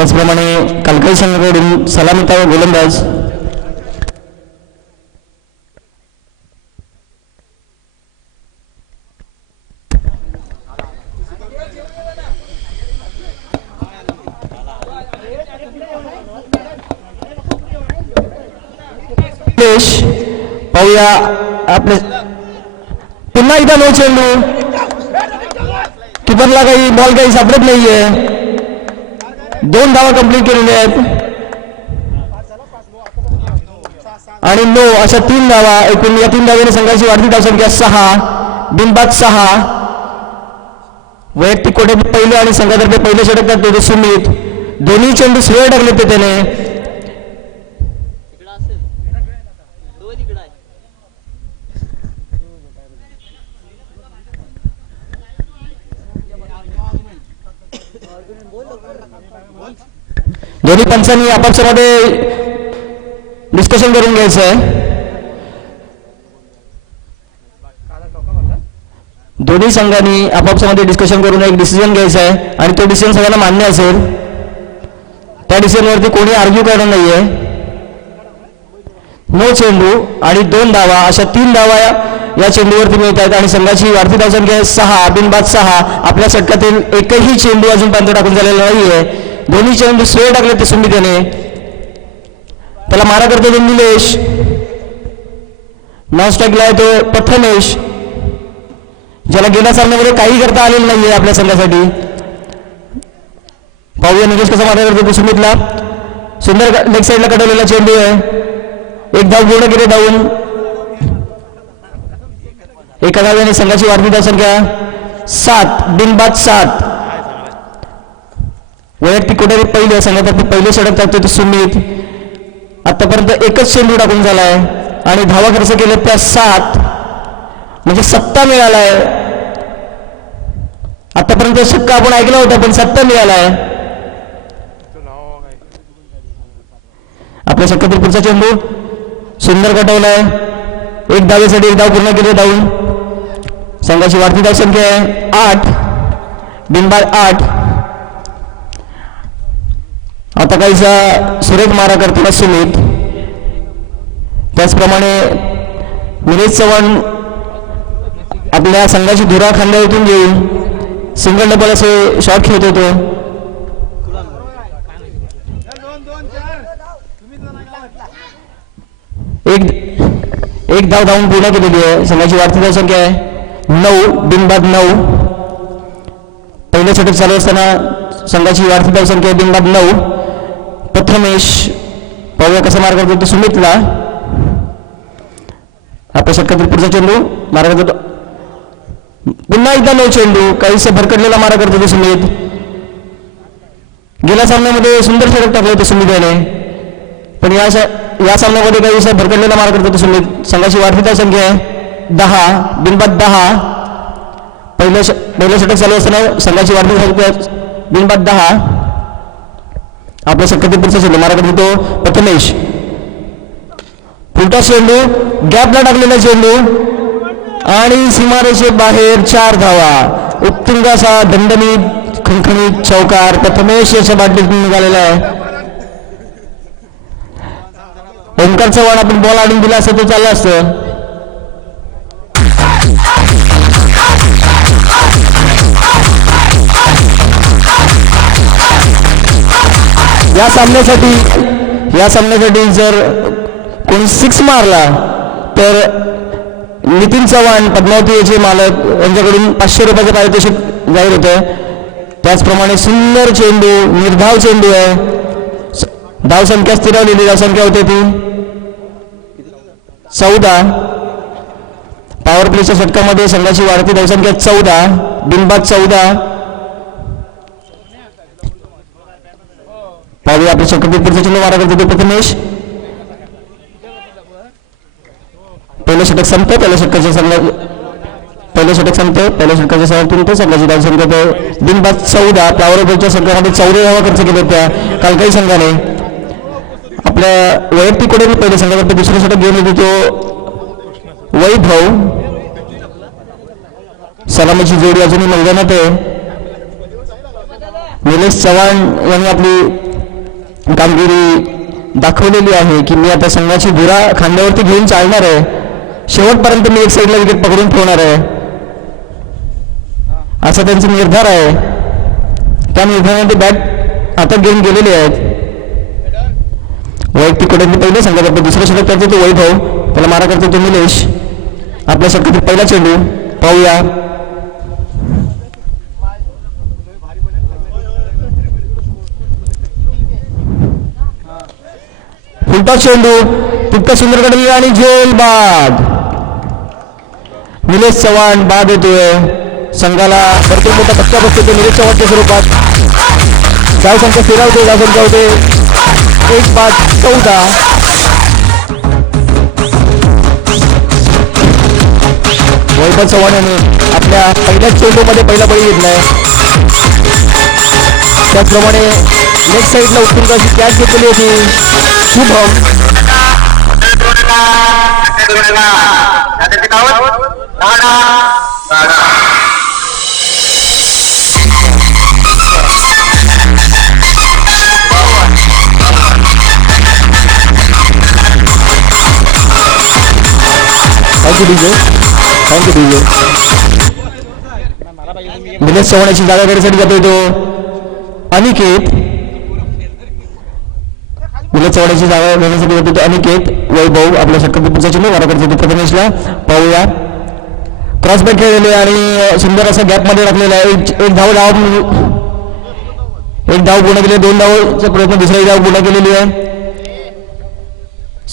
त्याचप्रमाणे कालकाई संघाकडून सलामीचा गोलंदाज पाहूया आपले पुन्हा एकदा नो चेंडू किपरला काही बॉल काही सापडत नाहीये 2 धावा कंप्लीट केलेल्या आहेत आणि नो अशा 3 धावा एकूण या 3 धावेने संघाची वाढती धावसंख्या 6 बिनबाद 6 वैयक्तिक कोट्यात पहिले आणि संघातर्फे पहिले षटक टाकतो सुमित दोन्ही चेंडू स्वेळ टाकले ते त्याने दोन्ही पंचांनी आपापसामध्ये डिस्कशन करून घ्यायचं आहे दोन्ही संघांनी आपापसामध्ये डिस्कशन करून एक डिसिजन घ्यायचा आहे आणि तो डिसिजन सगळ्यांना मान्य असेल त्या डिसिजनवरती कोणी आर्ग्यू करणार नाहीये नो चेंडू आणि 2 धावा अशा 3 धावा या चेंडूवरती मिळत आहेत आणि संघाची वाढती धावसंख्या 6 बिनबाद 6 आपल्या षटकातील एकही चेंडू अजूनपर्यंत टाकून झालेला नाहीये दोन्ही चेंडू स्वेळ टाकले ते सुमितेने त्याला मारा करतो निलेश नॉन स्ट्राईकला आहे तो प्रथमेश ज्याला गेल्या सामन्यामध्ये काही करता आलेलं नाहीये आपल्या संघासाठी पाहूया निलेश कसा मारा करतो सुमितला सुंदर लेग साईडला कडवलेला चेंडू आहे एक धाव पूर्ण केले धावून एका धाव्याने संघाची वाढती धावसंख्या 7 बिनबाद 7 वैयक्तिक कोट्यात पहिले संघातर्फे पहिले षटक टाकतो ते सुमित आतापर्यंत एकच चेंडू टाकून झालाय आणि धावा खर्च केले त्या 7 म्हणजे 7 मिळालाय आतापर्यंत शक्का आपण ऐकला होता पण 7 मिळालाय आपल्या शक्कातील पुढचा चेंडू सुंदर कटवलाय एक धावेसाठी एक धाव पूर्ण केले धावून संघाची वाढती धावसंख्या आहे 8 बिनबाद 8 आता काहीसा सुरेख मारा करताना सुमित त्याचप्रमाणे निलेश चव्हाण आपल्या संघाची धुरा खांद्यावरून घेऊन सिंगल डबल असे शॉट खेळत होतो एक धाव धावून पूर्ण केलेली आहे संघाची वाढती धावसंख्या आहे 9 बिनबाद 9 पहिले षटक चालू असताना संघाची वाढती धावसंख्या बिनबाद 9 प्रथमेश पाहूया कसा मार करतो सुमितला आपल्या षटकातील पुढचा चेंडू मारा करतो पुन्हा एकदा नो चेंडू काहीसा भरकडलेला मारा करतो सुमित गेल्या सामन्यामध्ये सुंदर षटक टाकले होते सुमितने पण या सामन्यामध्ये काहीसा भरकडलेला मारा करतो सुमित संघाची वाढती धावसंख्या आहे 10 बिनबाद 10 पहिलं षटक चालू असताना संघाची वाढती धावसंख्या बिनबाद 10 आपल्या षटकातील पुढचा चेंडू मारा करतो तो प्रथमेश पुढचा चेंडू गॅपला टाकलेला चेंडू आणि सीमारेषे बाहेर 4 धावा उत्तुंग असा दणदणीत खणखणीत चौकार प्रथमेश याच्या बाटलीतून निघालेला आहे ओंकार चव्हाण आपण बॉल आणून दिला असं तो चालला असतं या सामन्यासाठी जर कोणी 6 मारला तर नितीन चव्हाण पद्मावती याचे मालक यांच्याकडून 500 रुपयाचं पारितोषिक जाहीर होतं त्याचप्रमाणे सुंदर चेंडू निर्धाव चेंडू आहे धावसंख्या स्थिरावलेली धावसंख्या होते ती 14 पॉवर प्लेच्या षटकामध्ये संघाची वाढती धावसंख्या 14 बिनबाद 14 पाहूया आपल्या षटकातील पुढचा चेंडू मारा करतो प्रथमेश पहिलं षटक संपतं पहिल्या षटकाच्या समोर संघाची धावसंख्या बिनबाद 14 पॉवर प्लेच्या संघामध्ये 14 धावा खर्च केल्या त्या कालकाई संघाने आपल्या वैयक्तिक कोट्याने पहिले संघातर्फे दुसरं षटक घेऊन होते तो वैभव सलामीची जोडी अजूनही मैदानात आहे निलेश चव्हाण यांनी आपली कामगिरी दाखवलेली आहे की मी आता संघाची धुरा खांद्यावरती घेऊन चालणार आहे, शेवटपर्यंत मी एक साईडला विकेट पकडून ठेवणार आहे, असा त्यांचा निर्धार आहे. त्या निर्धाराने बॅट हातात घेऊन गेलेले आहेत. वैयक्तिक कोट्यातले पहिले संघात आपलं दुसरं षटक करतो तो वैभव, त्याला मारा करतो तो निलेश. आपल्या षटकातील पहिला चेंडू पाहूया. फुलटा चेंडू तितका सुंदर कडवी आणि झेल बाद. निलेश चव्हाण बाद होतोय. संघाला भरपूर मोठा धक्का बसतो तो निलेश चव्हाणच्या स्वरूपात. धाव संख्या फिरवते, धाव संख्या होते 1-14. वैभव चव्हाण यांनी आपल्या पहिल्याच चेंडूमध्ये पहिला बळी घेतलाय. त्याचप्रमाणे नेक्स्ट साईडला उत्तुंग अशी कॅच घेतलेली होती Shubham. Thank you DJ, thank you DJ. Nilesh चव्हाणाची जागा घेण्यासाठी जातोय तो अनिकेत. निलेश चव्हाणाची जागा घेण्यासाठी जातो तो अनिकेत. वैभव आपल्या षटकातील पुढचा चेंडू मारा करतो प्रथमेशला. पाहूया. क्रॉस बॅट खेळलेले आणि सुंदर असा गॅप मध्ये टाकलेला आहे. एक धाव पूर्ण केली, 2 धावचा प्रयत्न, दुसरा धाव पूर्ण केलेली आहे.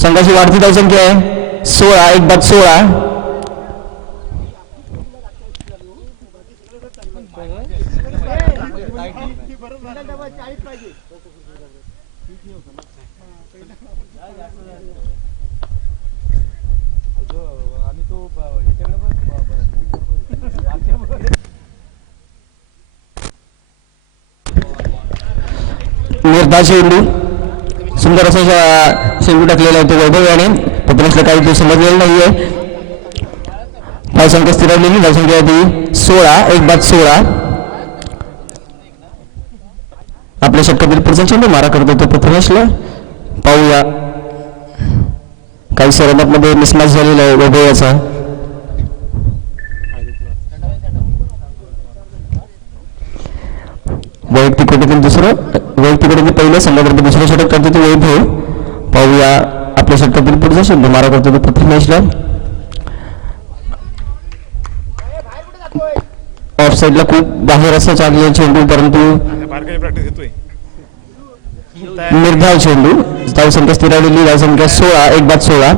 संघाची वाढती धावसंख्या आहे 16, 1-16. निर्धार चेंडू सुंदर असा चेंडू टाकलेला आहे तो वैभव याने. प्रथमेशला काही तो समजलेला नाहीये. धावसंख्या स्थिरावलेली, धावसंख्या ती 16, 1-16. आपल्या षटकातील पुढचा चेंडू मारा करतो तो प्रथमेशला. पाहूया. काही सरमतमध्ये मिसमॅच झालेला आहे वैभव याचा. वैयक्तिक कोट्यातील पहिलं, संघातर्फे दुसरं षटक करतो तो वैभव. पाहूया. आपल्या षटकातील पुढचा चेंडू मारा करतो तो प्रथमेशला. ऑफ साईडला खूप बाहेर असं चालले चेंडू, परंतु निर्धाव चेंडू. धावसंख्या स्थिरावलेली, धावसंख्या 16, 1-16.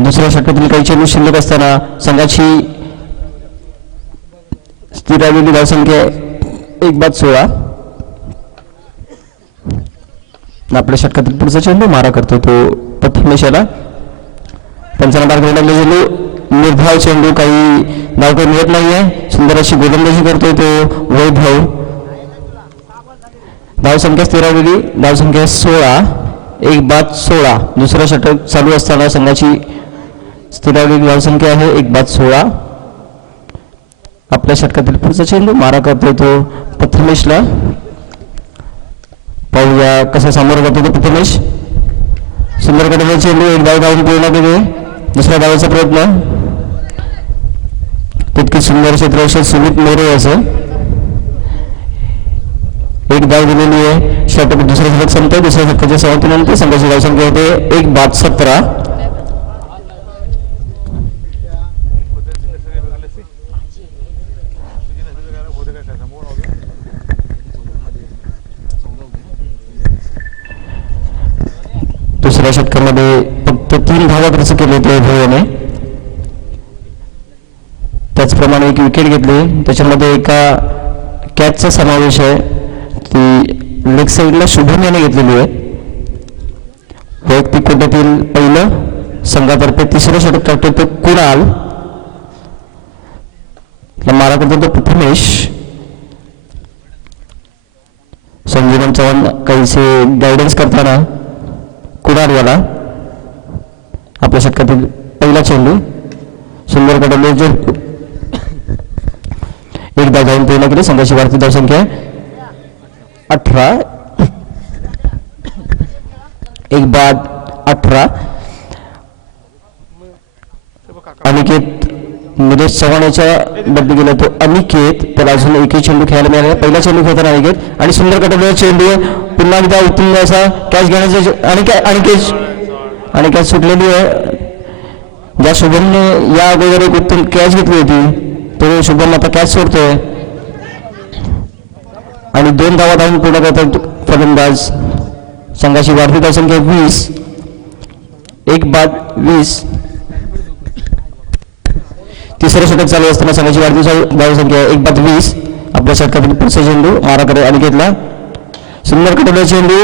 दुसऱ्या षटकातील काही चेंडू शिल्लक असताना संघाची स्थिरावलेली धावसंख्या 1-16. आपल्या षटकातील पुढचा चेंडू मारा करतो तो प्रथमेशाला. त्यांचा मार्ग चेंडू निर्धाव चेंडू, काही धाव काही मिळत नाहीये. सुंदर अशी गोलंदाजी करतोय तो वैभव. धावसंख्या स्थिरावलेली, धावसंख्या 16, 1-16. दुसरं षटक चालू असताना संघाची स्थिरावलेली धावसंख्या आहे 1-16. आपल्या षटकातील पुढचा चेंडू मारा करतोय तो प्रथमेशला. पाहूया कसा सामोरं जातो तो प्रथमेश. सुंदर कडे चेंडू, एक धाव धावून पूर्ण केले. दुसऱ्या धावाचा प्रयत्न. तितकी सुंदर क्षेत्ररक्षक सुमित मोरे असं. एक धाव दिलेली आहे. षटक दुसरं षटक संपतंय. दुसऱ्या षटकाच्या समाप्तीनंतर संघाची धावसंख्या होते 1-17. दुसऱ्या षटकामध्ये फक्त 3 धावा खर्च केले होते वैभवने. त्याचप्रमाणे एक विकेट घेतली. त्याच्यामध्ये एका कॅचचा समावेश आहे, ती लेग साईडला शुभम याने घेतलेली आहे. वैयक्तिक कोट्यातील पहिलं, संघातर्फे तिसरं षटक टाकतो तो कुणाल. मारा करतो तो प्रथमेश. संजीवन चव्हाण काहीसे गायडन्स करताना कुणाल याला. आपल्या षटकातील पहिला चेंडू सुंदर कडले जो एकदा जाऊन पूर्ण केली. संघाची वाढती धावसंख्या 18. एक बाद 18. अनिकेत निलेश चव्हाण याच्या बदली गेला तो अनिकेत, त्याला अजून एकही चेंडू खेळायला मिळाला. पहिला चेंडू खेळताना अनिकेत आणि सुंदर कटवलेला चेंडू पुन्हा एकदा उत्तम असा कॅच घेण्याचा आणि कॅच सुटलेली आहे. ज्या शुभमने या अगोदर एक उत्तम कॅच घेतली होती तो शुभम आता कॅच सोडतोय आणि 2 धावा धावून पूर्ण करतात फलंदाज. संघाची वाढती धावसंख्या 20. एक बाद 20. तिसरं षटक चालू असताना संघाची वाढती धावसंख्या 1 बाद 20. आपल्या षटकातील पुढचा चेंडू माराकडे आणि घेतला. सुंदर कटवलेला चेंडू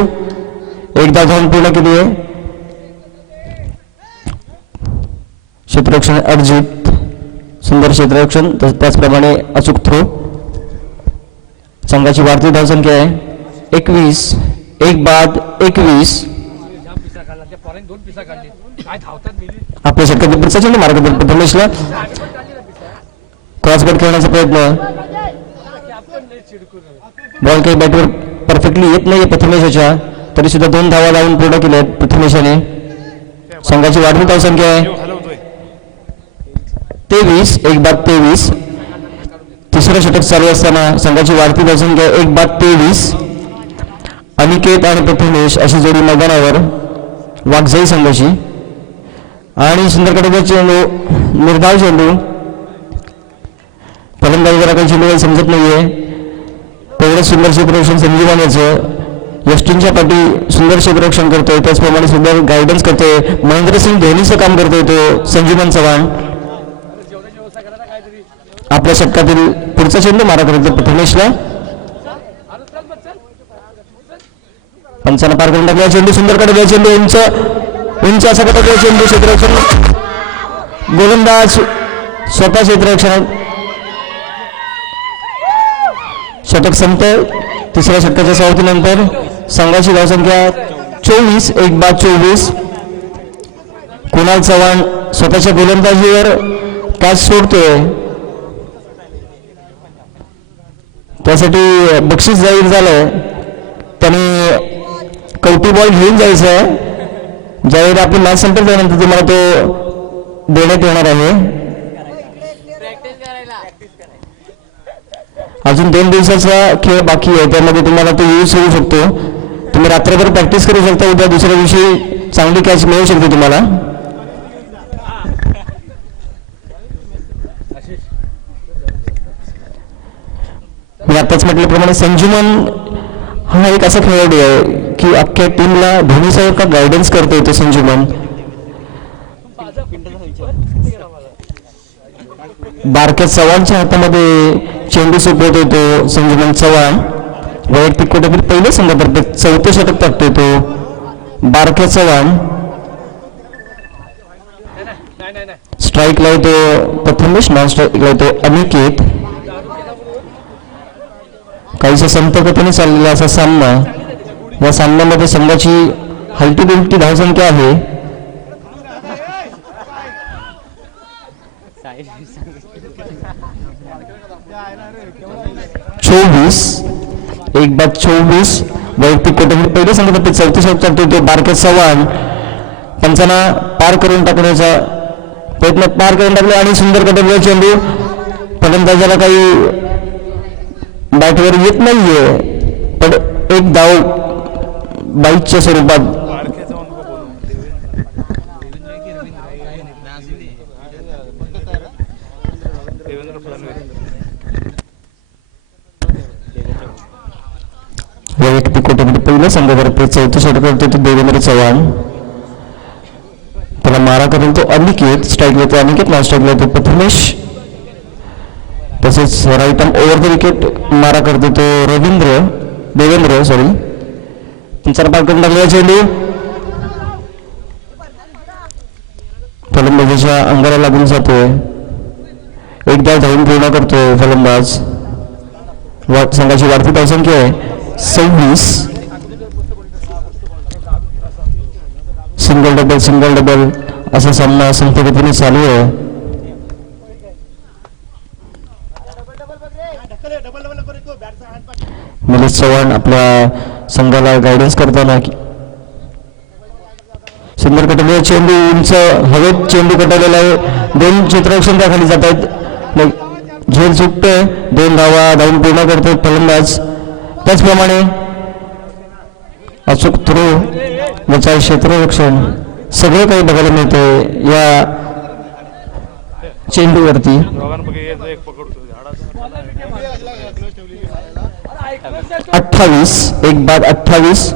एकदा धावून पूर्ण केली आहे. क्षेत्ररक्षण अर्जित, सुंदर क्षेत्ररक्षण, त्याचप्रमाणे अचूक थ्रो. संघाची वाढती धावसंख्या आहे 21. एक बाद 21. आपल्या षटकातील पुढचा चेंडू मार्गातील प्रथमेशला क्रॉसबॉट खेळण्याचा प्रयत्न. बॉल काही बॅटवर परफेक्टली येत नाही प्रथमेशाच्या, तरी सुद्धा 2 धावा लावून पूर्ण केल्या आहेत प्रथमेशाने. संघाची वाढती धावसंख्या आहे 23. एक बाद 23. तिसरं षटक चालू असताना संघाची वाढती धावसंख्या 1 बाद 23. अनिकेत आणि प्रथमेश अशी जोडी मैदानावर वाघजाई संघाची. आणि सुंदर कटवलेला चेंडू निर्धाव चेंडू. फलंदाजी जरा काही चेंडू काही समजत नाहीये. तेवढं सुंदर क्षेत्ररक्षण संजीवन याचं यष्टींच्या पाठी सुंदर क्षेत्ररक्षण करतोय, त्याचप्रमाणे सुंदर गायडन्स करतोय. महेंद्रसिंग धोनीचं काम करतोय तो संजीवन चव्हाण. आपल्या षटकातील पुढचा चेंडू मारा करतो प्रथमेशला. पंचांना पार करून टाकला चेंडू. सुंदर कटवलेला चेंडू उंच असा कटवलेला चेंडू. क्षेत्ररक्षण गोलंदाज स्वतः क्षेत्ररक्षणात. षटक संपतंय. तिसऱ्या षटकाच्या समाप्तीनंतर संघाची धावसंख्या 24. एक बाद 24. कुणाल चव्हाण स्वतःच्या गोलंदाजीवर कॅच सोडतोय, त्यासाठी बक्षीस जाहीर झालंय. त्याने कवटी बॉल घेऊन जायचं. ज्यावेळी आपली मॅच संपेल त्यानंतर तुम्हाला तो देण्यात येणार आहे. अजून 2 दिवसाचा खेळ बाकी आहे, त्यामध्ये तुम्हाला तो यूज होऊ शकतो. तुम्ही रात्रभर प्रॅक्टिस करू शकता. उद्या दुसऱ्या दिवशी चांगली कॅच मिळू शकते तुम्हाला. मी आताच म्हटल्याप्रमाणे संजुमन हा एक असा खेळाडू आहे की अख्ख्या टीमला धोनीसारखा गायडन्स करतो येतो संजुमन. बारक्या चव्हाणच्या हातामध्ये चेंडू सोपवत होतो संजुमन चव्हाण. वैयक्तिक कोट्यातील पहिले संघातर्फे 4थं षटक टाकतो तो बारक्या चव्हाण. स्ट्राईक लावतो प्रथमेश, नॉन स्ट्राईक लावतो अनिकेत. काहीसा संतगतीने चाललेला असा सामना. या सामन्यामध्ये संघाची हलटी दुलटी धावसंख्या आहे 24. एक बाद 24. वैयक्तिक कोट्यातील पहिले संघातर्फे 4थं षटक टाकतो तो बारक्या चव्हाण. पंचांना पार करून टाकण्याचा प्रयत्न पार करून टाकले आणि सुंदर कटवलेला चेंडू. फलंदाजाला काही बॅटवर येत नाहीये, पण एक धाव बाईकच्या स्वरूपात. वैयक्तिक कोट्यामध्ये पहिल्या संघातर्फे 4थं षटक करतो तो देवेंद्र चव्हाण. त्याला मारा करून तो अनिकेत. स्ट्राईक येतो अनिकेत, नॉन स्ट्राईक येतो प्रथमेश. तसेच right arm over the wicket मारा करतो तो देवेंद्र पंचांना पार करून टाकलेला चेंडू फलंदाजाच्या अंगाला लागून जातोय. एकदा धावून पूर्ण करतोय फलंदाज. संघाची वाढती धावसंख्या आहे 26. सिंगल डबल असा सामना संथगतीने चालू आहे. निलेश चव्हाण आपल्या संघाला गायडन्स करताना सुंदर कटवलेला चेंडू उंच हवेत चेंडू कटवलेला आहे. दोन क्षेत्ररक्षण त्याखाली जात आहेत. झेल सुटते. 2 धावा धावून पूर्ण करते फलंदाज. त्याचप्रमाणे अचूक थ्रो बचाव क्षेत्ररक्षण सगळे काही बघायला मिळते या चेंडूवरती. 28 एक बाद 28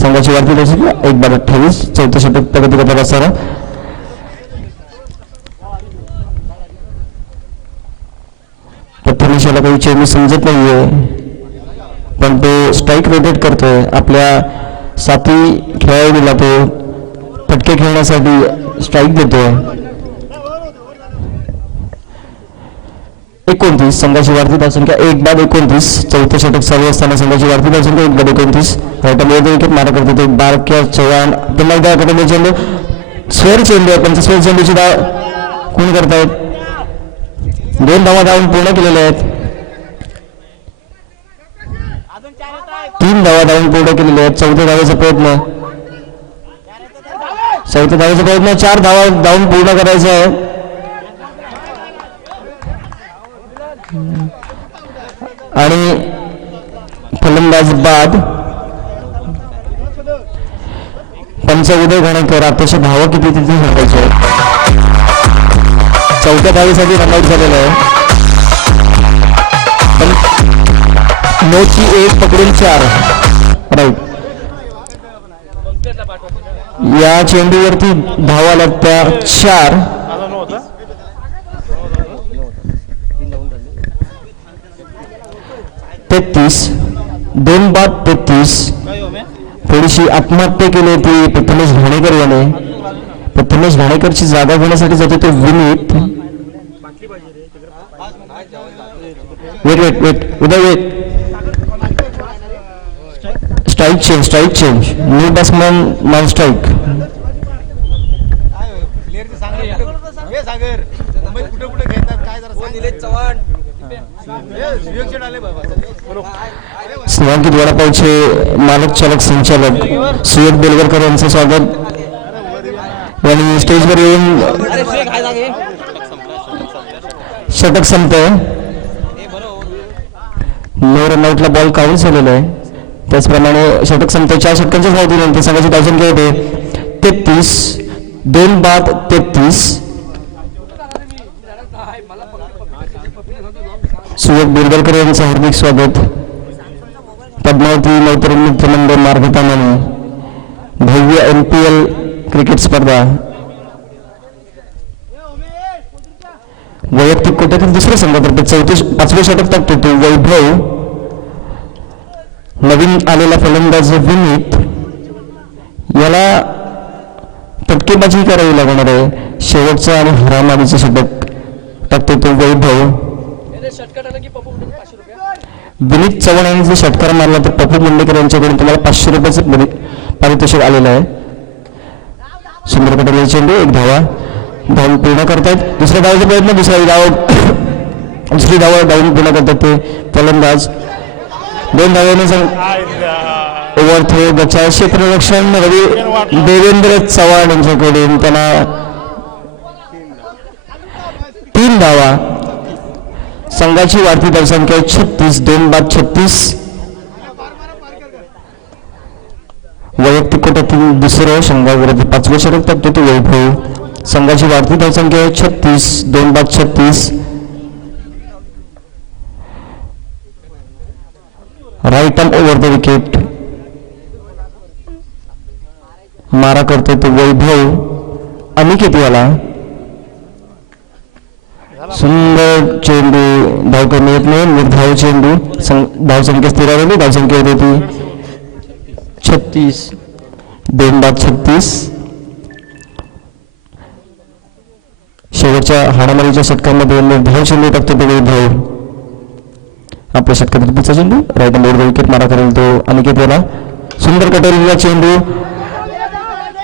संघाची वाढती दर्शक 1 बाद 28 चौथं षटक प्रगती करत असताना प्रथमेशाला काही चेंडू समजत नाहीये पण तो स्ट्राईक रोटेट करतोय. आपल्या साथी खेळाडूला तो फटके खेळण्यासाठी स्ट्राईक देतोय. 29 संघाची वाढती धावसंख्या 1 बाद 29 चौथं षटक चालू असताना संघाची वाढती धावसंख्या 1 बाद 29 विकेट मारा करतो तो बारक्या चव्हाण. पुन्हा एकदा कडे चेंडू स्वेअर चेंडू आहे. 25 चेंडूची धाव कोण करतायत. 2 धावा धावून पूर्ण केलेल्या आहेत. 3 धावा धावून पूर्ण केलेल्या आहेत. चौथ्या धावेचा प्रयत्न 4 धावा धावून पूर्ण करायचा आहे. आणि फलंदाज बाद. पंच उदय घाणेकर अतिशय धावा किती तिथे सांगायचे. चौथ्या धावेसाठी रनआउट झालेला आहे. 9 ची 1 पकडून 4 राईट. या चेंडूवरती धावा लागत्या 4. 33 2 बाद 33 थोडीशी आत्महत्या केली होती प्रथमेश घाणेकर याने. प्रथमेश घाणेकरची जागा घेण्यासाठी जातो तो विनीत. वेट उद्या wait. Strike change new batsman non strike. स्नेहांकित वडापावचे मालक चालक संचालक सुयत बेलवरकर यांचं स्वागत. आणि स्टेजवर येऊन षटक संपतंय. 9 रनआउटला बॉल काउंट झालेला आहे. त्याचप्रमाणे षटक संपतंय. 4 षटकांच्या धावतीनंतर संघाची धावसंख्या होते 33 2 बाद 33. सुयत बेलवरकर यांचं हार्दिक स्वागत. पद्मावती नौतरुण मित्रमंडळ मार्गतामणी भव्य NPL क्रिकेट स्पर्धा वैयक्तिक कोट्यातील दुसऱ्या संघातर्फे 5वे षटक टाकतो तो वैभव. नवीन आलेला फलंदाज विनीत याला फटकेबाजी करावी लागणार आहे. शेवटचं आणि हरामारीचं षटक टाकतो तो वैभव. विनीत चव्हाण यांनी जर षटकार मारला तर पप्पू मुंडेकर यांच्याकडून तुम्हाला 500 रुपयाचं पारितोषिक आलेलं आहे. सुंदर कटवलेला चेंडू 1 धावा धावून पूर्ण करतायत. दुसऱ्या धावाचा प्रयत्न दुसरी धावा धावून पूर्ण करतात ते फलंदाज. 2 धाव्याने ओव्हर थ्रो बचाव क्षेत्ररक्षण रवी देवेंद्र चव्हाण यांच्याकडून त्यांना 3 धावा. संघाची वाढती धावसंख्या 36 2 बाद 36. वैयक्तिक कोट्यातील दुसरं संघाविरोधी 5वे षटक टाकतो तो वैभव. संघाची वाढती धावसंख्या 36 2 बाद 36. Right arm over the wicket मारा करतो तो वैभव. अनिकेत याला सुंदर चेंडू धाव कमी येत नाही. निर्धाव चेंडू धावसंख्या स्थिरावली. धावसंख्या होती 36 2 बाद 36. शेवटच्या हाणामारीच्या षटकांमध्ये निर्धाव चेंडू टाकतो तो वैभव. आपल्या षटकातील पुढचा चेंडू राईट हँड विकेट मारा करेल तो अनिकेत याला. सुंदर कटवलेला चेंडू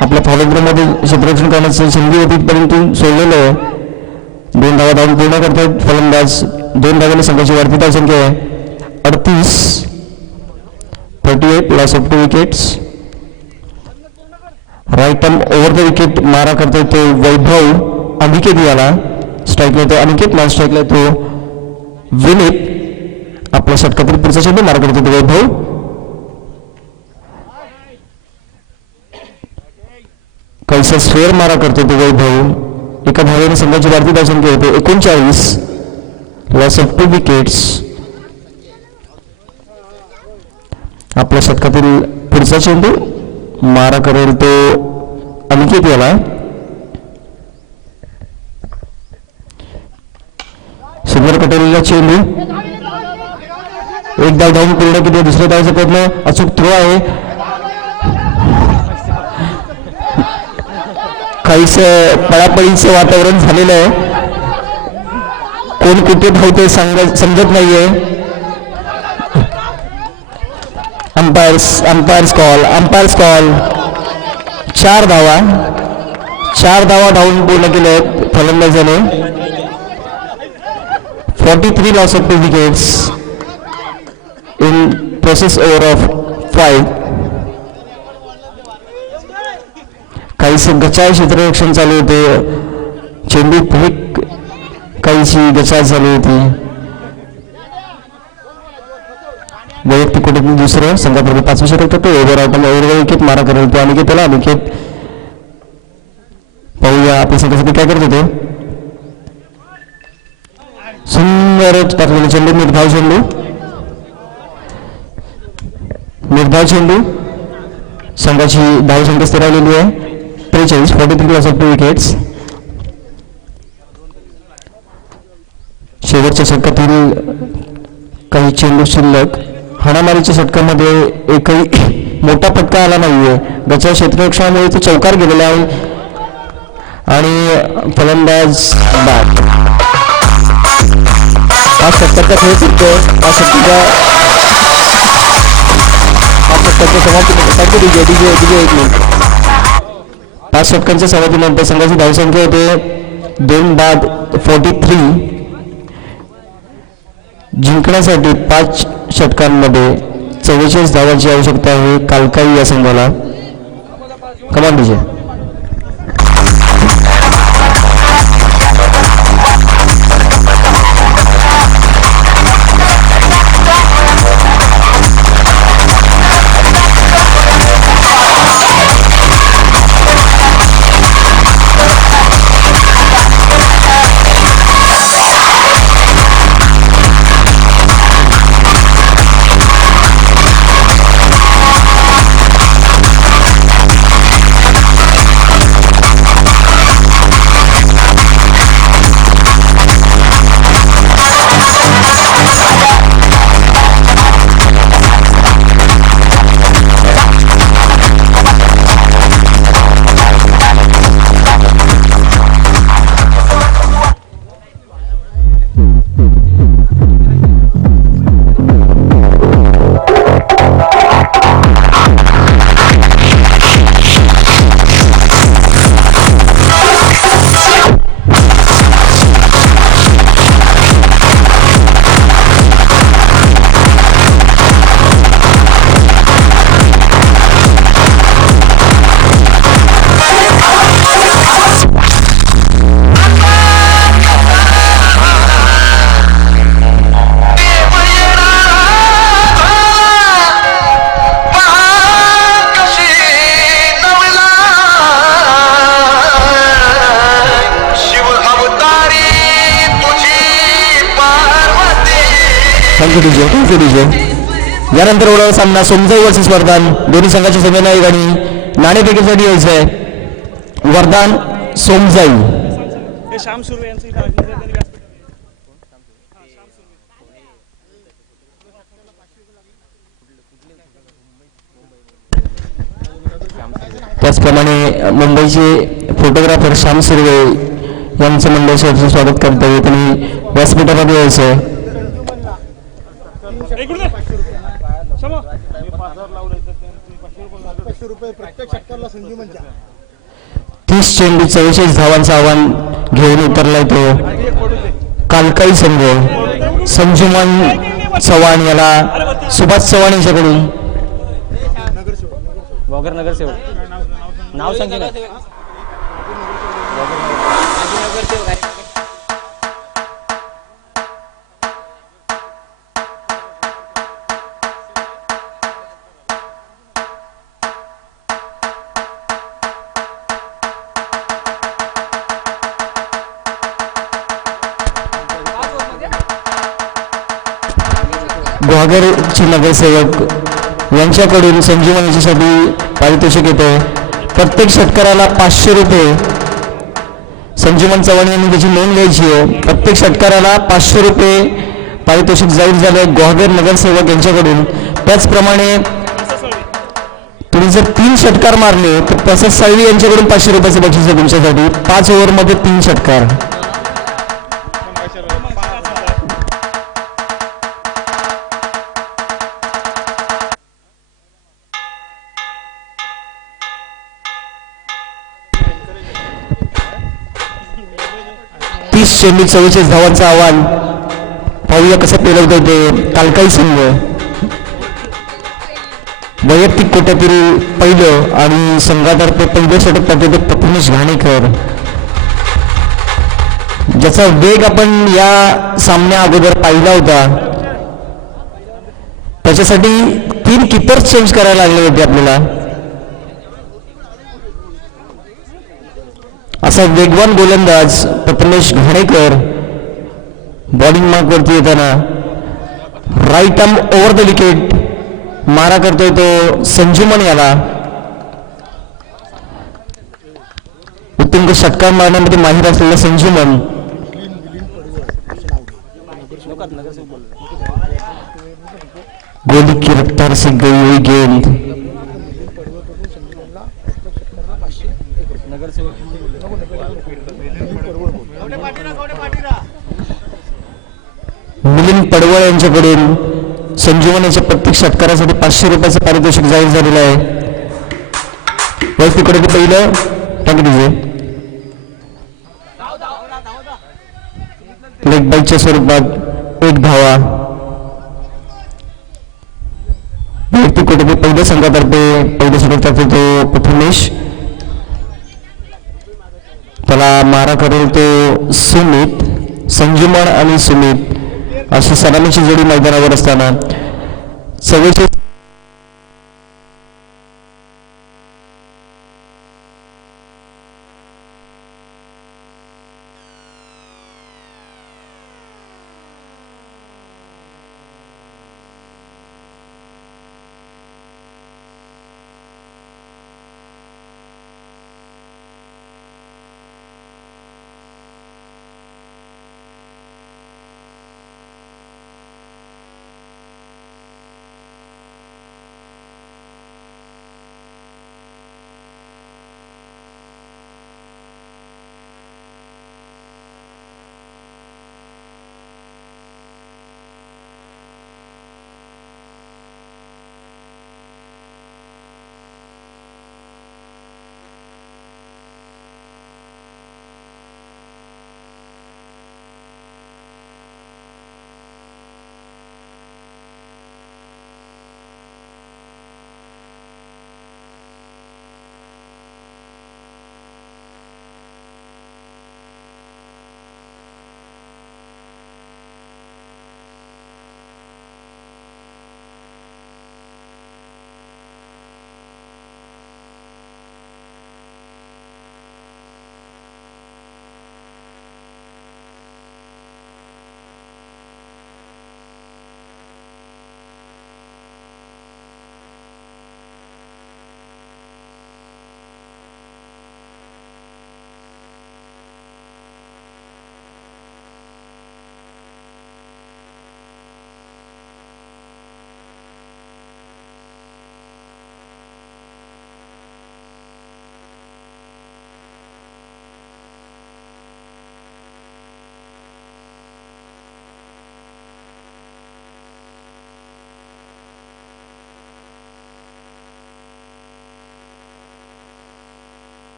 आपल्या फॉलोग्राममध्ये क्षेत्ररक्षण करण्याची संधी होती परंतु सोडलेलं आहे. 2 धावा धावून पूर्ण करतात फलंदाज. 2 धाव्याने संघाची वाढती धावसंख्या आहे 38 38 loss of 2 wickets. Right arm over the wicket मारा करतोय तो वैभव अनिकेत याला. स्ट्राईकला येतो अनिकेत, नॉन स्ट्राईकला येतो विनीत. आपल्या षटकातील पुढचा चेंडू मारा करतो तो वैभव. कैसा स्फेअर मारा करतो तो वैभव. एका धावेने संघाची वाढती धावसंख्या होते 39. Loss of 2 wickets. आपल्या षटकातील पुढचा चेंडू मारा करेल तो अनिकेत याला. सुंदर कटोरीला चेंडू. एक धाव धावून पूर्ण केली. दुसऱ्या धावचा प्रयत्न अचूक थ्रो आहे. काहीच पळापळीचं वातावरण झालेलं आहे. कोण कुठे धावते समजत नाहीये. Umpires call. 4 धावा धावून पूर्ण केले आहेत फलंदाजाने. 43 loss of 2 wickets in process over of 5. काहीच गचाळ क्षेत्ररक्षण चालू होते. चेंडू फेक काहीची गचाळ चालू होती. वैयक्तिक कुठे दुसरं संघाप्रती 5 षटक तो ओव्हर विकेट मारा करेल तो अनिकेत त्याला. अनिकेत पाहूया आपल्या संघासाठी काय करत होते. सुंदर टाकलेला चेंडू. निर्धाव चेंडू. संघाची धावसंख्या स्थिरावलेली आहे 43. 43 लॉस ऑफ 2 विकेट्स. शेवटच्या षटकातील काही चेंडू शिल्लक. हाणामारीच्या षटकामध्ये एकही मोठा फटका आला नाहीये. गचाळ क्षेत्ररक्षणामुळे तो चौकार गेलेला आहे आणि फलंदाज बाद. 5 षटकाचा खेळ सुटतो. 5 षटकाच्या समाप्ती. DJ 1 minute. 5 षटकांच्या समाप्तीनंतर संघाची धावसंख्या होते 2 बाद 43. जिंकण्यासाठी 5 षटकांमध्ये 44 धावांची आवश्यकता आहे कालकाई या संघाला. कमान डीजे. Thank you DJ. यानंतर ओढावा सामना सोमजाई वर्सेस वरदान. दोन्ही संघाचे समेनायक आणि नाणेफेकीसाठी यायचं आहे. वरदान सोमजाई. त्याचप्रमाणे मुंबईचे फोटोग्राफर श्याम सुर्वे यांचं मंडळाचं स्वागत करता येईल. त्यांनी व्यासपीठामध्ये यायचं. 30 चेंडू 44 धावांचं आव्हान घेऊन उतरलाय तो कालकाई संघ. संजुमन चव्हाण याला सुभाष चव्हाण यांच्याकडून गोगर नगरसेवक नाव सांगे ना. गुहागरचे नगरसेवक यांच्याकडून संजीवन याच्यासाठी पारितोषिक येते. प्रत्येक षटकाराला 500 रुपये. संजीवन चव्हाण यांनी त्याची नोंद घ्यायची आहे. प्रत्येक षटकाराला 500 रुपये पारितोषिक जाहीर झाले गुहागर नगरसेवक यांच्याकडून. त्याचप्रमाणे तुम्ही जर 3 षटकार मारले तर प्रसाद साळवी यांच्याकडून 500 रुपयाचं बक्षीस आहे तुमच्यासाठी. 5 ओव्हरमध्ये 3 षटकार. चेंडू 44 धावांचं आव्हान. पाहूया कसं पेलवतोय ते कालकाई संघ. वैयक्तिक कोट्यातील पहिलं आणि संघातर्फे पहिलं षटक करते ते प्रथमेश घाणेकर, ज्याचा वेग आपण या सामन्या अगोदर पाहिला होता. त्याच्यासाठी 3 कीपर्स चेंज करायला लागले होते आपल्याला. असा वेगवान गोलंदाज प्रथमेश घाणेकर बॉलिंग मार्कवरती येताना right arm over the wicket मारा करतोय तो संजीवन याला. उत्तुंग षटकार मारण्यामध्ये माहिर असलेला संजीवन. गोली की रफ्तार से गई हुई गेंद. मिलिंद पडवळ यांच्याकडून संजीवन याच्या प्रत्येक षटकारासाठी 500 रुपयाचं पारितोषिक जाहीर झालेलं आहे. वैयक्तिक कोट्यातील पहिलं टाकले लेग बाईच्या स्वरूपात 1 धावा. वैयक्तिक कोट्यातील पहिल्या संघातर्फे पहिलं षटक टाकतो तो प्रथमेश. त्याला मारा करेल तो सुमित. संजीवन आणि सुमित अशी सलामीची जोडी मैदानावर असताना 44 षटकार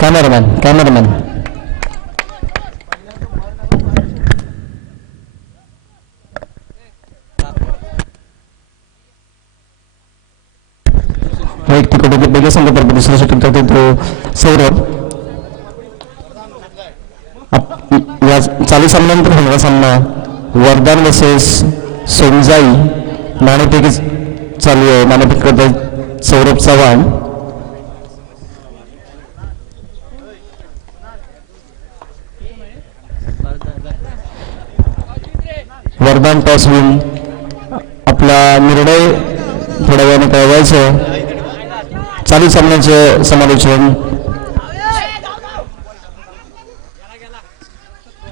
कॅमेरामॅन वैयक्तिक पहिल्या संघातर्फे दुसऱ्या षटकात तो सौरभ. या चालू सामन्यानंतर होणारा सामना वरदान वर्सेस सोनजाई. नाणेफेक चालू आहे. नाणेफेक करत सौरभ चव्हाण. वरदान टॉस विन. आपला निर्णय थोड्या वेळाने कळवायचं. चालू सामन्याचे समालोचन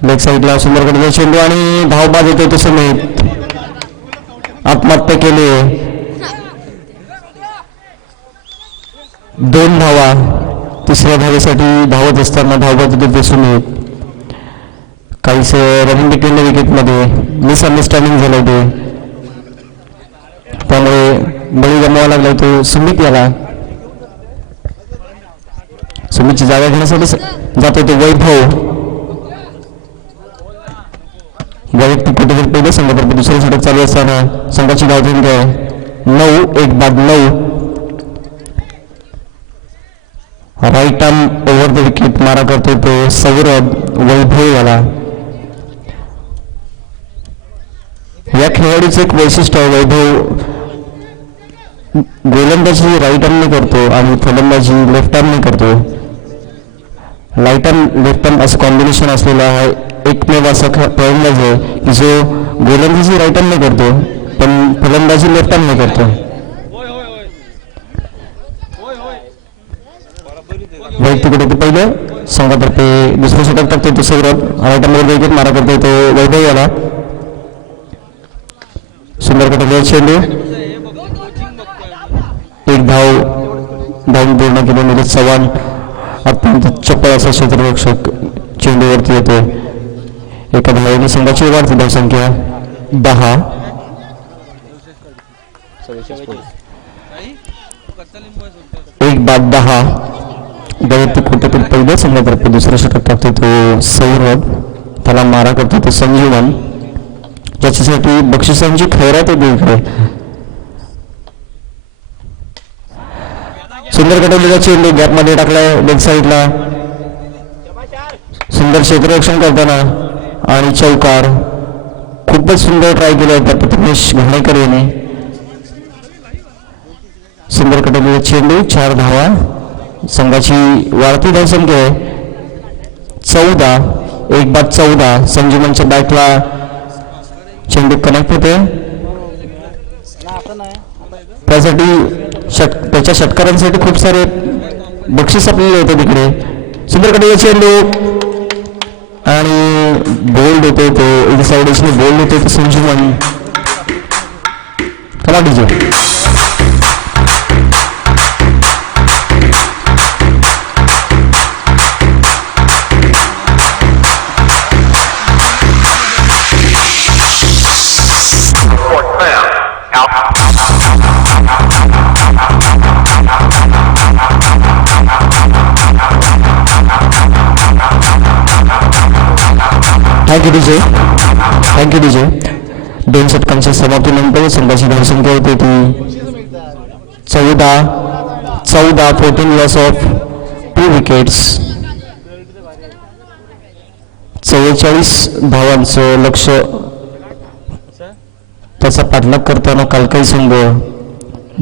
लेग साईडला सुंदरगडचा चेंडू आणि धावबाद येते तो समेत आत्महत्या केली. 2 धावा. तिसऱ्या धावेसाठी धावत असताना धावबाद येते तो समेत. काहीच रनिंग बिटवीन विकेटमध्ये मिसअंडरस्टँडिंग झालं ते, त्यामुळे बळी गमवावा लागला तो सुमित याला. सुमितची जागा घेण्यासाठी जातो तो वैभव. वैयक्तिक कुठेतरी पहिल्या संघातर्फे दुसऱ्या षटक चालू असताना संघाची धावसंख्या आहे 9. एक बाद 9. Right arm over the wicket मारा करतो तो सौरभ वैभव याला. या खेळाडूचं एक वैशिष्ट्य आहे, वैभव गोलंदाजी राईट आर्मने करतो आणि फलंदाजी लेफ्ट आर्मने करतो. राईट आर्म लेफ्ट आर्म असं कॉम्बिनेशन असलेला हा एकमेव असा फलंदाज आहे की जो गोलंदाजी राईट आर्मने करतो पण फलंदाजी लेफ्ट आर्मने करतो. वैयक्तिक पहिलं संघातर्फे दुसरं षटक टाकतो तो सौरभ. राईट आर्मवर विकेट मारा करतो तो वैभव याला. सुंदर कटक चेंडू. एक धावून पूर्ण केले निलेश चव्हाण. अत्यंत चपळ असा क्षेत्ररक्षक चेंडूवरती येतो. एका धावेने संघाची वाढती धावसंख्या 10. एक बाद 10. वैयक्तिक कुठेतरी पहिल्या संघातर्फे दुसऱ्या षटक टाकतो तो सौरभ. त्याला मारा करतो तो संजीवन, ज्याच्यासाठी बक्षिसांची खैरात येते इकडे. सुंदर कटवलेला चेंडू गॅपमध्ये टाकलाय लेग साईडला. सुंदर क्षेत्ररक्षण करताना आणि चौकार. खूपच सुंदर ट्राय केला होता प्रथमेश घाणेकर याने. सुंदर कटवलेला चेंडू 4 धावा. संघाची वाढती धावसंख्या आहे 14. एक बाद 14. संजीवनच्या बॅटला चेंडू कनेक्ट होते. त्यासाठी त्याच्या षटकारांसाठी खूप सारे बक्षीस आपल्याला होते तिकडे. सुंदरकडे चेंडू आणि बोल्ड होते तो इनसाइड एजने बोल्ड होते तो संजीवन. चला डीजे. Thank you DJ. 2 षटकांच्या समाप्तीनंतर संघाची धावसंख्या होते ती 14. 14 लॉस ऑफ 2 विकेट्स. 44 धावांचं लक्ष त्याचा पाठलाग करताना कालकाई संघ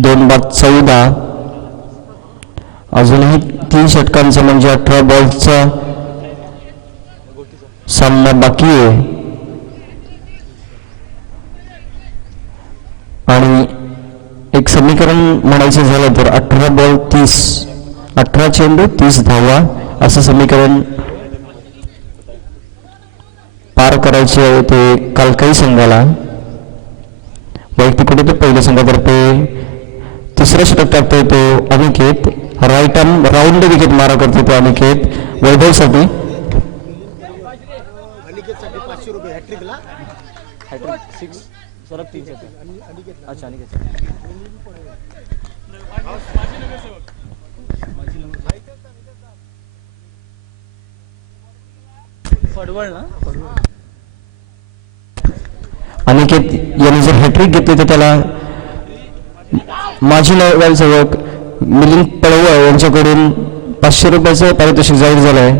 2 बाद 14. अजूनही 3 षटकांचा म्हणजे 18 बॉलचा सामना बाकी आहे. आणि एक समीकरण म्हणायचं झालं तर 18 बॉल 30, 18 चेंडू 30 धावा असं समीकरण पार करायचे आहे ते कालकाई संघाला. वैयक्तिक कुठे पहिल्या संघातर्फे तिसरा षटक टाकतोय तो Aniket. Right arm round wicket मारा करतो तो अनिकेत वैभवसाठी. अच्छा अनिकेत यांनी जर हॅट्रिक घेतली तर त्याला माजी नगरसेवक मिलिंद पळवळ यांच्याकडून 500 रुपयाचं पारितोषिक जाहीर झालं आहे.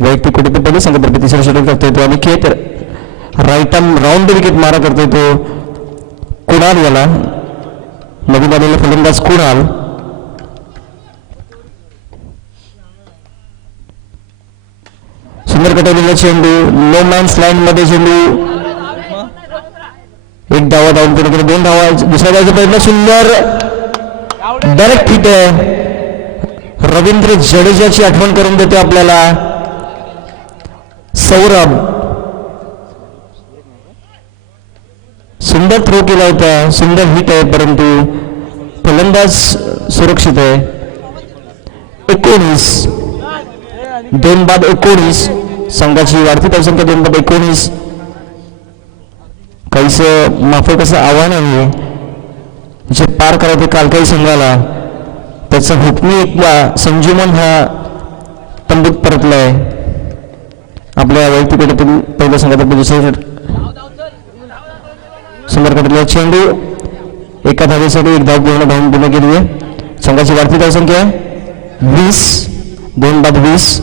वैयक्तिक कुटुंब संघटनेतर्फे तिसरा षटक करतोय तो Aniket. Right arm round wicket मारा करतोय तो कुणाल याला. नवीन आलेला फलंदाज कुणाल. सुंदर कटवलेला चेंडू नो मॅन्स लाईन मध्ये चेंडू. एक धावा धावून पुढे 2 धावा. दुसऱ्या धावाचा प्रयत्न सुंदर डायरेक्ट हिट आहे. रवींद्र जडेजाची आठवण करून देते आपल्याला सौरभ. सुंदर थ्रो केला होता. सुंदर हिट आहे परंतु फलंदाज सुरक्षित आहे. 19 2 बाद 19 संघाची वाढती धावसंख्या 2 बाद 19. काहीसं माफक असं आव्हान आहे जे पार करायचे कालकाही संघाला. त्याचा हुकमी एकवा संजीवन हा तंबूत परतलाय. आपल्या वैयक्तिक गटातील पहिल्या संघातर्फे दुसरे सुंदर कटलेला चेंडू एका धावेसाठी 1 धाव पूर्ण केली आहे. संघाची वाढती धावसंख्या 20 2 बाद 20.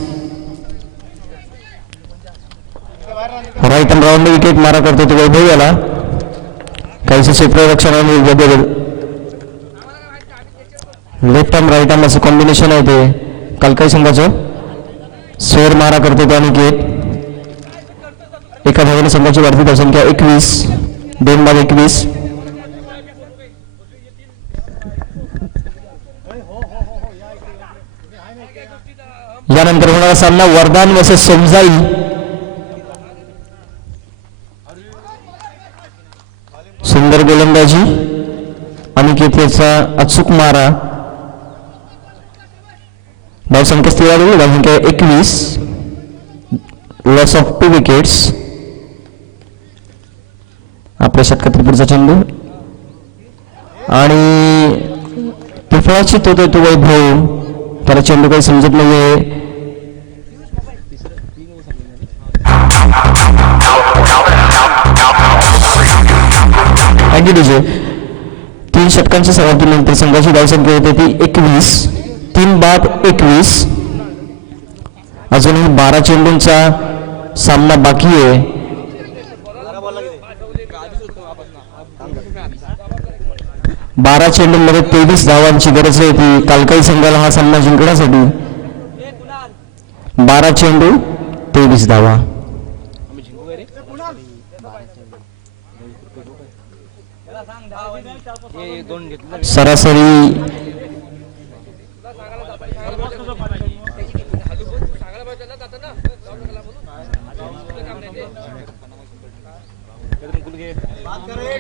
राईट आर्म राऊंड विकेट मारा करतो तो वैभव याला. काहीसे क्षेत्ररक्षणाने लेफ्ट आर्म राईट आर्म असं कॉम्बिनेशन आहे ते कालकाई संघाचं. स्वर मारा करतो तो अनिकेत. एका धावेने संघाची वाढती धावसंख्या 21 2 बाद 21. यानंतर होणारा सामना वरदान वर्सेस समजाई. सुंदर गोलंदाजी अनिकेत याचा अचूक मारा. धावसंख्या स्थिर आलेली. धावसंख्या 21. Loss of 2 wickets. आपल्या षटकातील पुढचा चेंडू आणि पिफळाची तो वैभव. त्याला चेंडू काही समजत नाहीये. डीजे 3 षटकांच्या समाप्तीनंतर संघाची धावसंख्या होते ती 21 3 बाद 21. अजूनही 12 चेंडूंचा सामना बाकी आहे. 12 चेंडूंमध्ये 23 धावांची गरज आहे ती कालकाई संघाला हा सामना जिंकण्यासाठी. 12 चेंडू 23 धावा. सरासरी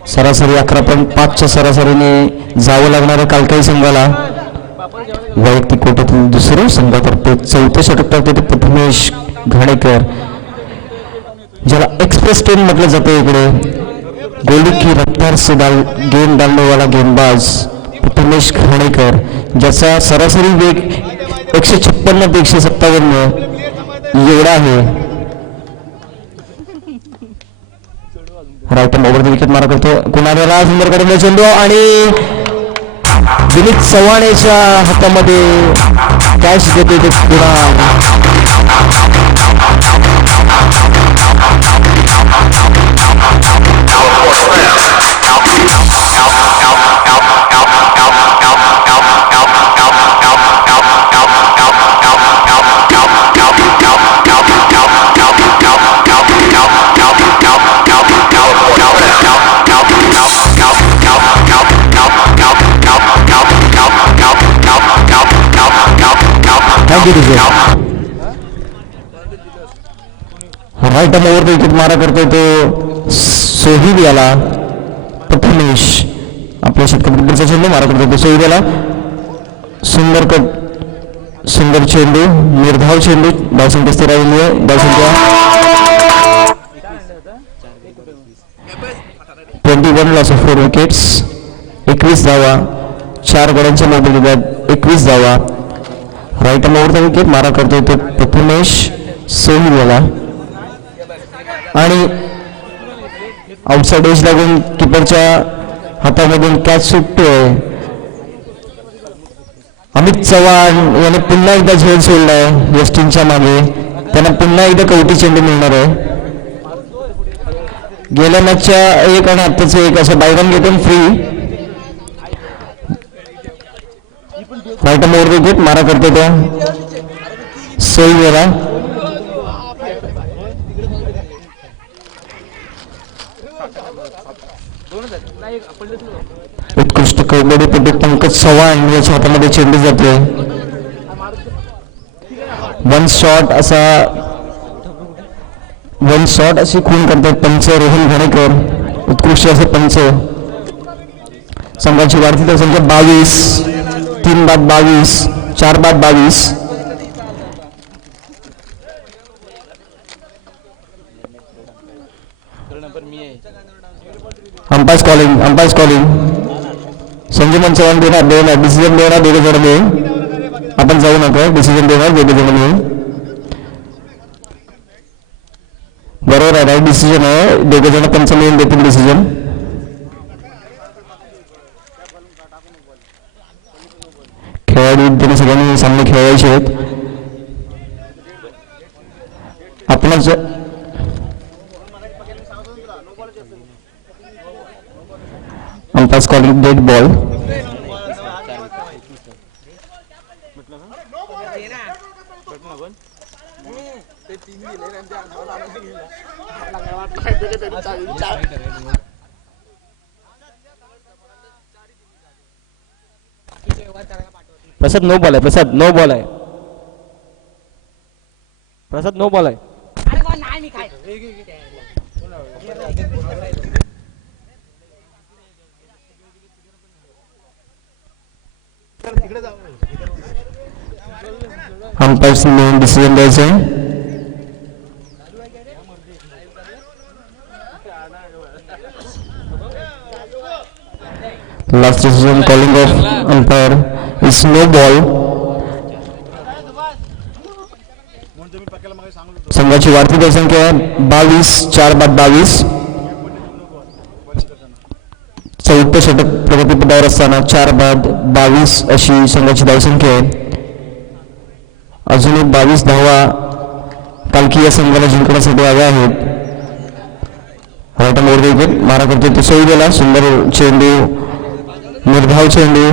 सरासरी 11.5च्या सरासरीने जावं लागणाऱ्या कालकाई संघाला वैयक्तिक कोट्यातील दुसरं संघातर्फे 4थं षटक टाकते ते प्रथमेश घाणेकर, ज्याला एक्सप्रेस ट्रेन म्हटलं जातं इकडे. गोली की रफ्तार से गेंद डालने वाला गेंदबाज प्रथमेश घाणेकर, ज्याचा सरासरी वेग 156 ते 157 एवढा आहे. राईट ओव्हर द विकेट मारा करतो कुणाला. सुंदर कडे चेंडू आणि विनीत चव्हाणेच्या हातामध्ये कॅच देते ते Kunal. Right over the wicket मारा करतोय तो सोहिब याला. प्रथमेश आपल्या षटकाचा चेंडू मारा करतोय तो सोहिब याला. सुंदर कट, सुंदर चेंडू, निर्धाव चेंडू. धावसंख्या स्थिर राहिली आहे. धावसंख्या 21 लॉस ऑफ 4 विकेट्स. 21 धावा. 4 गड्यांच्या मोबदल्यात 21 धावा. राईट मोडचा विकेट मारा करतोय तो प्रथमेश सोहिवाला आणि आउटसाइड एज लागून किपरच्या हातामधून कॅच सुटतोय. अमित चव्हाण याने पुन्हा एकदा झेल सोडलाय वेस्टिनच्या मागे. त्यांना पुन्हा एकदा कवटी चेंडू मिळणार आहे. गेल्या मॅचच्या एक आणि आत्ताचं एक असं buy one get one free. Right more wicket मारा करतो त्या सोईवेला. उत्कृष्ट कबड्डीपटू पंकज चव्हाण याच्या हातामध्ये चेंडू जातोय. वन शॉट अशी खून करतात पंच रोहन घाणेकर. उत्कृष्ट असे पंच. संघाची वाढती संख्या 22. 3 बाद 22, 4 बाद 22. Umpires calling. संजीवन चव्हाण देणार डिसिजन देणार दोघे जण मिळून. आपण जाऊ नका, डिसिजन देणार दोघे जण मिळून. बरोबर आहे, राईट डिसिजन आहे. दोघे जण पंच मिळून देतील डिसिजन. खेळाडू सगळ्यांनी सामने खेळायचे आहेत. आपणच umpires calling dead ball. Prasad no ball आहे. प्रसाद नो बॉल आहे. प्रसाद नो बॉल आहे. अंपायर्स मिळून डिसिजन द्यायचं आहे. Last decision calling of umpire is no ball. संघाची वाढती धावसंख्या 22, 4 बाद 22. चौथं षटक प्रगतीपथावर असताना 4 बाद 22 अशी संघाची धावसंख्या आहे. अजूनही 22 धावा कालकी या संघाला जिंकण्यासाठी हव्या आहेत. राईट मोर विकेट मारा करतो तो सोयी गेला. सुंदर चेंडू, निर्धाव चेंडू.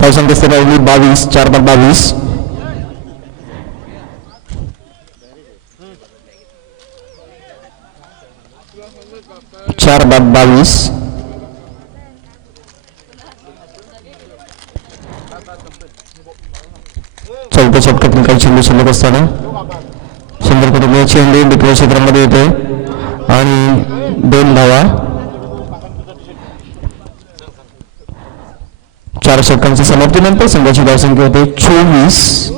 धावसंख्या राहिली 22, 4 बाद 22. चार बाद 22. चौथ्या षटकातून काही चेंडू शिल्लक असताना सुंदर पद्धतीने चेंडू डिक्लेअर क्षेत्रामध्ये येतो आणि 2 धावा. 4 षटकांच्या समाप्तीनंतर संघाची धावसंख्या होते 24,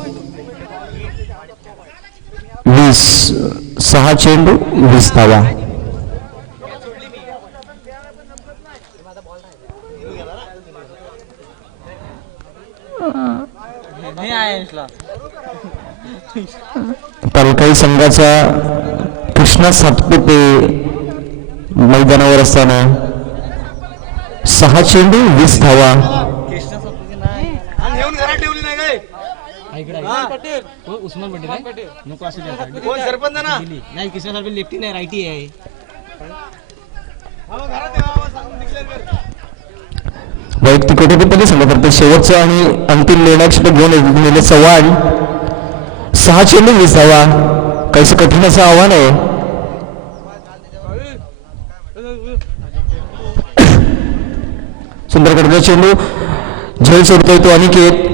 20. 6 चेंडू 20 धावा. तालुकाई संघाचा कृष्णा सातपुते मैदानावर असताना 6 चेंडू 20 धावा. उस्मान पटेल नको असं नाही. कृष्णासारखी लेफ्टी नाही राईटी आहे. वैयक्तिक कटोकटीमध्ये संघातर्फे शेवटचं आणि अंतिम निर्णायक षटक घेऊन निलेश चव्हाण 6 चेंडू 20 धावा. काहीसं कठीण असं आव्हान आहे. सुंदर कडचा चेंडू झेल सोडतोय तो अनिकेत.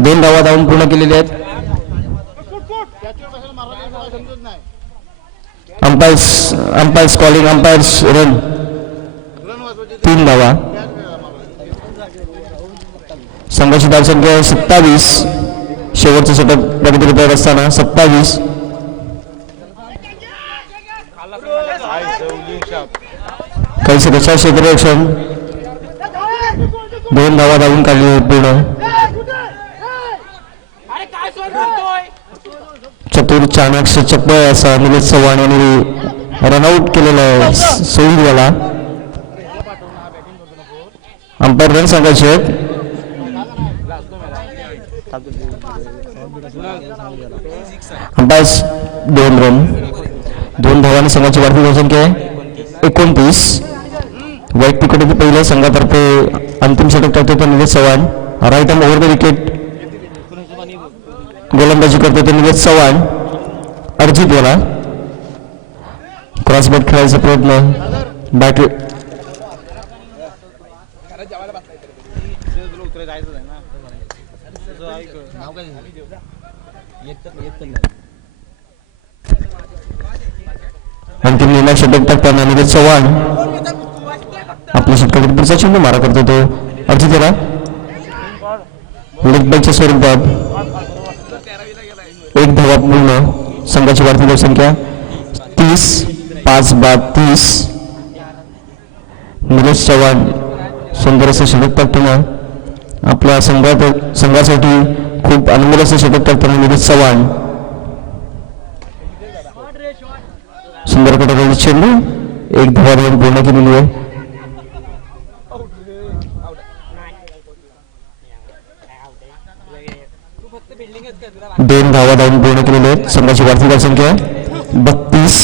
2 धावा धावून पूर्ण केलेल्या आहेत. अंपायर्स कॉलिंग अंपायर्स रन 3 धावा. संघाची धावसंख्या 27. शेवटचं षटक प्रगतीपथावर असताना 27. काही सदस्य क्षेत्ररक्षण 2 धावा धावून काढली पूर्ण. चतुर चाणक्य चपळ असा निलेश चव्हाण यांनी रनआउट केलेला आहे सोयीवाला. अंपायर रन सांगायचे आहेत. Umpire 2 run. 2 धावांनी संघाची वाढती धावसंख्या आहे 29. वैयक्तिक कडे पहिल्या संघातर्फे अंतिम षटक टाकतो तो Nilesh Chavan. Right arm over the wicket गोलंदाजी करतो तो निलेश चव्हाण. अर्जित याला क्रॉस बॅट खेळायचा प्रयत्न. बॅट अंतिम निर्णय षटक टाकताना निलेश चव्हाण आपल्या षटकाकडे पुढचा चेंडू मारा करतो तो अर्जित याला लेग बॅकच्या स्वरूपात. 1 धावा पूर्ण. संघाची वाढती धावसंख्या 30. 5 बाद 30. निलेश चव्हाण सुंदर असं षटक टाकताना आपल्या संघासाठी खूप अनमोल असं षटक टाकताना निलेश चव्हाण. सुंदर कडे चेंडू 1 धावा धावून पूर्ण केलेली आहे. दोन धावा धावून पूर्ण केलेले आहेत. संघाची वाढती धावसंख्या 32.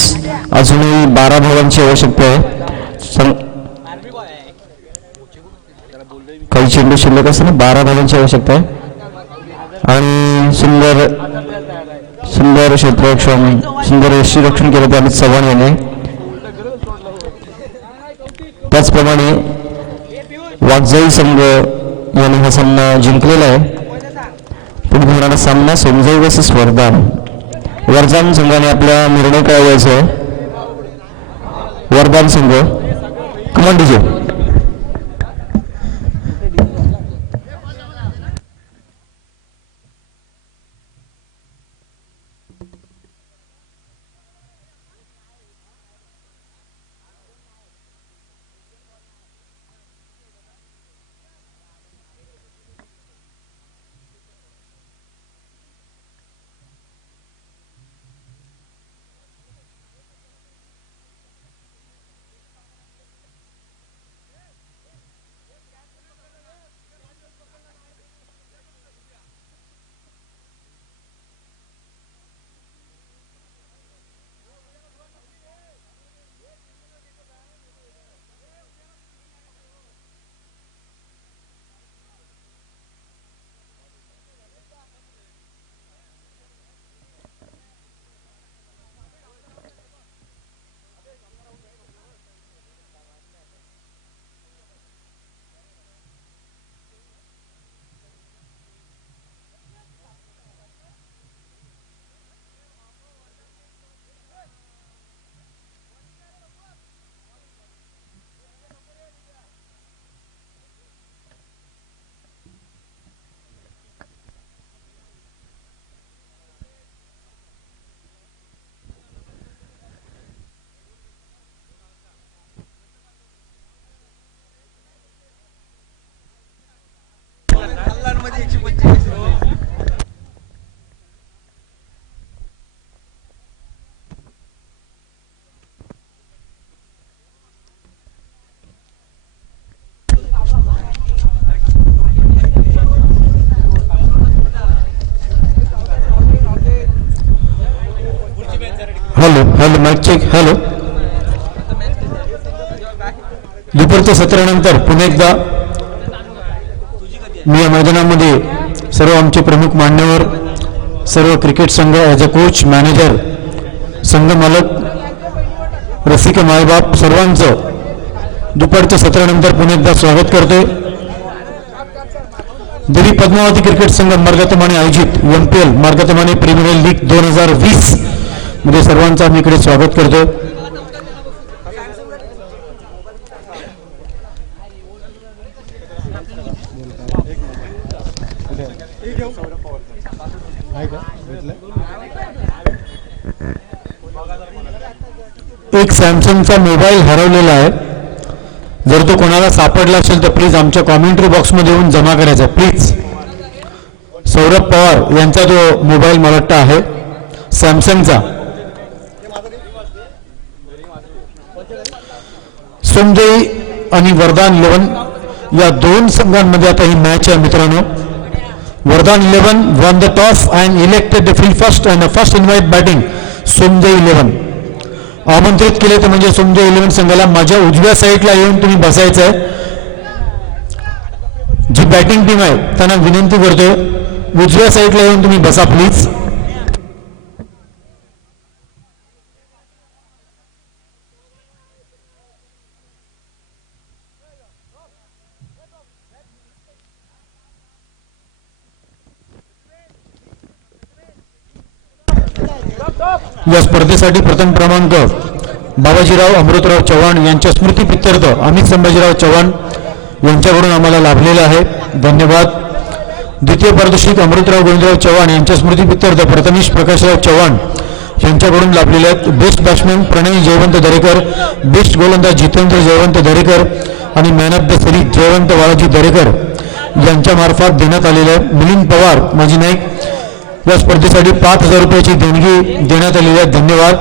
अजूनही 12 धावांची आवश्यकता आहे. काही चेंडू शिल्लक असताना 12 धावांची आवश्यकता आहे. आणि सुंदर क्षेत्ररक्षण सुंदर यष्टीरक्षण केलं त्याने चव्हाण याने. त्याचप्रमाणे वाघजाई संघ याने हा सामना जिंकलेला आहे. पुढे होणारा सामना सोमजाई वर्सेस वरदान. वरदान संघाने आपला निर्णय कळवायचा आहे. वरदान संघ कमान DJ. Hello mic check. Hello. दुपारच्या सत्रानंतर पुन्हा एकदा मी या मैदानामध्ये सर्व आमचे प्रमुख मान्यवर सर्व क्रिकेट संघ ॲज अ कोच मॅनेजर संघ मालक रसिक मायबाप सर्वांचं दुपारच्या सत्रानंतर पुन्हा एकदा स्वागत करतोय. देवी पद्मावती क्रिकेट संघ मार्गातमाने आयोजित MPL मार्गातमाने प्रीमियर लीग 2020 मध्ये सर्वांचं आम्ही इकडे स्वागत करतो. एक सॅमसंगचा मोबाईल हरवलेला आहे. जर तो कोणाला सापडला असेल तर प्लीज आमच्या कॉमेंट्री बॉक्समध्ये येऊन जमा करायचा प्लीज. सौरभ पवार यांचा जो मोबाईल मला वाटतं आहे सॅमसंगचा. सोमदेई आणि वरदान 11 या दोन संघांमध्ये आता ही मॅच आहे मित्रांनो. वरदान 11 won the toss and elected the field first and first invite batting सोमदेई 11. आमंत्रित केले तर म्हणजे सोमदेई 11 संघाला माझ्या उजव्या साईडला येऊन तुम्ही बसायचं आहे. जी बॅटिंग टीम आहे त्यांना विनंती करतोय उजव्या साईडला येऊन तुम्ही बसा प्लीज. या स्पर्धेसाठी प्रथम क्रमांक बाबाजीराव अमृतराव चव्हाण यांच्या स्मृतीप्रित्यर्थ अमित संभाजीराव चव्हाण यांच्याकडून आम्हाला लाभलेला आहे. धन्यवाद. द्वितीय पारितोषिक अमृतराव गोविंदराव चव्हाण यांच्या स्मृतीप्रित्यर्थ प्रथमेश प्रकाशराव चव्हाण यांच्याकडून लाभलेले आहेत. बेस्ट बॅट्समॅन प्रणय जयवंत दरेकर, बेस्ट गोलंदाज जितेंद्र जयवंत दरेकर आणि man of the series Jaywant Balaji Darekar यांच्या मार्फत देण्यात आलेले आहे. मिलिंद पवार माजी नाईक या स्पर्धेसाठी 5,000 रुपयाची देणगी देण्यात आलेली आहे. धन्यवाद.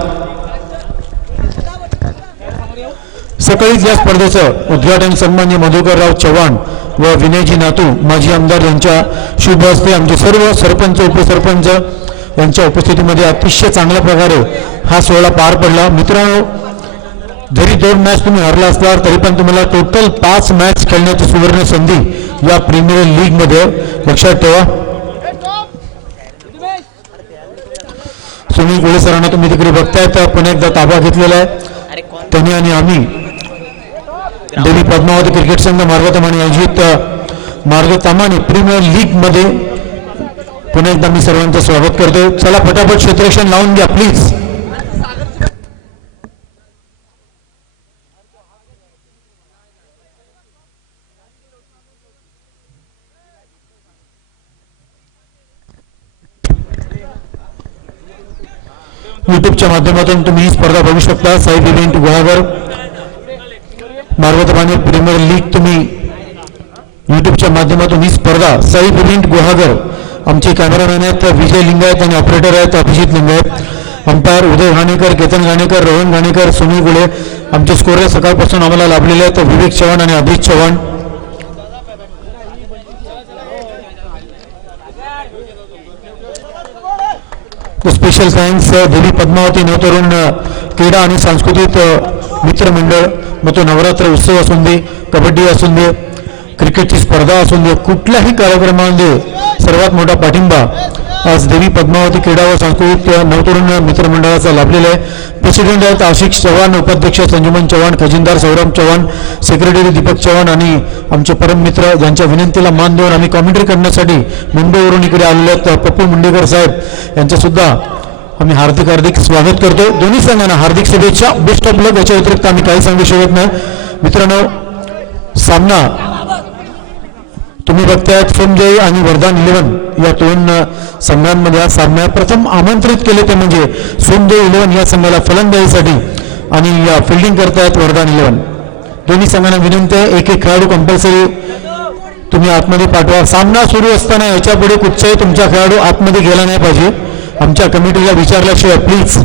सकाळीच या स्पर्धेचं उद्घाटन सन्मान्य मधुकरराव चव्हाण व विनयजी नातू माजी आमदार यांच्या शुभ हस्ते आमचे सर्व सरपंच उपसरपंच यांच्या उपस्थितीमध्ये अतिशय चांगल्या प्रकारे हा सोहळा पार पडला. मित्रांनो, जरी 2 मॅच तुम्ही हरला असल्यावर तरी पण तुम्हाला टोटल 5 मॅच खेळण्याची सुवर्ण संधी या प्रीमियर लीगमध्ये लक्षात ठेवा. सुनील गोळे सरांना तुम्ही तिकडे बघताय तर पुन्हा एकदा ताबा घेतलेला आहे त्यांनी आणि आम्ही. देवी पद्मावती क्रिकेट संघ मार्गतमाने आयोजित मार्गतामाने प्रीमियर लीग मध्ये पुन्हा एकदा मी सर्वांचं स्वागत करतो. चला फटाफट क्षेत्ररक्षण लावून घ्या प्लीज. युट्यूबच्या माध्यमातून तुम्ही ही स्पर्धा बघू शकता. साहेब इव्हेंट गुहागर मार्गतमाने प्रीमियर लीग तुम्ही युट्यूबच्या माध्यमातून ही स्पर्धा. साहेब इव्हेंट गुहागर आमचे कॅमेरामॅन आहेत विजय लिंगायत आणि ऑपरेटर आहेत अभिजित लिंगायत. अंपायर उदय घाणेकर, केतन घाणेकर, रोहन घाणेकर, सुनील गुळे. आमचे स्कोरर सकाळपासून आम्हाला लाभलेले आहेत विवेक चव्हाण आणि अभिजित चव्हाण. स्पेशल थँक्स देवी पद्मावती नवतरुण क्रीडा आणि सांस्कृतिक मित्रमंडळ. मग तो नवरात्र उत्सव असून दे, कबड्डी असून दे, क्रिकेटची स्पर्धा असून दे, कुठल्याही कार्यक्रमामध्ये सर्वात मोठा पाठिंबा आज देवी पद्मावती क्रीडा व सांस्कृतिक नवतरुण मित्रमंडळाचा लाभलेला आहे. प्रेसिडेंट आहेत आशिष चव्हाण, उपाध्यक्ष संजुमन चव्हाण, खजिनदार सौरभ चव्हाण, सेक्रेटरी दीपक चव्हाण आणि आमचे परम मित्र ज्यांच्या विनंतीला मान देऊन आम्ही कॉमेंट्री करण्यासाठी मुंबईवरून इकडे आलेले आहेत पप्पू मुंडेकर साहेब यांचंसुद्धा आम्ही हार्दिक स्वागत करतो. दोन्ही संघांना हार्दिक शुभेच्छा. बेस्ट ऑफ लक. याच्या व्यतिरिक्त आम्ही काही सांगू शकत नाही. मित्रांनो, सामना तुम्ही बघताय सोमदेई आणि वरदान 11 या 2 संघांमध्ये हा सामना. प्रथम आमंत्रित केले ते म्हणजे सोमदेई 11 या संघाला फलंदाजीसाठी आणि या फिल्डिंग करतायत वरदान 11. दोन्ही संघांना विनंती आहे एक खेळाडू कंपल्सरी तुम्ही आतमध्ये पाठवा. सामना सुरू असताना याच्या पुढे कुठचाही तुमचा खेळाडू आतमध्ये गेला नाही पाहिजे. आमच्या कमिटीला विचारल्याशिवाय प्लीज.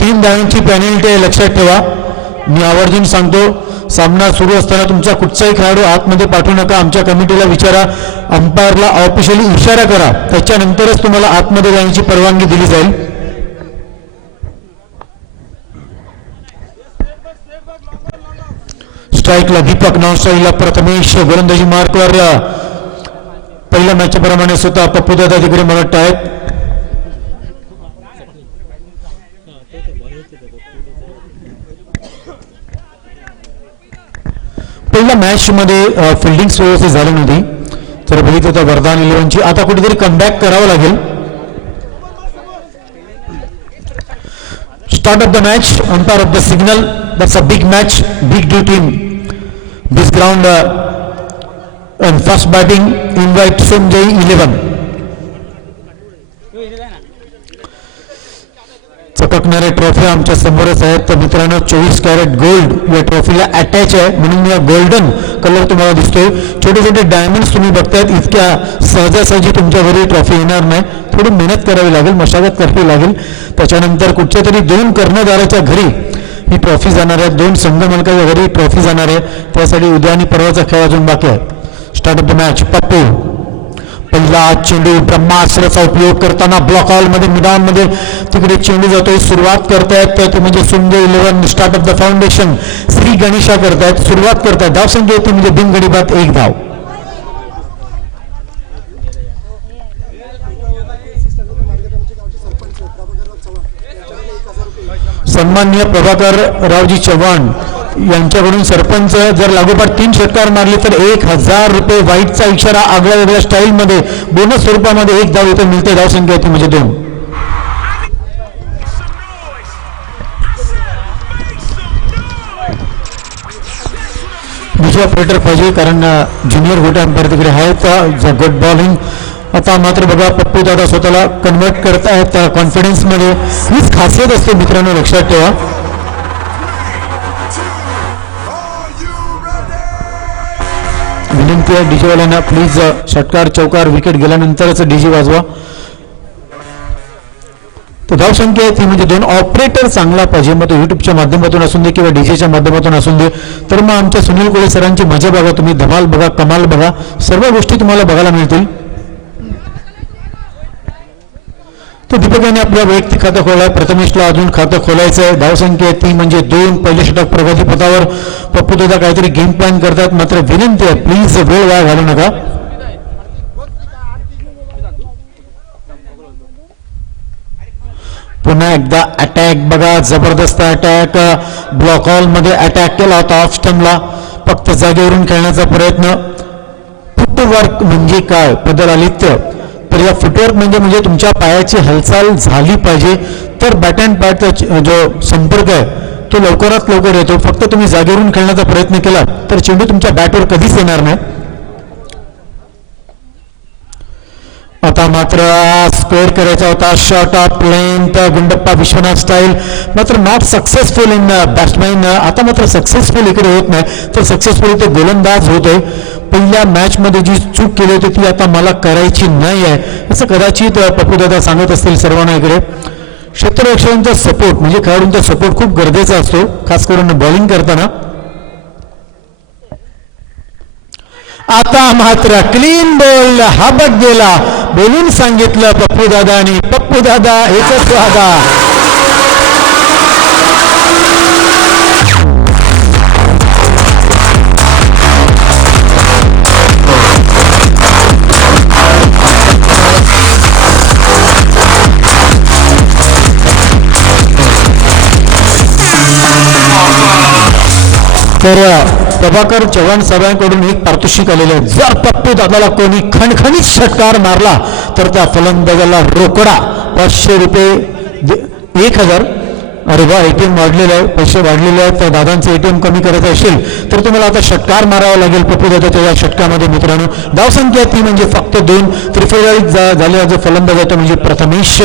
3 धावांची पेनल्टी आहे लक्षात ठेवा. मी आवर्जून सांगतो सामना सुरू असताना तुमचा कुठचाही खेळाडू आतमध्ये पाठवू नका. आमच्या कमिटीला विचारा, अंपायरला ऑफिशियली इशारा करा, त्याच्यानंतरच तुम्हाला आतमध्ये जाण्याची परवानगी दिली जाईल. स्ट्राईकला दीपक, नॉन स्ट्राईकला प्रथमेश. गोलंदाजी मार्कवर पहिल्या मॅचच्या प्रमाणे स्वतः पप्पू दादा तिकडे मला वाटत आहेत. पहिल्या मॅच मध्ये फिल्डिंग व्यवस्थित झाली नव्हती तर बघितलं तर वरदान 11ची आता कुठेतरी कमबॅक करावं लागेल. Start of the match, umpire of the signal. That's a big match, big due team this ground and first batting invite सोमदेई 11. पटकणारे ट्रॉफी आमच्या समोरच आहेत. तर मित्रांनो 24 कॅरेट गोल्ड या ट्रॉफीला अटॅच आहे म्हणून या गोल्डन कलर तुम्हाला दिसतोय. छोटे छोटे डायमंड्स तुम्ही बघतायत. इतक्या सहजासहजी तुमच्या घरी ट्रॉफी येणार नाही. थोडी मेहनत करावी लागेल, मशागत करावी लागेल. त्याच्यानंतर कुठच्या तरी 2 कर्णधाराच्या घरी ही ट्रॉफी जाणार आहे. 2 संघ मालकाच्या घरी ट्रॉफी जाणार आहे. त्यासाठी उद्या आणि परवाचा खेळ अजून बाकी आहे. Start of the match. Pappu पहिला चेंडू ब्रह्मास्त्राचा उपयोग करताना ब्लॉक हॉलमध्ये मैदानमध्ये तिकडे चेंडू जातोय. सुरुवात करतायत ते म्हणजे सुंदर 11 start of the foundation Shri Ganesha करतायत. सुरुवात करतायत. धावसंख्या येते म्हणजे बिनगणिबात 1 धाव. सन्माननीय प्रभाकर रावजी चव्हाण यांच्याकडून सरपंच जर लागोपाठ 3 षटकार मारले तर 1000 रुपये व्हाईटचा इशारा आगळ्या वेगळ्या स्टाईलमध्ये बोनस स्वरूपामध्ये 1 धाव इथे मिळते. धावसंख्या येते म्हणजे 2. दुसरा ऑपरेटर पाहिजे कारण ज्युनियर गोटे अंपायर तिकडे आहेत. Good bowling. आता मात्र बघा पप्पू दादा स्वतःला कन्वर्ट करत आहेत कॉन्फिडन्समध्ये. हीच खासियत असते मित्रांनो, लक्षात ठेवा. विनंती आहे डीजेवाल्यांना प्लीज षटकार चौकार विकेट गेल्यानंतरच डीजे वाजवा. तर धावसंख्या ती म्हणजे 2. ऑपरेटर चांगला पाहिजे, मग तो युट्यूबच्या माध्यमातून असून दे किंवा डीजेच्या माध्यमातून असून दे. तर मग आमच्या सुनील कोळे सरांची मजा बघा तुम्ही, धमाल बघा, कमाल बघा, सर्व गोष्टी तुम्हाला बघायला मिळतील. तो दीपक यांनी आपल्या वैयक्तिक खातं खोलाय. प्रथमेशला अजून खातं खोलायचं आहे. धावसंख्या ती म्हणजे 2. पहिले षटक प्रगतीपथावर. पप्पू दादा काहीतरी गेम प्लॅन करतात. मात्र विनंती आहे प्लीज वेळ वाया घालू नका. पुन्हा एकदा अटॅक बघा, जबरदस्त अटॅक. ब्लॉक हॉल मध्ये अटॅक केला होता ऑफ स्टंपला. फक्त जागेवरून खेळण्याचा प्रयत्न. फुटवर्क म्हणजे काय प्रदलालित्य. तर या फुटवर्क म्हणजे तुमच्या पायाची हालचाल झाली पाहिजे. तर बॅट अँड बॅटचा जो संपर्क आहे तो लवकरात लवकर येतो. फक्त तुम्ही जागेवरून खेळण्याचा प्रयत्न केला तर चेंडू तुमच्या बॅटवर कधीच येणार नाही. आता मात्र स्क्वेअर करायचा होता. Shot of length Gundappa Vishwanath style. मात्र नॉट सक्सेसफुल इन बॅट्समॅन. आता मात्र सक्सेसफुल इकडे होत नाही तर सक्सेसफुल इथे गोलंदाज होतोय. पहिल्या मॅच मध्ये जी चूक केली होती ती आता मला करायची नाही आहे असं कदाचित पप्पू दादा सांगत असतील सर्वांना. इकडे क्षेत्ररक्षकांचा सपोर्ट म्हणजे खेळाडूंचा सपोर्ट खूप गरजेचा असतो, खास करून बॉलिंग करताना. आता मात्र क्लीन बॉल हा बघ गेला. बोलून सांगितलं पप्पू दादा आणि पप्पू दादा एकच वादा. तर प्रभाकर चव्हाण साहेबांकडून एक पारितोषिक आलेलं आहे. जर पप्पू दादाला कोणी खणखणीत षटकार मारला तर त्या फलंदाजाला रोकडा 500 रुपये 1000. अरे वा, एटीएम वाढलेलं आहे, पैसे वाढलेले आहेत. तर दादांचं एटीएम कमी करायचं असेल तर तुम्हाला आता षटकार मारावा लागेल पप्पू दादाच्या या षटकामध्ये. मित्रांनो धावसंख्या ती म्हणजे फक्त 2. त्रिफलदारी झालेला जो फलंदाज आहे तो म्हणजे प्रथमेश.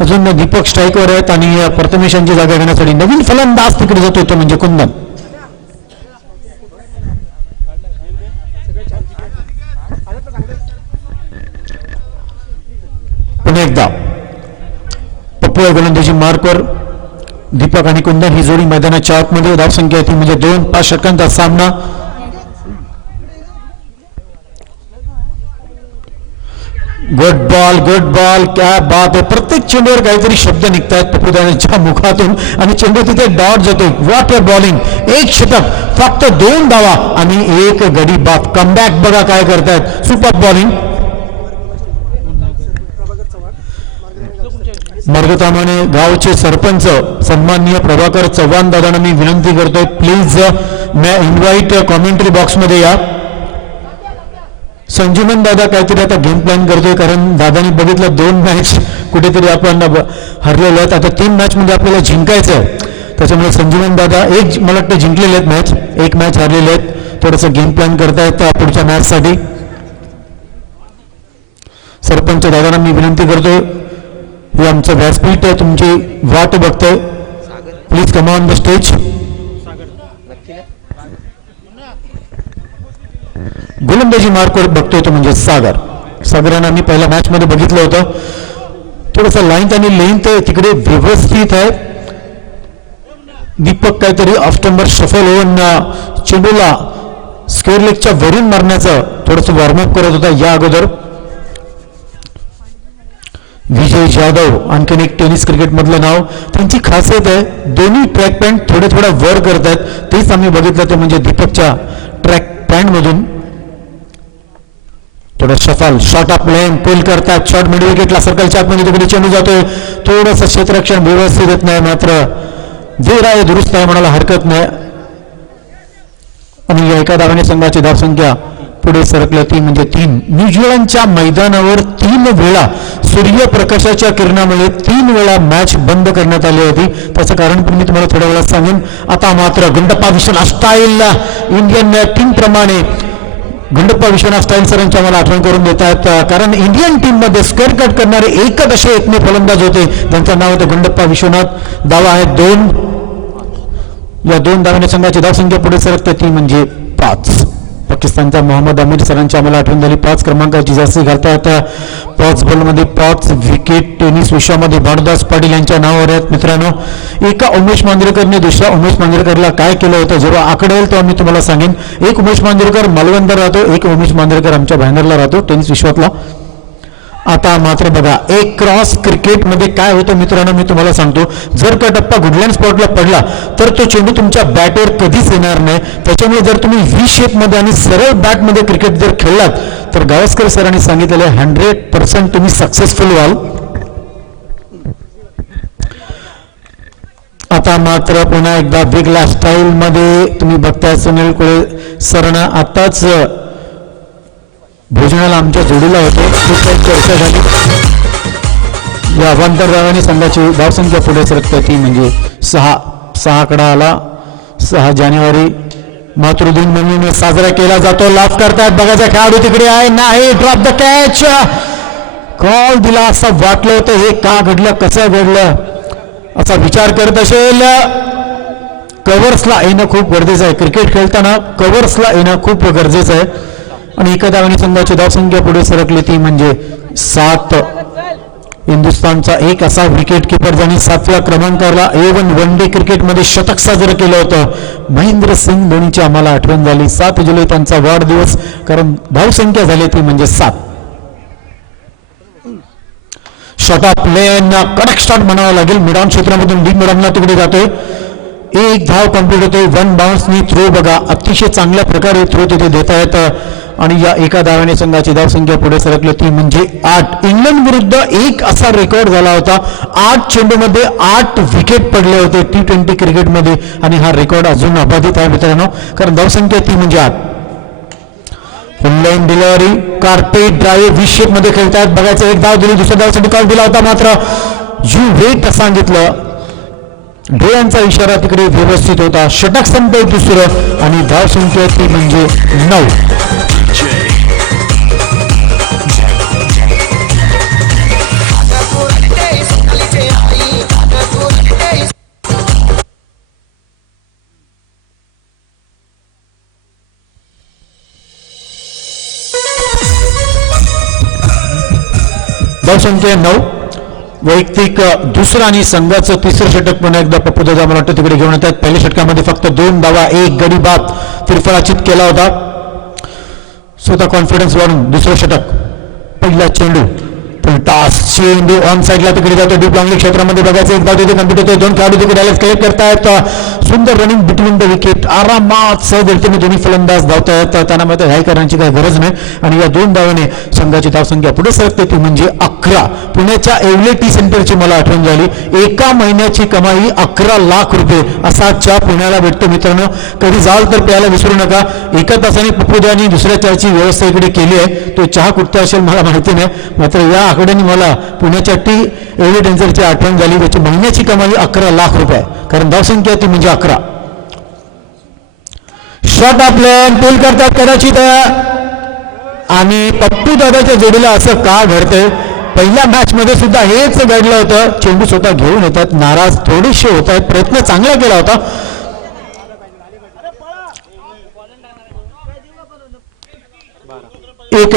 अजून दीपक स्ट्राईकवर आहेत आणि प्रथमेशांची जागा घेण्यासाठी नवीन फलंदाज तिकडे जातो तो म्हणजे कुंदन. पुन्हा एकदा पप्पू आहे गोलंदाजी मार्कवर. दीपक आणि कुंदन ही जोडी मैदानाच्या आतमध्ये. धावसंख्या ती म्हणजे 2. 5 षटकांचा सामना. गुड बॉल क्या बात आहे. प्रत्येक चेंडूवर काहीतरी शब्द निघतायत पप्पू दादांच्या मुखातून आणि चेंडू तिथे डॉट जातो. What a bowling. 1 षटक फक्त 2 धावा आणि 1 गडी बाद. कमबॅक बघा काय करतायत. Super bowling. मार्गतामाने गावचे सरपंच सन्माननीय प्रभाकर चव्हाण दादांना मी विनंती करतोय प्लीज मैं इन्व्हाइट कॉमेंट्री बॉक्समध्ये या. संजीवन दादा काहीतरी आता गेम प्लॅन करतोय कारण दादानी बघितलं 2 मॅच कुठेतरी आपण हरलेले आहेत. आता 3 मॅच मध्ये आपल्याला जिंकायचं आहे. त्याच्यामुळे संजीवन दादा मला वाटतं जिंकलेले आहेत मॅच, 1 मॅच हरलेले आहेत. थोडंसं गेम प्लॅन करतायत पुढच्या मॅचसाठी. सरपंच दादांना मी विनंती करतोय हे आमचं व्यासपीठ तुमची वाट बघतोय. Please come on the stage. गोलंदाजी मार्कवर बघतोय तो म्हणजे सागरानं आम्ही पहिल्या मॅच मध्ये बघितलं होतं. थोडंसं लाईन आणि लेंथ तिकडे व्यवस्थित आहे. दीपक काहीतरी ऑफ स्टंबर शफल होऊन चेंडूला स्क्वेअर लेगच्या वरून मारण्याचं थोडंसं वॉर्मअप करत होता या अगोदर. विजय जाधव आणखीन एक टेनिस क्रिकेट मधलं नाव. त्यांची खासियत आहे दोन्ही ट्रॅक पॅन्ट थोडे वर करतात. तेच आम्ही बघितलं ते म्हणजे दीपकच्या ट्रॅक पॅन्ट मधून थोडं शफल शॉट ऑफ लेन पुल करतात. शॉट मिड विकेटला सर्कलच्या आतमध्ये तिकडे चेंडू जातोय. थोडंसं क्षेत्ररक्षण व्यवस्थित येत नाही मात्र वेळ आहे दुरुस्त आहे म्हणायला हरकत नाही. आणि या एका धावाने संघाची धावसंख्या पुढे सरकली ती म्हणजे 3. न्यूझीलंडच्या मैदानावर 3 वेळा सूर्यप्रकाशाच्या किरणामुळे 3 वेळा मॅच बंद करण्यात आली होती. त्याचं कारण पण मी तुम्हाला थोड्या वेळात सांगेन. आता मात्र Gundappa Vishwanath style Indian team प्रमाणे गुंडप्पा विश्वनाथ स्टाईल सरांची आम्हाला आठवण करून देतात. कारण इंडियन टीम मध्ये स्क्वेअर कट करणारे एकच असे एकमेव फलंदाज होते त्यांचं नाव होतं गुंडप्पा विश्वनाथ. धावा आहेत 2. या 2 धावाने संघाची धावसंख्या पुढे सरकते ती म्हणजे 5. पाकिस्तानचा मोहम्मद अमीर सरांची आम्हाला आठवण झाली. 5 क्रमांकाची जास्ती घालतात. 5 बॉलमध्ये 5 विकेट. टेनिस विश्वामध्ये भानुदास पाटील यांच्या नावावर आहेत मित्रांनो. एका उमेश मांजरेकरने दुसऱ्या उमेश मांजरेकरला काय केलं होतं जेव्हा आकडे येईल तेव्हा मी तुम्हाला सांगेन. एक उमेश मांजरेकर मालवणला राहतो, एक उमेश मांजरेकर आमच्या बॅनरला राहतो टेनिस विश्वातला. आता मात्र बघा एक क्रॉस क्रिकेटमध्ये काय होतं मित्रांनो मी तुम्हाला सांगतो. जर का टप्पा गुडलँड स्पॉटला पडला तर तो चेंडू तुमच्या बॅटवर कधीच येणार नाही. त्याच्यामुळे जर तुम्ही व्ही शेपमध्ये आणि सरळ बॅटमध्ये क्रिकेट जर खेळलात तर गावस्कर सरांनी सांगितलेले 100% तुम्ही सक्सेसफुल व्हाल. आता मात्र पुन्हा एकदा बिग लाईफस्टाईल मध्ये तुम्ही बघताय सुनील कुळे सरांना आताच भोजनाला आमच्या जोडीला होते. खूप काही चर्चा झाली. या अवांतर धावाने संघाची धावसंख्या पुढे सरकते ती म्हणजे 6 आकडा आला. 6 जानेवारी मातृदिन म्हणून साजरा केला जातो. लाफ करतात बघायचा खेळाडू तिकडे आहे नाही. Drop the catch. कॉल दिला असं वाटलं होतं. हे का घडलं कसं घडलं असा विचार करत असेल. कव्हर्सला येणं खूप गरजेचं आहे. क्रिकेट खेळताना कव्हर्सला येणं खूप गरजेचं आहे. आणि एका धावाने संघाची धावसंख्या पुढे सरकली ती म्हणजे 7. हिंदुस्थानचा एक असा विकेट किपर ज्यांनी 7व्या क्रमांकाला A1 वन डे क्रिकेटमध्ये शतक साजरं केलं होतं. महेंद्र सिंग धोनीची आम्हाला आठवण झाली. 7 जुलै त्यांचा वाढदिवस. कारण धावसंख्या झाली ती म्हणजे 7. शॉट ऑफ लेन कडक शॉट म्हणावा लागेल. मिडॉन क्षेत्रामधून डीप मिडॉनला तिकडे जातोय. एक धाव कंप्लीट होते. 1 बाउन्सनी थ्रो बघा अतिशय चांगल्या प्रकारे थ्रो तिथे देता येतं. आणि या एका धावाने संघाची धावसंख्या पुढे सरकली ती म्हणजे 8. इंग्लंड विरुद्ध एक असा रेकॉर्ड झाला होता. 8 चेंडूमध्ये 8 विकेट पडले होते T20 क्रिकेटमध्ये. आणि हा रेकॉर्ड अजून अबाधित आहे मित्रांनो कारण धावसंख्या ती म्हणजे 8. ऑनलाईन डिलिव्हरी कार्पेट ड्राईव्ह विशेप मध्ये खेळतात. बघायचं एक धाव दिली दुसऱ्या धावसाठी कॉल दिला होता मात्र यू वेट सांगितलं. डोळ्यांचा इशारा तिकडे व्यवस्थित होता. षटक संपे दुसरं आणि धावसंख्या ती म्हणजे 9. धावसंख्या 9. वैयक्तिक दुसरं आणि संघाचं तिसरं षटक पुन्हा एकदा पप्पू दादा मला वाटतं तिकडे घेऊन येतात. पहिल्या षटकामध्ये फक्त 2 धावा 1 गडी बाद फिरफळाचित केला होता. स्वतः कॉन्फिडन्स वाढून दुसरं षटक. पहिला चेंडू टास चेंडू ऑन साईडला तिकडे जातो. डीप लॉंगली क्षेत्रामध्ये बघायचं एक धाव तिथे कंप्लीट होते. 2 खेळाडू तिकडे आलेच कलेक्ट करतायत. सुंदर रनिंग बिटवीन द विकेट. आरामात सहजरीतीने दोन्ही फलंदाज धावतायत. त्यांना मात्र घाई करण्याची काही गरज नाही. आणि या 2 धावाने संघाची धावसंख्या पुढे सरकते ती म्हणजे 11. पुण्याच्या एवले टी सेंटरची मला आठवण झाली. एका महिन्याची कमाई 11 लाख रुपये असा चहा पुण्याला भेटतो मित्रांनो. कधी जाल तर प्यायला विसरू नका. एका तासाने पप्पूदानी दुसऱ्या चहाची व्यवस्था इकडे केली आहे. तो चहा कुठे असेल मला माहिती नाही मात्र या आकड्याने मला पुण्याच्या टी एवले टेन्सरची आठवण झाली. त्याची महिन्याची कमाई 11 लाख रुपये कारण धावसंख्या ती म्हणजे 11. शॉट आपलं पूल करतात कदाचित. आणि पप्पू दादाच्या जोडीला असं का घडतंय पहिल्या मॅच मध्ये सुद्धा हेच घडलं होतं. चेंडू स्वतः घेऊन येतात, नाराज थोडेसे होत आहेत. प्रयत्न चांगला केला होता. एक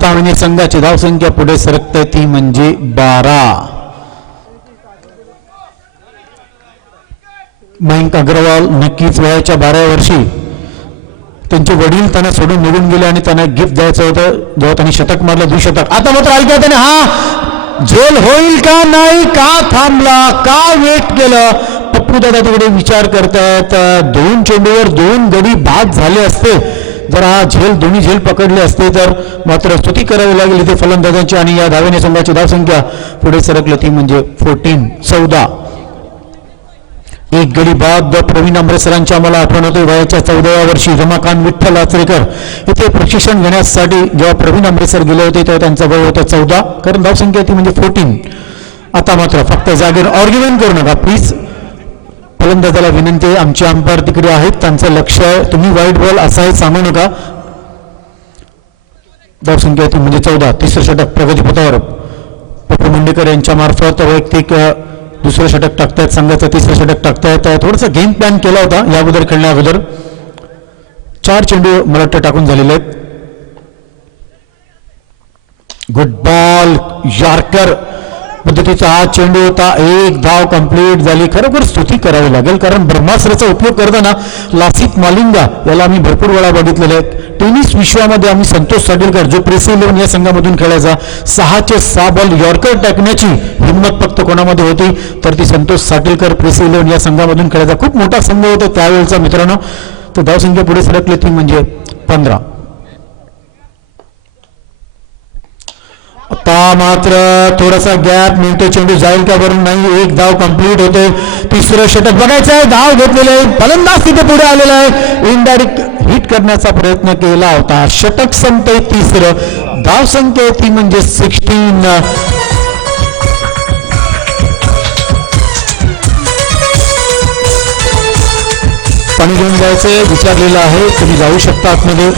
धावणे संघाची धावसंख्या पुढे सरकते ती म्हणजे 12. मयंक अग्रवाल नक्कीच वयाच्या 12व्या वर्षी त्यांचे वडील त्यांना सोडून निघून गेले आणि त्यांना गिफ्ट द्यायचं होतं जेव्हा त्यांनी शतक मारलं, द्विशतक. आता मात्र ऐका त्याने हा झेल होईल का नाही, का थांबला, का वेट केलं. पप्पू दादा तिकडे विचार करतायत. 2 चेंडूवर 2 गडी बाद झाले असते, जर हा दोन्ही झेल पकडले असते तर मात्र स्तुती करावी लागेल इथे फलंदाजांची. आणि या धावेने संघाची धावसंख्या पुढे सरकली ती म्हणजे 14. एक गडी बाद प्रवीण आंबरेसरांची आम्हाला आठवण होते. वयाच्या 14व्या वर्षी रमाकांत विठ्ठल आचरेकर इथे प्रशिक्षण घेण्यासाठी जेव्हा प्रवीण आंबरेसर गेले होते तेव्हा त्यांचं वय होतं 14, कारण धावसंख्या ती म्हणजे 14. आता मात्र फक्त जागेवर आर्ग्युमेंट करू नका प्लीज. फलंदाजाला विनंती आहे, आमचे अंपायर तिकडे आहेत, त्यांचं लक्ष आहे, तुम्ही वाईट बॉल असा आहे सांगू नका. धावसंख्या ती म्हणजे 14. तिसरं षटक प्रगतीपथावर पप्पू मुंडेकर यांच्या मार्फत वैयक्तिक दुसरं षटक टाकतायत, संघाचं तिसरं षटक टाकतायत. थोडंसं गेम प्लॅन केला होता या अगोदर खेळण्या अगोदर. 4 चेंडू मला वाटतं टाकून झालेले आहेत. गुड बॉल, यॉर्कर पद्धतीचा हा चेंडू होता. 1 धाव कंप्लीट झाली. खरोखर स्तुती करावी लागेल, कारण ब्रह्मास्त्राचा उपयोग करताना लासित मालिंगा याला आम्ही भरपूर वेळा बघितलेले आहेत. टेनिस विश्वामध्ये आम्ही संतोष साटेलकर जो प्रेस 11 या संघामधून खेळायचा, 6चे 6 बॉल यॉर्कर टाकण्याची हिंमत फक्त कोणामध्ये होती तर ती संतोष साटेलकर प्रेस 11 या संघामधून खेळायचा. खूप मोठा संघ होता त्यावेळेचा मित्रांनो. तर धावसंख्या पुढे सरकली ती म्हणजे 15. आता मात्र थोडासा गॅप मिळतो. चेंडू जाईल का वरून नाही. 1 धाव कंप्लीट होते. तिसरं षटक बघायचं आहे. धाव घेतलेले आहे. फलंदाज तिथे पुढे आलेला आहे. इनडायरेक्ट हिट करण्याचा प्रयत्न केला होता. षटक संपते तिसरं. धाव संख्या ती म्हणजे 16. पाणी घेऊन जायचंय विचारलेलं आहे, तुम्ही जाऊ शकता आतमध्ये.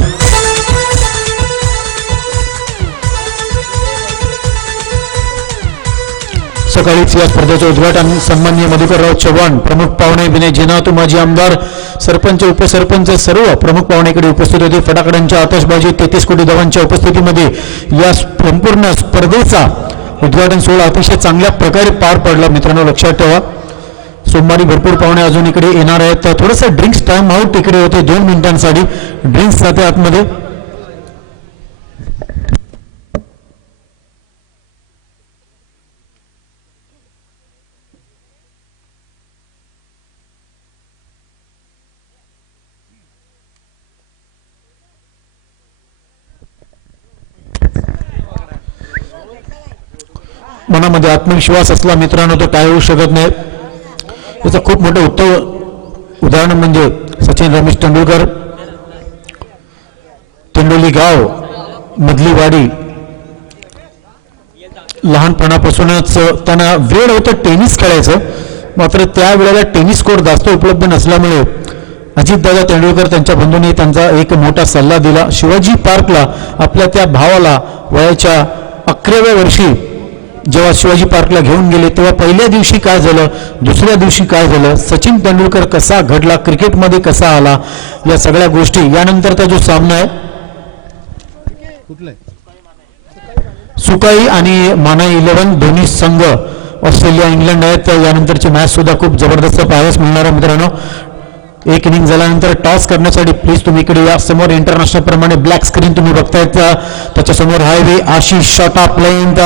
सकाळीच या स्पर्धेचे उद्घाटन सन्माननीय मधुकरराव चव्हाण, प्रमुख पाहुणे विनय जेनातू, माजी आमदार, सरपंच, उपसरपंच सर्व प्रमुख पाहुणेकडे उपस्थित होते. फटाकड्यांच्या आतषबाजी 33 कोटी धावांच्या उपस्थितीमध्ये या संपूर्ण स्पर्धेचा उद्घाटन सोहळा अतिशय चांगल्या प्रकारे पार पडला. मित्रांनो लक्षात ठेवा, सोमवारी भरपूर पाहुणे अजून इकडे येणार आहेत. तर थोडंसं ड्रिंक्स टाइम आउट इकडे होते 2 मिनिटांसाठी. ड्रिंक्स जाते आतमध्ये. मनामध्ये आत्मविश्वास असला मित्रांनो तर काय होऊ शकत नाही. याचं खूप मोठं उत्तम उदाहरण म्हणजे सचिन रमेश तेंडुलकर. तेंडोली गाव, मधली वाडी, लहानपणापासूनच त्यांना वेळ होतं टेनिस खेळायचं, मात्र त्यावेळेला टेनिस कोर्ट जास्त उपलब्ध नसल्यामुळे अजितदादा तेंडुलकर त्यांच्या बंधूंनी त्यांचा एक मोठा सल्ला दिला. शिवाजी पार्कला आपल्या त्या भावाला वयाच्या 11व्या वर्षी जेव्हा शिवाजी पार्कला घेऊन गेले तेव्हा पहिल्या दिवशी काय झालं, दुसऱ्या दिवशी काय झालं, सचिन तेंडुलकर कसा घडला, क्रिकेटमध्ये कसा आला, या सगळ्या गोष्टी. यानंतरचा जो सामना आहे सुकाई आणि मानाई 11 दोन्ही संघ ऑस्ट्रेलिया इंग्लंड आहेत. यानंतरची मॅच सुद्धा खूप जबरदस्त पाहायला मिळणार आहे मित्रांनो. एक इनिंग झाल्यानंतर टॉस करण्यासाठी प्लीज तुम्ही इकडे या. समोर इंटरनॅशनल प्रमाणे ब्लॅक स्क्रीन तुम्ही बघतायत, त्याच्यासमोर highway Ashish shot of length.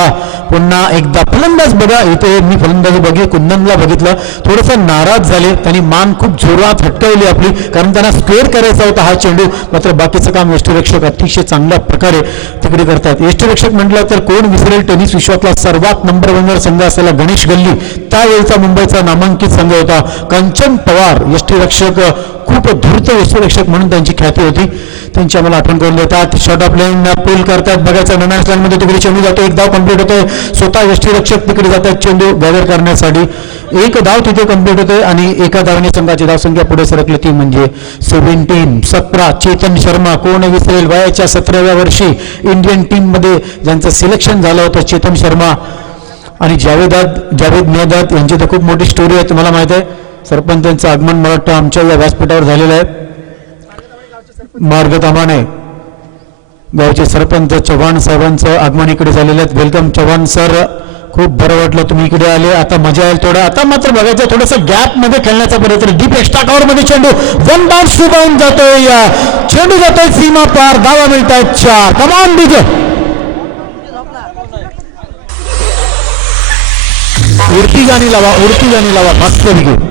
पुन्हा एकदा फलंदाज बघा, इथे मी फलंदाज कुंदनला बघितलं, थोडंसं नाराज झाले, त्यांनी मान खूप जोरात हटकावली आपली, कारण त्यांना स्क्वेअर करायचा होता हा चेंडू. मात्र बाकीचं काम यष्टीरक्षक अतिशय चांगल्या प्रकारे तिकडे करतात. यष्टीरक्षक म्हटलं तर कोण विसरेल, टेनिस विश्वातला सर्वात नंबर 1 वर संघ असलेला गणेश गल्ली त्यावेळेचा मुंबईचा नामांकित संघ होता. कंचन पवार यष्टीरक्षक खूप धूर्त यष्टीरक्षक म्हणून त्यांची ख्याती होती, त्यांची आम्हाला आठवण करून देतात. शॉर्ट ऑफ लाईन पूल करतात बघायचं, नॉन लाईनमध्ये तिकडे चेंडू जातो, एक धाव कंप्लीट होतोय, स्वतः यष्टीरक्षक तिकडे जातात चेंडू गॅदर करण्यासाठी, एक धाव तिथे कंप्लीट होते आणि एका धावने संघाची धावसंख्या पुढे सरकली ती म्हणजे 17. चेतन शर्मा, कोण विसरेल, वयाच्या 17व्या वर्षी इंडियन टीम मध्ये ज्यांचं सिलेक्शन झालं होतं चेतन शर्मा आणि जावेद मियादाद यांची तर खूप मोठी स्टोरी आहे, तुम्हाला माहित आहे. सरपंचांचं आगमन मला वाटतं आमच्या या व्यासपीठावर झालेलं आहे. मार्गतामाने गावचे सरपंच चव्हाण साहेबांचं आगमन इकडे झालेलं आहे. वेलकम चव्हाण सर, खूप बरं वाटलं तुम्ही इकडे आले. आता मजा येईल थोडं. आता मात्र बघायचं थोडंसं गॅप मध्ये खेळण्याचा प्रयत्न, डीप एक्स्ट्रा कव्हर मध्ये चेंडू वन बाउंस सुबावून जातोय, चेंडू जातोय सीमा पार, धावा मिळतात 4. कमान बिज उडती गाणी लावा मस्त विकेट.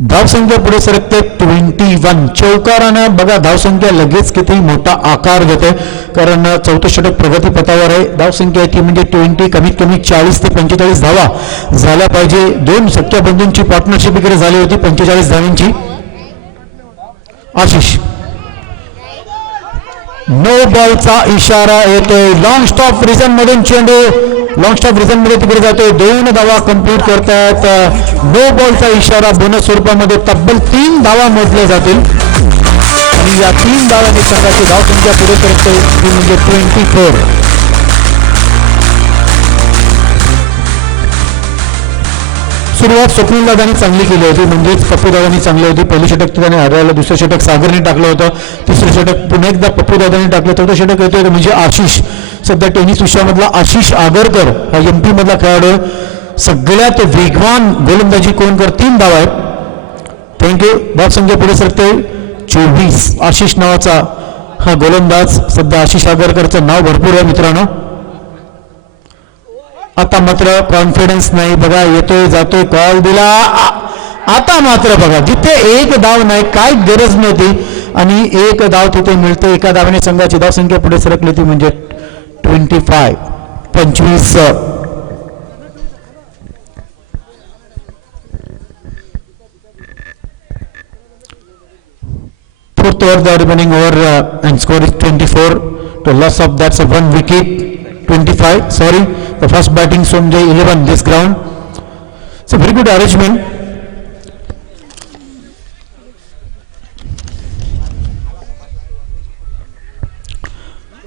धावसंख्या पुढे सरकते 21. चौकारानं बघा धावसंख्या लगेच किती मोठा आकार घेते, कारण चौथं षटक प्रगतीपथावर आहे. धावसंख्या ती म्हणजे 20, कमीत कमी 40 ते 45 धावा झाल्या पाहिजे. 2 सख्या बंधूंची पार्टनरशिप इकडे झाली होती 45 धावांची. आशिष, नो बॉलचा इशारा येतोय. लॉंग स्टॉप रिझन मधून चेंडू लॉंग स्टॉप रिझन मध्ये तिकडे जातोय, 2 धावा कंप्लीट करतायत. नो बॉलचा इशारा बोनस स्वरूपामध्ये तब्बल 3 धावा मोजल्या जातील आणि या 3 धावांनी संघाची धावसंख्या पुढे करते ती म्हणजे 24. सुरुवात स्वप्नील दादांनी चांगली केली होती, म्हणजेच पप्पू दादांनी चांगली होती. पहिलं षटक त्याने हरवलं, दुसरं षटक सागरने टाकलं होतं, तिसरं षटक पुन्हा एकदा पप्पू दादांनी टाकलं, चौथं षटक येतोय म्हणजे आशिष, सध्या टेनिस विश्वामधला आशिष आगरकर हा MP मधला खेळाडू, सगळ्यात वेगवान गोलंदाजी कोण कर 3 धावा आहेत. थँक्यू. धावसंख्या पुढे सरकते 24. आशिष नावाचा हा गोलंदाज, सध्या आशिष आगरकरचं नाव भरपूर आहे मित्रांनो. आता मात्र कॉन्फिडन्स नाही बघा, येतोय जातोय, कॉल दिला. आता मात्र बघा जिथे एक धाव नाही, काय गरज नव्हती आणि एक धाव तिथे मिळते. एका धावाने संघाची धावसंख्या पुढे सरकली ती म्हणजे 25. Fourth over, the remaining over and score is 24 to loss of that's a 1 wicket. 25, sorry, the first batting from the 11 this ground. It's a very good arrangement.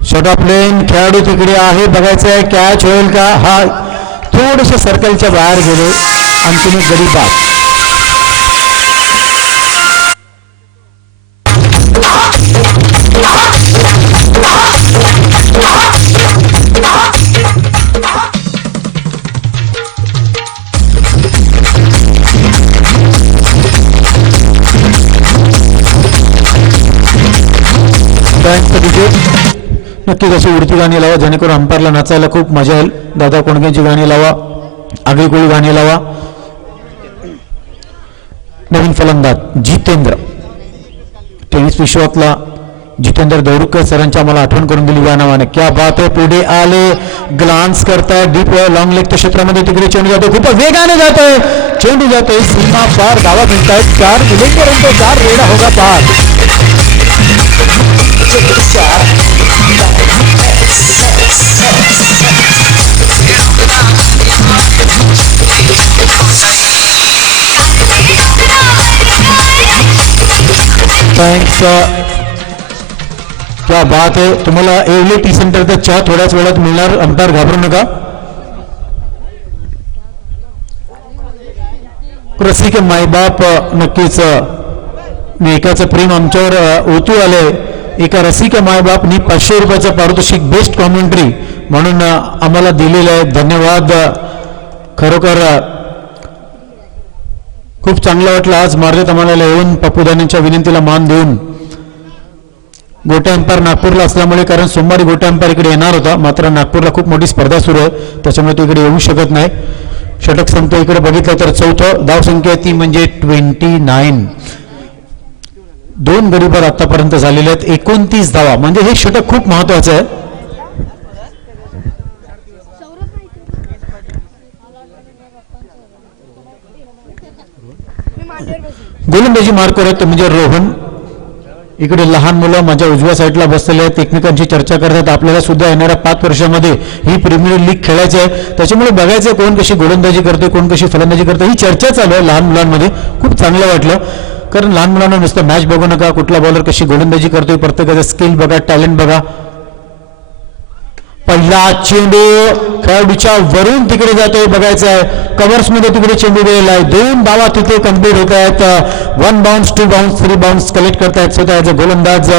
Short of length, खेळाडू तिकडे आहे, बघायचं आहे कॅच होईल का. हा थोडेसे सर्कलच्या बाहेर गेले, आणखीन एक गडी बाद. नक्कीच अशी उडती गाणी लावा जेणेकरून अंपायरला नाचायला खूप मजा येईल. दादा कोणग्यांची गाणी लावा, आगळीकोळी गाणी लावा. नवीन फलंदाज जितेंद्र, टेनिस विश्वातला जितेंद्र दौडकर सरांची आम्हाला आठवण करून दिली या नावाने. क्या बात आहे, पुढे आले, ग्लान्स करताय, डीप लॉंग लेगच्या क्षेत्रामध्ये तिकडे चेंडू जातो, खूप वेगाने जातोय, चेंडू जातोय सीमा पार, धावा मिळतायत 4 मिनिटपर्यंत, 4 रेडा होगा पार. थँक्स. क्या बात आहे. तुम्हाला एवढे टी सेंटरचा चहा थोड्याच वेळात मिळणार, अंपायर घाबरू नका. रसिक मायबाप, नक्कीच एकाचं प्रेम आमच्यावर ओतू आले. एका रसिक मायबापनी 500 रुपयाचं पारितोषिक बेस्ट कॉमेंट्री म्हणून आम्हाला दिलेलं आहे. धन्यवाद. खरोखर खूप चांगलं वाटलं आज मार्गतामाला येऊन पप्पूदानींच्या विनंतीला मान देऊन. गोट्या अंपायर नागपूरला असल्यामुळे, कारण सोमवारी गोट्या अंपायर इकडे येणार होता, मात्र नागपूरला खूप मोठी स्पर्धा सुरू आहे त्याच्यामुळे तो इकडे येऊ शकत नाही. षटक संख्या इकडे बघितलं तर 4थं, धावसंख्या ती म्हणजे 29. 2 गडी बाद आतापर्यंत झालेले आहेत, 29 धावा, म्हणजे हे षटक खूप महत्वाचं आहे. गोलंदाजी मार्कर आहेत म्हणजे रोहन. इकडे लहान मुलं माझ्या उजव्या साईडला बसलेले आहेत, एकमेकांची चर्चा करतात. आपल्याला सुद्धा येणाऱ्या 5 वर्षामध्ये ही प्रीमियर लीग खेळायची आहे, त्याच्यामुळे बघायचं कोण कशी गोलंदाजी करते, कोण कशी फलंदाजी करते, ही चर्चा चालू आहे लहान मुलांमध्ये. खूप चांगलं वाटलं, कारण लहान मुलांना नुसतं मॅच बघू नका, कुठला बॉलर कशी गोलंदाजी करतोय, प्रत्येकाचा स्किल बघा, टॅलेंट बघा. पहिला चेंडू खेळाडूच्या वरून तिकडे जातोय, बघायचं आहे. कव्हर्स मध्ये तिकडे चेंडू गेलेला आहे. 2 धावा तिथे कंप्लीट होत आहेत. 1 बाउन्स, 2 बाउन्स, 3 बाउन्स कलेक्ट करतायत स्वतः गोलंदाज.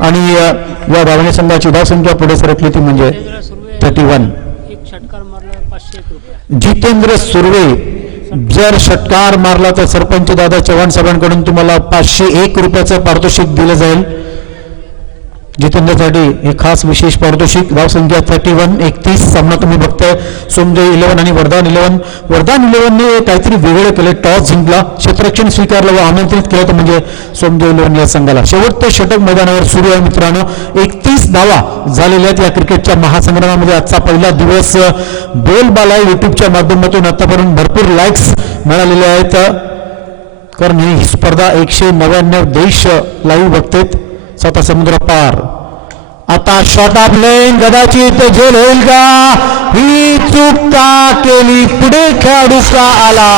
आणि या धावणे संघाची धावसंख्या पुढे सरकली ती म्हणजे 31. जितेंद्र सुर्वे जर षटकार मारला तर सरपंच दादा चव्हाण साहेबांकडून तुम्हाला 501 रुपयाचं पारितोषिक दिलं जाईल. जितेंद्रसाठी हे खास विशेष पारितोषिक. धावसंख्या 31. 31 सामना तुम्ही बघताय. सोमजय 11 आणि वरदान 11. वरदान 11ने काहीतरी वेगळं केलं, टॉस जिंकला, क्षेत्ररक्षण स्वीकारलं व आमंत्रित केलं तर म्हणजे सोमजय 11 या संघाला. शेवटचं षटक मैदानावर सुरू आहे मित्रांनो. 31 धावा झालेल्या आहेत या क्रिकेटच्या महासंग्रामामध्ये. आजचा पहिला दिवस बोलबाला युट्यूबच्या माध्यमातून आतापर्यंत भरपूर लाईक्स मिळालेले आहेत, कारण ही स्पर्धा 199 देश लाईव्ह बघतेत स्वतः समुद्र पार. आता शॉट ऑफ लेन कदाचित झेल होईल का? ही चूक का केली? पुढे खेळाडू का आला?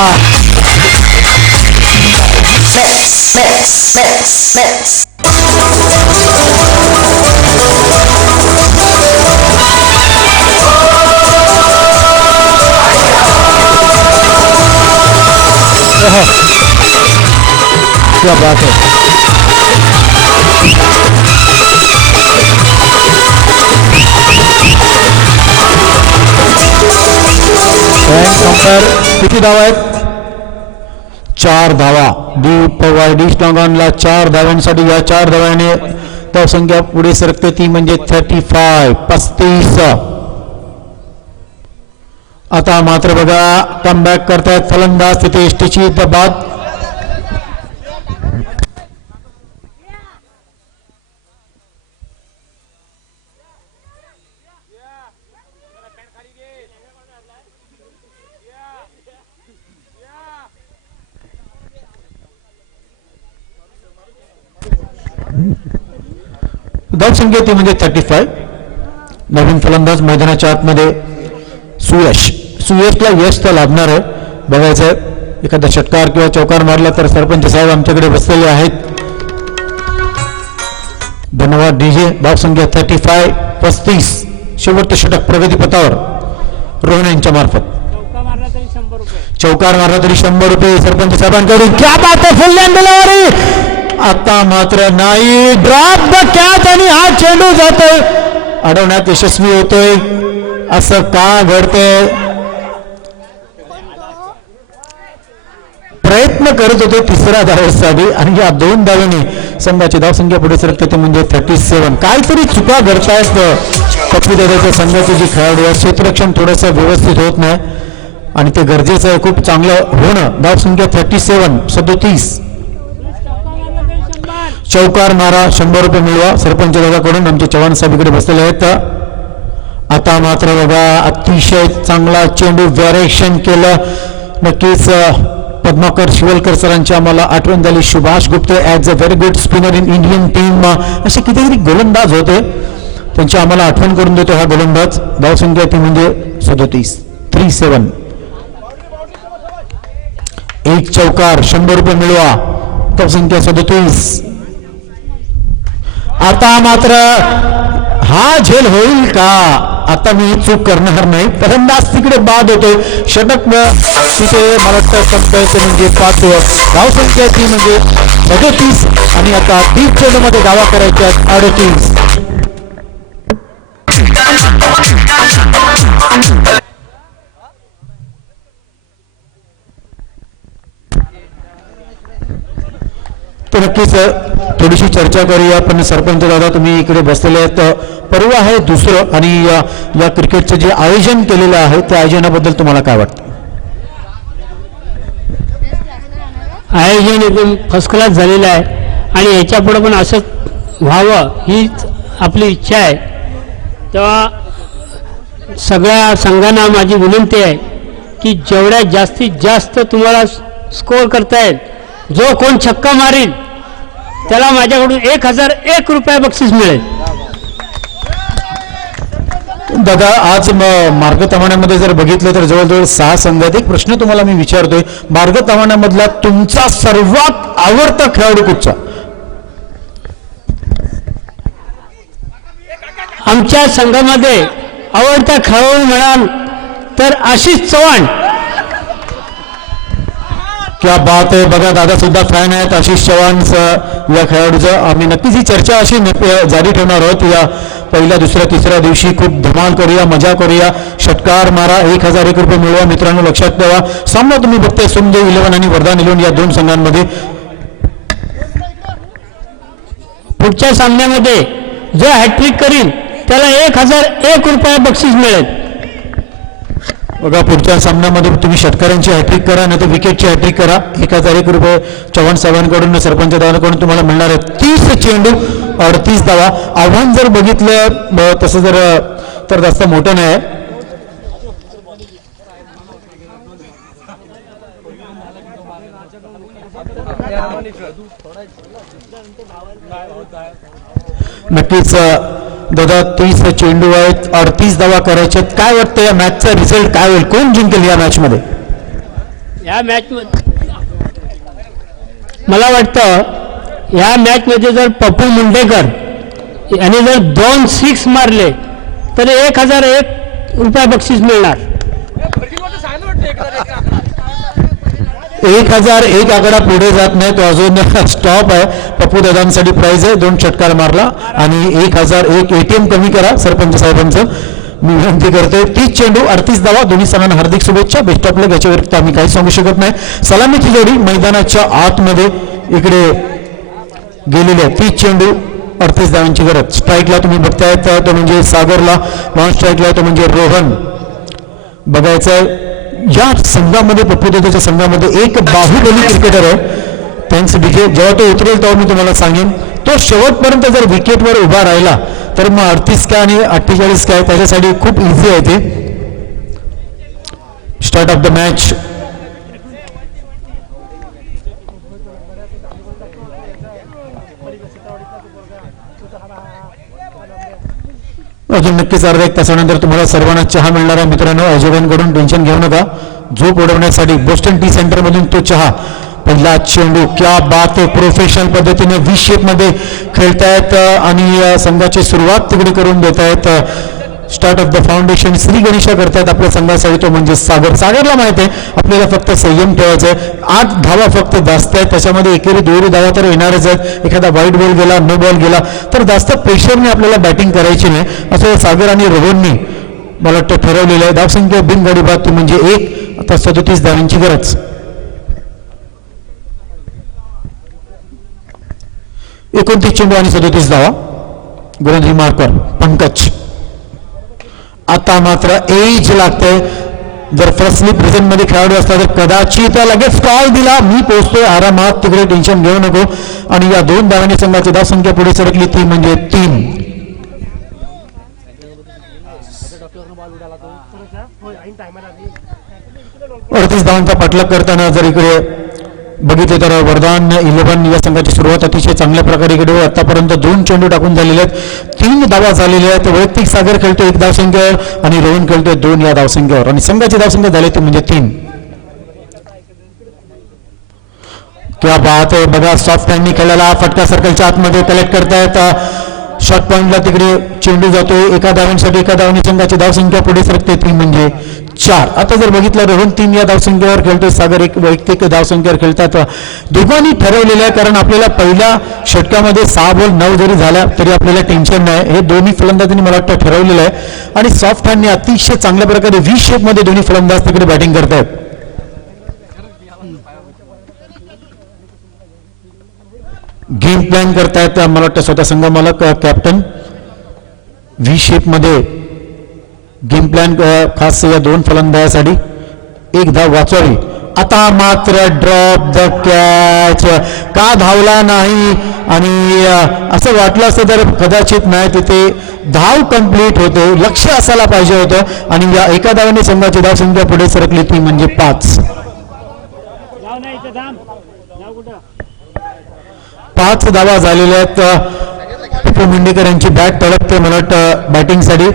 क्या बात है. किती धावा आहेत? 4 धावा. दीप वायडी स्ट्रॉंगॉनला 4 धाव्यांसाठी, या 4 धाव्याने धावसंख्या पुढे सरकते ती म्हणजे 35. आता मात्र बघा कमबॅक करतायत फलंदाज. तिथे एसटीची बाद. धावसंख्या ती म्हणजे 35. नवीन फलंदाज मैदानाच्या आतमध्ये सुयशला यश तर लाभणार आहे. बघायचं आहे एखादा षटकार किंवा चौकार मारला तर सरपंच साहेब आमच्याकडे बसलेले आहेत. धन्यवाद डीजे. धावसंख्या 35. शेवटचं षटक प्रगतीपथावर रोहन यांच्या मार्फत. चौकार मारला तरी 100 रुपये सरपंच साहेबांकडून. क्या बात आहे, फुल लँड डिलिव्हरी. आता मात्र नाही, ड्रॉप द कॅच आणि हा चेंडू जातोय, अडवण्यात यशस्वी होतोय. असं का घडतंय? प्रयत्न करत होते 3ऱ्या धावेसाठी आणि या 2 धावेने संघाची धावसंख्या पुढे सरकते ते म्हणजे 37. काहीतरी चुका घडतायत पप्पू दादाच्या संघाचे जे खेळाडू आहेत. क्षेत्ररक्षण थोडंसं व्यवस्थित होत नाही आणि ते गरजेचं आहे खूप चांगलं होणं. धावसंख्या 37. चौकार मारा, 100 रुपये मिळवा सरपंच दादाकडून. आमचे चव्हाण साहेब इकडे बसलेले आहेत. आता मात्र बघा अतिशय चांगला चेंडू व्हेरिएशन केलं. नक्कीच पद्माकर शिवलकर सरांची आम्हाला आठवण झाली. Subhash Gupte as a very good spinner in Indian team. असे कितीतरी गोलंदाज होते, त्यांची आम्हाला आठवण करून देतो हा गोलंदाज. धावसंख्या ती म्हणजे 37. एक चौकार, 100 रुपये मिळवा. धावसंख्या 37. आता मात्र हा झेल होईल का? आता मी चूक करणार नाही. फलंदाज तिकडे बाद होतोय. षटक तिथे मला वाटतं संपायचं म्हणजे 5. धावसंख्या ती म्हणजे 37 आणि आता 30 चेंडूमध्ये धावा करायच्या 38. तर नक्कीच थोडीशी चर्चा करूया. पण सरपंच दादा तुम्ही इकडे बसलेले आहेत. पर्व आहे दुसरं आणि या क्रिकेटचं जे आयोजन केलेलं आहे त्या आयोजनाबद्दल तुम्हाला काय वाटतं? आयोजन एकदम फर्स्ट क्लास झालेलं आहे आणि याच्या पुढे पण असंच व्हावं हीच आपली इच्छा आहे. तेव्हा सगळ्या संघांना माझी विनंती आहे की जेवढ्या जास्तीत जास्त तुम्हाला स्कोअर करता येईल जो कोण छक्का मारील त्याला माझ्याकडून 1001 रुपये बक्षीस मिळेल. दादा आज मार्गतामाण्यामध्ये जर बघितलं तर जवळजवळ 6 संघ आहेत. एक प्रश्न तुम्हाला मी विचारतोय, मार्गतामाण्यामधला तुमचा सर्वात आवडता खेळाडू कुठचा? आमच्या संघामध्ये आवडता खेळाडू म्हणाल तर आशिष चव्हाण. क्या बात आहे. बघा दादा सुद्धा फॅन आहेत आशिष चव्हाणचं या खेळाडूचं. आम्ही नक्कीच ही चर्चा अशी जारी ठेवणार आहोत. या पहिल्या दुसऱ्या तिसऱ्या दिवशी खूप धमाल करूया, मजा करूया, षटकार मारा, 1001 रुपये मिळवा. मित्रांनो लक्षात ठेवा, सामना तुम्ही बघताय सुंदे 11 आणि वरदान 11 या दोन संघांमध्ये. पुढच्या सामन्यामध्ये जो हॅट्रिक करील त्याला 1001 रुपये बक्षीस मिळेल. बघा पुढच्या सामन्यामध्ये तुम्ही षटकारांची हॅट्रिक करा नाही तर विकेटची हॅट्रिक करा. 1001 रुपये चव्हाण साहेबांकडून सरपंच दादाकडून तुम्हाला मिळणार आहे. 30 चेंडू 38 धावा. आव्हान जर बघितलं तसं जर तर जास्त मोठं नाही. नक्कीच दादा 30 चेंडू आहेत, 38 धावा करायचे. काय वाटतं या मॅचचा रिझल्ट काय होईल, कोण जिंकेल या मॅच मध्ये? या मॅच मला वाटतं या मॅच मध्ये जर पप्पू मुंडेकर यांनी जर 2 6 मारले तर 1001 रुपये बक्षीस मिळणार. 1001 आकडा पुढे जात नाही, तो अजून स्टॉप आहे. पप्पू दादांसाठी प्राइज आहे. 2 षटकार मारला आणि 1001 ATM कमी करा सरपंच साहेबांचं मी विनंती करतोय. 30 चेंडू 38 धावा. दोन्ही संघांना हार्दिक शुभेच्छा. बेस्ट ऑफ लक. याच्या व्यतिरिक्त आम्ही काही सांगू शकत नाही. सलामीची जोडी मैदानाच्या आतमध्ये इकडे गेलेली आहे. 30 चेंडू 38 धावांची गरज. स्ट्राईकला तुम्ही बघतायत तो म्हणजे सागरला, नॉन स्ट्राईकला तो म्हणजे रोहन. बघायचं या संघामध्ये पप्पू दादाच्या संघामध्ये एक बाहुबली क्रिकेटर आहे. Thanks DJ. जेव्हा तो उतरेल तेव्हा मी तुम्हाला सांगेन. तो शेवटपर्यंत जर विकेटवर उभा राहिला तर मग 38 काय आणि 48 काय त्याच्यासाठी खूप इझी आहे ते. Start of the match. अजून नक्कीच अर्धा 1 तासानंतर तुम्हाला सर्वांना चहा मिळणार आहे. मित्रांनो आयोजकांकडून टेन्शन घेऊ नका. झोप उडवण्यासाठी बोस्टन टी सेंटर मधून तो चहा. पहिला चेंडू क्या बात आहे. प्रोफेशनल पद्धतीने 20 शेप मध्ये खेळतायत आणि संघाची सुरुवात तिकडे करून देत आहेत. Start of the foundation Shri Ganesha करतायत आपल्या संघासाठी तो म्हणजे सागर. सागरला माहित आहे आपल्याला फक्त संयम ठेवायचा आहे. 8 धावा फक्त जास्त आहेत, त्याच्यामध्ये एकेरी 2 धावा तर येणारच आहेत. एखादा वाईट बॉल गेला, नो बॉल गेला तर जास्त प्रेशरने आपल्याला बॅटिंग करायची नाही असं सागर आणि रोहननी मला वाटतं ठरवलेलं आहे. धावसंख्या बिनगाडी बाद ती म्हणजे 1. आता 37 धावांची गरज. 29 चेंडू आणि 37 धावा. गोलंदाजी मार्कर पंकज. आता मात्र एज लागतंय. जर फर्स्ट स्लिप प्रेझेंट मध्ये खेळाडू असता तर कदाचित लगेच कॉल दिला मी पोहोचतोय आरामात तिकडे टेन्शन घेऊ नको. आणि या 2 धावांनी संघाची धावसंख्या पुढे सरकली ती म्हणजे 3. अडतीस धावांचा पाठलाग करताना जर इकडे बघितले तर वरदान 11 या संघाची सुरुवात अतिशय चांगल्या प्रकारे इकडे आतापर्यंत 2 चेंडू टाकून झालेले आहेत. 3 धावा झालेल्या आहेत. वैयक्तिक सागर खेळतो 1 धावसंख्येवर आणि रोहन खेळतोय 2 या धावसंख्येवर आणि संघाची धावसंख्या झाली ती म्हणजे 3. क्या बात आहे. बघा सॉफ्ट हँडनी खेळायला फटका सर्कलच्या आतमध्ये कलेक्ट करतायत. शॉर्ट पॉइंटला तिकडे चेंडू जातोय. 1 धावांसाठी 1 धावांनी संघाची धावसंख्या पुढे सरकते ती म्हणजे 4. आता जर बघितलं रोहन 3 या धावसंख्येवर खेळतोय, सागर 1 वैयक्तिक धावसंख्येवर खेळतात. दोघांनी ठरवलेलं आहे कारण आपल्याला पहिल्या षटकामध्ये 6 बॉल 9 जरी झाला तरी आपल्याला टेन्शन नाही. हे दोन्ही फलंदाजांनी मला वाटतं ठरवलेलं आहे आणि सॉफ्ट हँडने अतिशय चांगल्या प्रकारे 20 शेपमध्ये दोन्ही फलंदाज तिकडे बॅटिंग करतायत. गेम प्लॅन करतायत मला वाटतं स्वतः संघ मालक कॅप्टन. 20 शेपमध्ये गेम प्लॅन खास या 2 फलंदाजासाठी. 1 धाव वाचवावी. आता मात्र ड्रॉप द कॅच. का धावला नाही आणि असं वाटलं असतं तर कदाचित नाही तिथे धाव कंप्लीट होते. लक्ष असायला पाहिजे होतं आणि या 1 धावाने संघाची धावसंख्या पुढे सरकली ती म्हणजे 5. 5 धावा झालेल्या आहेत. पप्पू मुंडेकर यांची बॅट तळपते मला वाटतं बॅटिंगसाठी.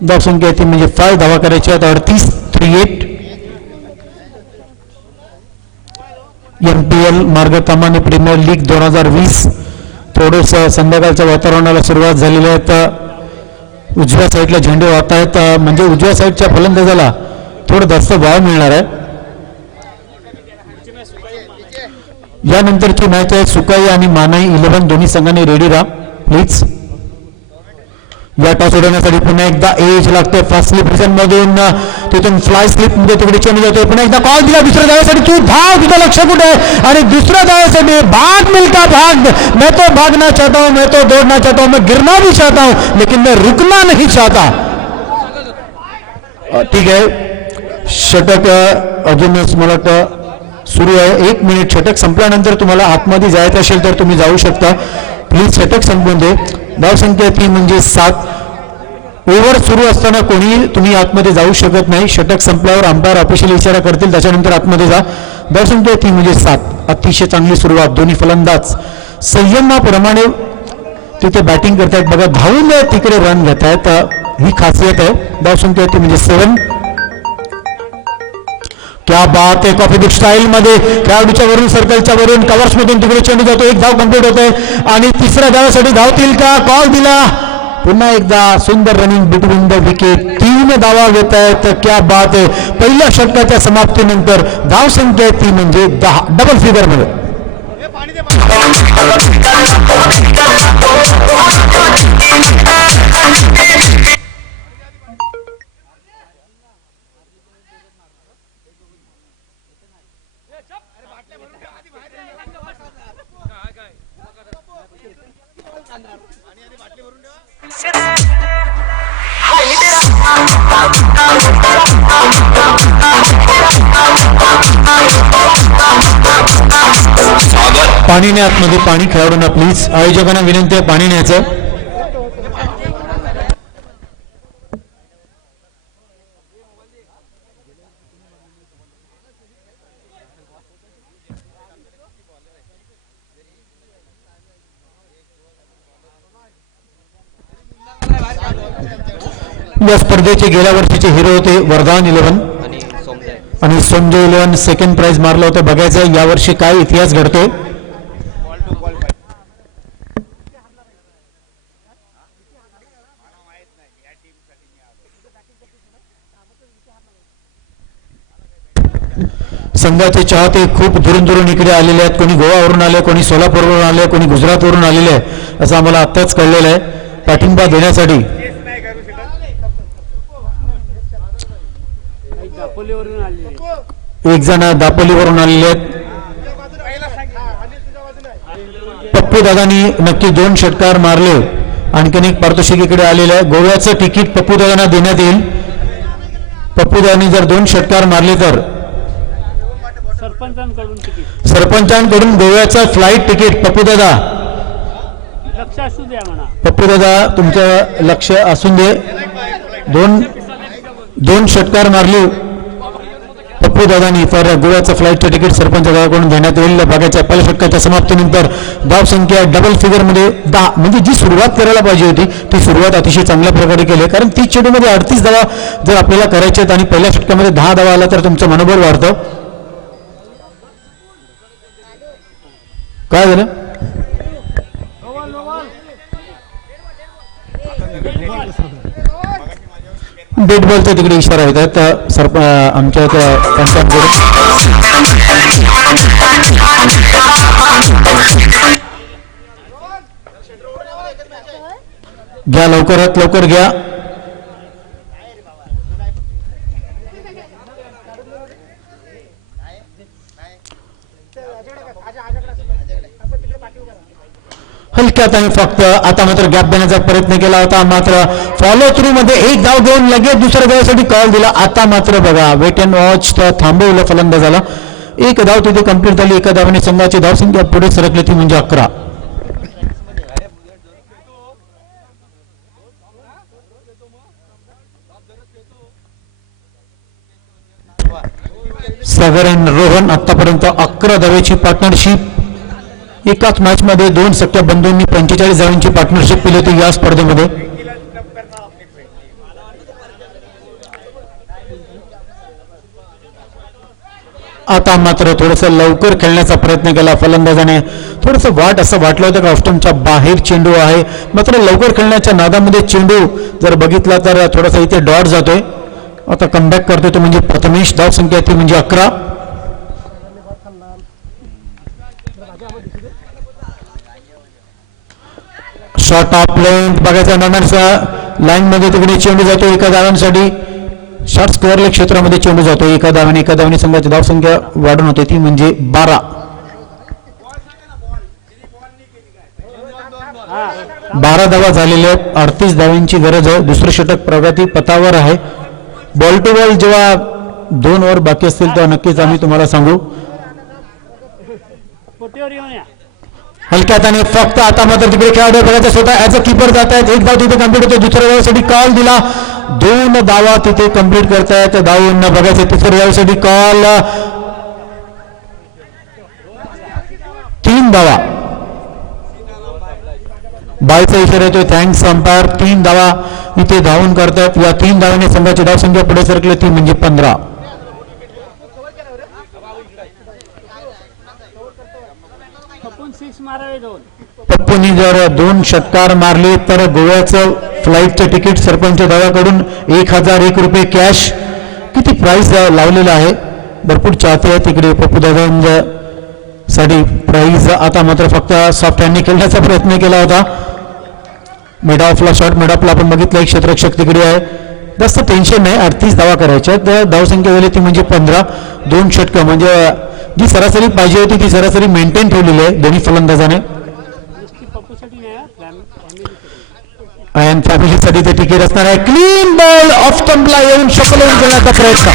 धावसंख्या ती म्हणजे 5 धावा करायच्या आहेत. 38 MPL मार्गतामाने प्रीमियर लीग 2020 थोडंसं संध्याकाळच्या वातावरणाला सुरुवात झालेली आहे. तर उजव्या साईडला झेंडे वाहत आहेत, म्हणजे उजव्या साईडच्या फलंदाजाला थोडं जास्त वाव मिळणार आहे. यानंतरची मॅच आहे सुकाई आणि मानाई 11. दोन्ही संघांनी रेडी राहा प्लीज. या टॉस उडवण्यासाठी पुन्हा एकदा एज लागते. फर्स्ट स्लिप रिझन मधून तिथून फ्लाय स्लिप मध्ये तिकडे चेंज होते. पुन्हा एकदा कॉल दिला दुसऱ्या धावासाठी. तू भाग, तुझं लक्ष कुठे आहे? आणि दुसऱ्या धावासाठी भाग मिलता भाग. मैं तो भागना चाहता हूं, मैं तो दौड़ना चाहता हूं, मैं गिरना भी चाहता हूं, लेकिन मैं रुकना नहीं चाहता. ठीक आहे. षटक अजूनच मला वाटतं सुरू आहे. 1 मिनिट. षटक संपल्यानंतर तुम्हाला आतमध्ये जायचं असेल तर तुम्ही जाऊ शकता प्लीज. षटक संपवून दे. धावसंख्या ती म्हणजे 7. ओव्हर सुरू असताना कोणी तुम्ही आतमध्ये जाऊ शकत नाही. षटक संपल्यावर अंपायर ऑफिशियल इशारा करतील, त्याच्यानंतर आतमध्ये जा. धावसंख्या ती म्हणजे 7. अतिशय चांगली सुरुवात. दोन्ही फलंदाज संयमाप्रमाणे तिथे बॅटिंग करतायत. बघा धावून तिकडे रन घेत आहेत, ही खासियत आहे. धावसंख्या ती म्हणजे 7. क्या बात आहे. कॉफी बिग स्टाईल मध्ये खेळाडूच्या वरून सर्कलच्या वरून कव्हर्स मधून तिकडे चेंडू जातो. 1 धाव कंप्लीट होते आणि तिसऱ्या धावासाठी धावतील का? कॉल दिला. पुन्हा एकदा सुंदर रनिंग बिटवीन द विकेट. 3 धावा घेत आहेत. क्या बात आहे. पहिल्या षटकाच्या समाप्तीनंतर धावसंख्या ती म्हणजे 10. डबल फिगर मध्ये. पाणी न्या आतमध्ये. पाणी खेळाडूंना प्लीज. आयोजकांना विनंती आहे पाणी न्यायचं. या स्पर्धेचे गेल्या वर्षीचे हिरो होते वरदान 11 आणि संजय 11 सेकंड प्राइज मारलं होतं. बघायचं यावर्षी काय इतिहास घडतोय. संघाचे चाहते खूप दुरून दुरून इकडे आलेले आहेत. कोणी गोवावरून आले, कोणी सोलापूरवरून आले, कोणी गुजरातवरून आलेले आहे, असं आम्हाला आत्ताच कळलेलं आहे. पाठिंबा देण्यासाठी एक जण दापोलीवरून आलेले आहेत. पप्पू दादांनी नक्की 2 षटकार मारले. आणखीन एक पारितोषिक इकडे आलेलं आहे. गोव्याचं तिकीट पप्पू दादांना देण्यात येईल. पप्पू दादांनी जर 2 षटकार मारले तर सरपंचांकडून गोव्याचं फ्लाईट तिकीट. पप्पू दादा, पप्पू दादा तुमचं लक्ष असून दे. 2 षटकार मारले पप्पू दादांनी, तर गोव्याचं फ्लाईटचं तिकीट सरपंच दादाकडून देण्यात येईल. बघायचं पहिल्या षटकाच्या समाप्तीनंतर धावसंख्या डबल फिगरमध्ये 10, म्हणजे जी सुरुवात करायला पाहिजे होती ती सुरुवात अतिशय चांगल्या प्रकारे केली. कारण 30 चेंडूमध्ये 38 धावा जर आपल्याला करायचे आहेत आणि पहिल्या षटकामध्ये 10 धावा आला तर तुमचं मनोबल वाढतं. काय झालं? डेट बॉलचा तिकडे इशारा येत आहेत आमच्या पंचायतकडून. घ्या लवकरात लवकर घ्या. हलक्यात आणि फक्त आता मात्र गॅप देण्याचा प्रयत्न केला होता, मात्र फॉलो थ्रू मध्ये 1 धाव घेऊन लगेच दुसऱ्या धावासाठी कॉल दिला. आता मात्र बघा वेट अँड वॉच थांबवलं फलंदाजाला. 1 धाव तिथे कंप्लीट झाली. 1 धावाने संघाची धावसंख्या पुढे सरकली ती म्हणजे 11. सागर आणि रोहन आतापर्यंत 11 धावेची पार्टनरशिप एकाच मॅचमध्ये 2 सख्या बंधूंनी 45 धावांची पार्टनरशिप केली होती या स्पर्धेमध्ये. आता मात्र थोडंसं लवकर खेळण्याचा प्रयत्न केला फलंदाजाने. थोडंसं असं वाटलं होतं का ऑफस्टंपच्या बाहेर चेंडू आहे, मात्र लवकर खेळण्याच्या नादामध्ये चेंडू जर बघितला तर थोडासा इथे डॉट जातोय. आता कमबॅक करतोय तो म्हणजे प्रथमेश. धाव संख्या ती म्हणजे 11. शॉट ऑफ लेंथ बघायचा लाईन मध्ये तिकडे चेंडू जातो एका धावांसाठी. शॉर्ट स्क्वेअरले क्षेत्रामध्ये चेंडू जातो एका धावाने संघाची धाव संख्या वाढून होते ती म्हणजे 12. 12 धावा झालेल्या आहेत. 38 धावांची गरज आहे. दुसरं षटक प्रगती पथावर आहे. बॉल टू बॉल जेव्हा 2 ओव्हर बाकी असतील तेव्हा नक्कीच आम्ही तुम्हाला सांगू. हलक्यात आणि फक्त आता मात्र तिकडे खेळाडू बघायचं स्वतः ऍज अ कीपर जात आहेत. एक धाव तिथे कम्प्लीट होते. दुसऱ्या धावासाठी कॉल दिला. 2 धावा तिथे कम्प्लीट करतायत. धावून बघायचं तिसऱ्या धावासाठी कॉल. 3 धावा. बायचा इशारा येतोय. Thanks umpire. 3 धावा इथे धावून करतायत. या 3 धावाने संघाची धाव संख्या पुढे सरकली ती म्हणजे 15. पप्पूंनी जर 2 षटकार मारले तर गोव्याचं फ्लाईटचं तिकीट सरपंच दादाकडून 1001 रुपये कॅश. किती प्राइस लावलेलं आहे. भरपूर चाहते आहेत तिकडे पप्पू दादांसाठी प्राइस. आता मात्र फक्त सॉफ्ट हँडने खेळण्याचा प्रयत्न केला होता. मिड ऑफला शॉट मिड ऑफला आपण बघितलं एक क्षेत्ररक्षक तिकडे आहे. जास्त टेन्शन नाही. 38 धावा करायच्या. तर धावसंख्या झाली ती म्हणजे 15. 2 षटकं म्हणजे जी सरासरी पाहिजे होती ती सरासरी मेंटेन ठेवलेली आहे दोन्ही फलंदाजाने. आणि फॅमिलीसाठी ते तिकीट असणार आहे. क्लीन बॉल ऑफ स्टंपला येऊन शकल करण्याचा प्रयत्न.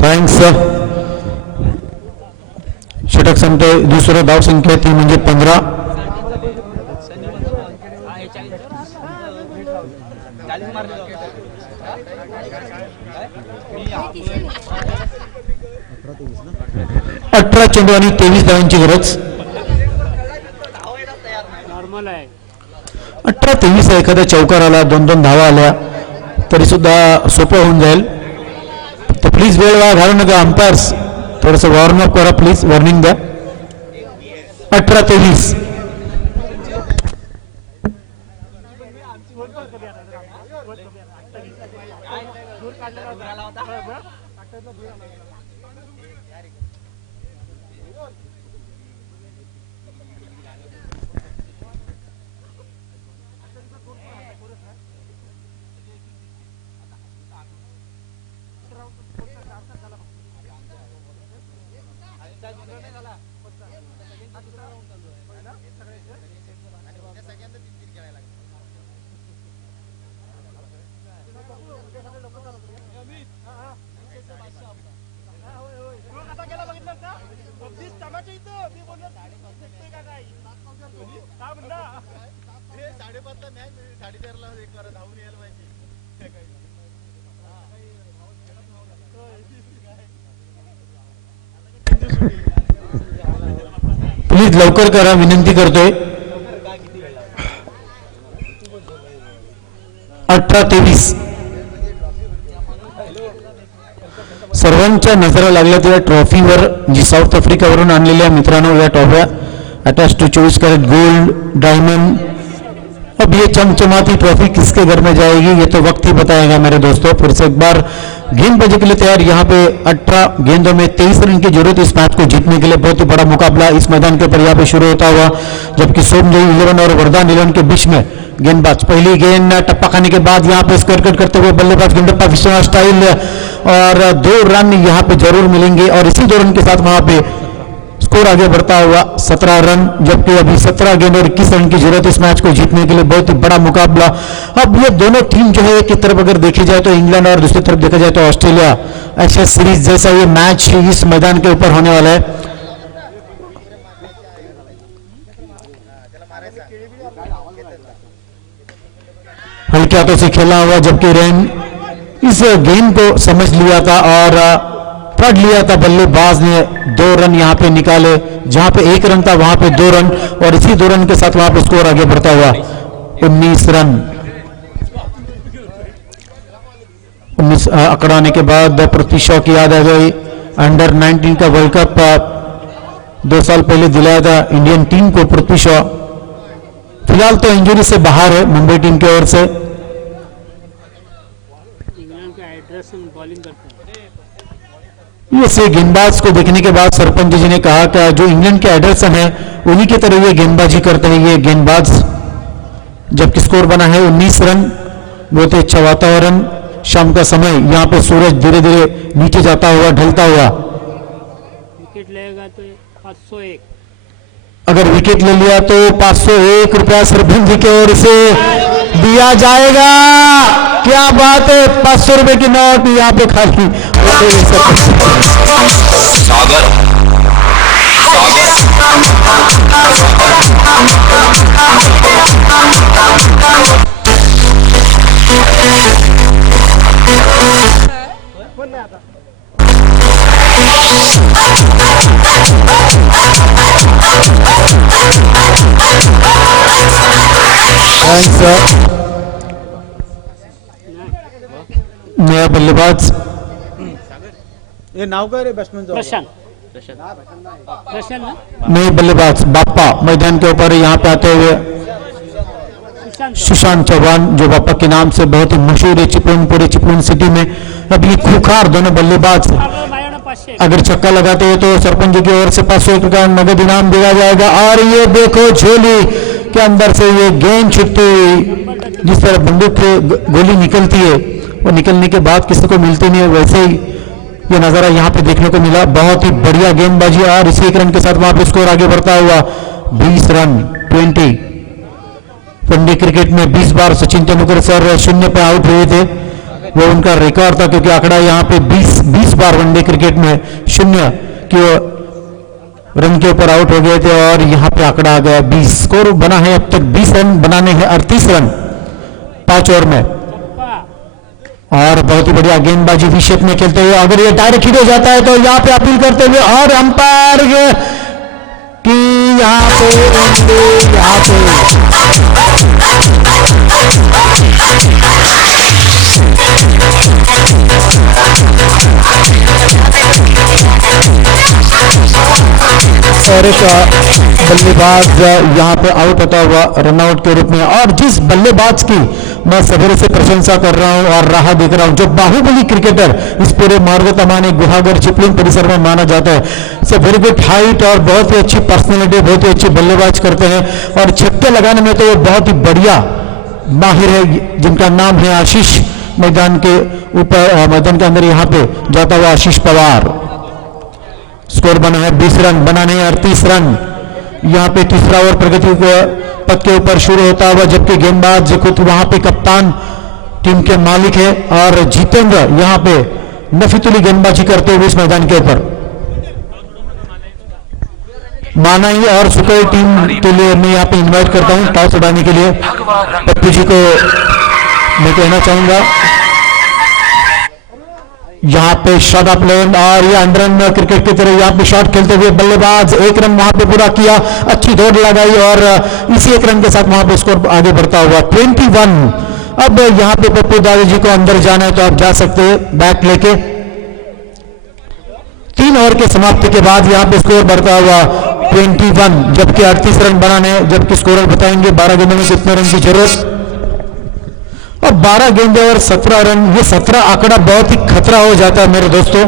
थँक्स. षटक संपतोय. दुसरं धाव संख्या ती म्हणजे 15. अठरा चेंडू आणि 23 धावांची गरज. 18-23 एखाद्या चौकाराला 2-2 धावा आल्या तरी सुद्धा सोपं होऊन जाईल. तर प्लीज वेळ घालू नका. अंपायर्स थोडंसं वॉर्मअप करा प्लीज. वॉर्निंग द्या. 18-23. प्लीज लवकर करा विनंती करतोय. 18-23. सर्वांच्या नजरा लागल्या त्या ट्रॉफीवर जी साऊथ आफ्रिकावरून आणलेल्या मित्रांनो या ट्रॉफ्या attach to 24 carat gold diamond. अब ये चमचमाती ट्रॉफी किसके घर में जाएगी ये तो वक्त ही बताएगा मेरे दोस्तों. फिर से एक बार गेंदबाजी के लिए तैयार. यहाँ पे 18 गेंदों में 23 रन की जरूरत इस मैच को जीतने के लिए. बहुत ही बड़ा मुकाबला इस मैदान के ऊपर यहाँ पे शुरू होता हुआ, जबकि सोमदेव 11 और वरदान 11 के बीच में गेंदबाज पहली गेंद टप्पा खाने के बाद यहाँ पे स्क्वायर कट करते हुए बल्लेबाज गुंडप्पा विश्वनाथ स्टाइल, और 2 रन यहाँ पे जरूर मिलेंगे और इसी 2 रन के साथ वहां पे स्कोर आगे बढ़ता हुआ 17 रन, जबकि अभी 17 गेंद और 21 रन की जरूरत इस मैच को जीतने के लिए। बहुत ही बड़ा मुकाबला। अब ये दोनों टीम जो है, एक की तरफ अगर देखी जाए तो इंग्लैंड और दूसरी तरफ देखा जाए तो ऑस्ट्रेलिया, एशेज सीरीज जैसा ये मैच इस मैदान के ऊपर होने वाला है। हल्के हाथों से खेला हुआ, जबकि रेन इस गेंद को समझ लिया था और पढ़ लिया था। बल्लेबाज ने 2 रन यहां पे निकाले, जहां पे 1 रन था वहां पे 2 रन, और इसी 2 रन के साथ वहां पे स्कोर आगे बढ़ता हुआ 19 रन। 19 अकड़ाने के बाद पृथ्वी शॉ की याद आ गई। अंडर 19 का वर्ल्ड कप 2 साल पहले दिलाया था इंडियन टीम को पृथ्वी शॉ। फिलहाल तो इंजरी से बाहर है मुंबई टीम की ओर से। ये गेंदबाज को देखने के बाद सरपंच जी ने कहा कि जो इंग्लैंड के एडरसन है उन्हीं की तरह ये गेंदबाजी करते हैं ये गेंदबाज। जबकि स्कोर बना है 19 रन। बहुत ही अच्छा वातावरण, शाम का समय, यहाँ पे सूरज धीरे धीरे नीचे जाता हुआ, ढलता हुआ। विकेट लेगा तो 501, अगर विकेट ले लिया तो 501 रुपया सरपंच जी की ओर से दिया जाएगा। क्या बात है, 500 रुपए की नोट यहाँ पे खाली। सागर नया बल्लेबाज ये नाव का रे बैट्समैन प्रशांत नए बल्लेबाज बाप्पा मैदान के ऊपर यहाँ पे आते हुए सुशांत चौहान, जो बाप्पा के नाम से बहुत ही मशहूर है चिपळूण, पूरे चिपळूण सिटी में। अब ये खूंखार दोनों बल्लेबाज अगर छक्का लगाते हैं तो सरपंच जी की ओर से 500 रुपया नगद इनाम दिया जाएगा। और ये देखो झोली के अंदर से ये गेंद छुटती हुई, जिस तरह बंदूक से गोली निकलती है वो निकलने के बाद किसी को मिलती नहीं है, वैसे ही ये नजारा यहाँ पे देखने को मिला। बहुत ही बढ़िया गेंदबाजी और इसी 1 रन के साथ वहां पे स्कोर आगे बढ़ता हुआ 20 रन 20। वनडे क्रिकेट में 20 बार सचिन तेंदुलकर सर 0 पे आउट हुए थे, वो उनका रिकॉर्ड था, क्योंकि आंकड़ा यहाँ पे 20 बार वनडे क्रिकेट में 0 की रन के ऊपर आउट हो गए थे और यहाँ पे आंकड़ा आ गया 20। स्कोर बना है अब तक 20 रन, बनाने हैं 38 रन 5 ओवर में। और बहुत ही बढ़िया गेंदबाजी वी शेप में खेलते हुए, अगर ये डायरेक्ट हिट हो जाता है तो यहाँ पे अपील करते हुए और अंपायर की यहाँ और एक बल्लेबाज यहाँ पे आउट होता हुआ रनआउट के रूप में। और जिस बल्लेबाज की मैं सवेरे से प्रशंसा कर रहा हूँ और राह देख रहा हूँ, जो बाहुबली क्रिकेटर इस पूरे मार्गतमाने गुहागर चिपळूण परिसर में माना जाता है, से वेरी गुड हाइट और बहुत ही अच्छी पर्सनैलिटी, बहुत ही अच्छी बल्लेबाज करते हैं और छक्के लगाने में तो वो बहुत ही बढ़िया माहिर है, जिनका नाम है आशीष। मैदान के ऊपर, मैदान के अंदर यहाँ पे जाता हुआ आशीष पवार। स्कोर बना है 20 रन, बनाने हैं 38 रन। यहाँ पे तीसरा ओवर प्रगति पथ के ऊपर शुरू होता हुआ, जबकि गेंदबाज खुद वहां पे कप्तान टीम के मालिक है और जितेंद्र यहाँ पे नफीतुली गेंदबाजी करते हुए इस मैदान के ऊपर। मानाई और सुकई टीम के लिए मैं यहाँ पे इनवाइट करता हूँ टॉस उड़ाने के लिए। पप्पू जी को मैं कहना चाहूंगा यहाँ पे शॉट ऑफ लेन और ये अंडरन क्रिकेट की तरह यहाँ पे शॉट खेलते हुए बल्लेबाज 1 रन वहां पे पूरा किया, अच्छी दौड़ लगाई और इसी 1 रन के साथ वहां पे स्कोर आगे बढ़ता हुआ 21। अब यहाँ पे पप्पू दादाजी को अंदर जाना है तो आप जा सकते हैं बैट लेके। 3 ओवर के समाप्ति के बाद यहाँ पे स्कोर बढ़ता हुआ 21, जबकि 38 रन बनाने, जबकि स्कोरर बताएंगे 12 गेंदों में कितने रन की जरूरत। और 12 गेंदे और 17 रन, ये 17 आंकड़ा बहुत ही खतरा हो जाता है मेरे दोस्तों।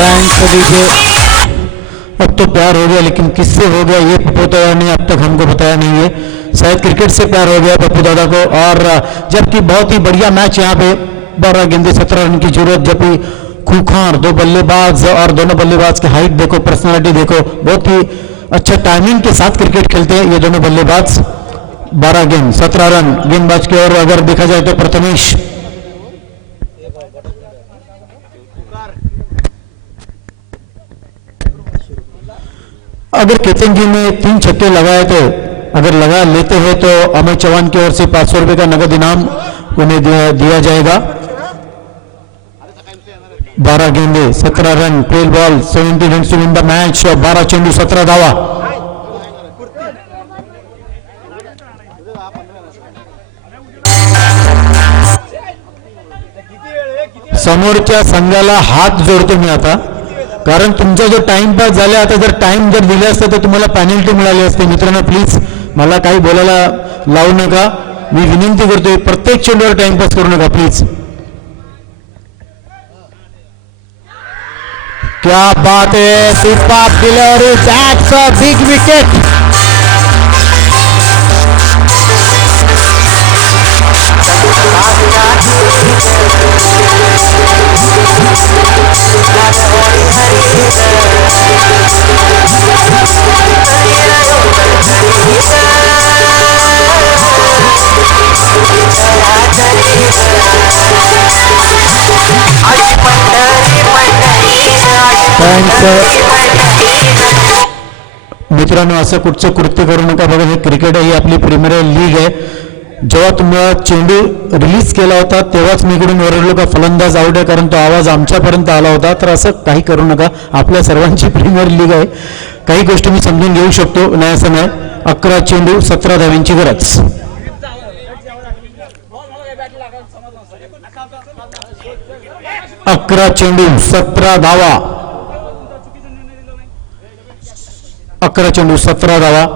Thanks DJ. अब तो प्यार हो गया, लेकिन किससे हो गया ये पप्पू ने अब तक हमको बताया नहीं है। शायद क्रिकेट से प्यार हो गया पप्पू दादा को। और जबकि बहुत ही बढ़िया मैच यहाँ पे, 12 गेंदे 17 रन की जरूरत, जबकि खूंखार दो बल्लेबाज, और दोनों बल्लेबाज की हाइट देखो, पर्सनालिटी देखो, बहुत ही अच्छा टाइमिंग के साथ क्रिकेट खेलते हैं ये दोनों बल्लेबाज। 12 गेंद 17 रन गेंदबाज की ओर अगर देखा जाए तो प्रथमेश। अगर केतन जी ने 3 छक्के लगाए तो, अगर लगा लेते हैं तो अमर चौहान की ओर से 500 रुपए का नगद इनाम उन्हें दिया जाएगा। 12 गेंदे 17 run, twelve ball 70 run to win the match, 12 चेंडू 17 धावा। समोरच्या संघाला हात जोडतो मी आता, कारण तुमचा जो टाइमपास झाला, आता जर टाइम जर दिले असते तर तुम्हाला पेनल्टी मिळाली असते। मित्रांनो प्लीज मला काही बोलायला लावू नका, मी विनंती करतोय, प्रत्येक चेंडूवर टाइमपास करू नका प्लीज। क्या बात है, super delivery, that's a big wicket. मित्रांनो असं कुठचं कृत्य करू नका बघा, हे क्रिकेट आहे, ही आपली प्रीमियर लीग आहे। जेव्हा तुम्हाला चेंडू रिलीज केला होता तेव्हाच मी इकडून ओरडलो का फलंदाज आउट आहे, कारण तो आवाज आमच्यापर्यंत आला होता। तर असं काही करू नका, आपल्या सर्वांची प्रीमियर लीग आहे, काही गोष्टी मी समजून घेऊ शकतो, नाही असं नाही। 11 चेंडू 17 धाव्यांची गरज। 11 चेंडू 17 धावा, 11 चेंडू 17 धावा।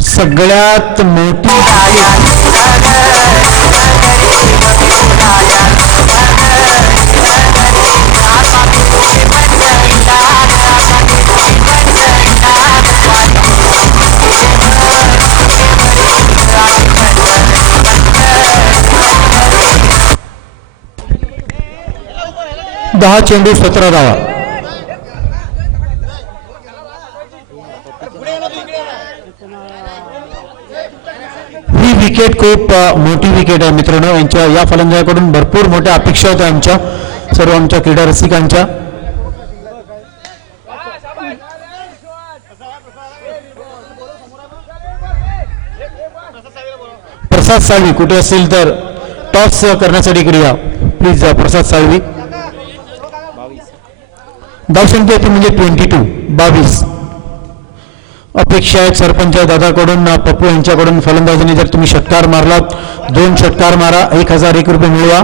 सगळ्यात मोठी दहा चेंडू 17 धावा। ही विकेट खूप मोठी विकेट आहे मित्रांनो, यांच्या या फलंदाजाकडून भरपूर मोठ्या अपेक्षा होत्या आमच्या सर्व आमच्या क्रीडा रसिकांच्या। प्रसाद साळवी कुठे असेल तर टॉस करण्यासाठी क्रिया प्लीज, प्रसाद साळवी। धावसंख्या ती म्हणजे 22। अपेक्षा आहेत सरपंच दादाकडून, पप्पू यांच्याकडून फलंदाजीने जर तुम्ही षटकार मारलात, 2 षटकार मारा, 1001 रुपये मिळवा।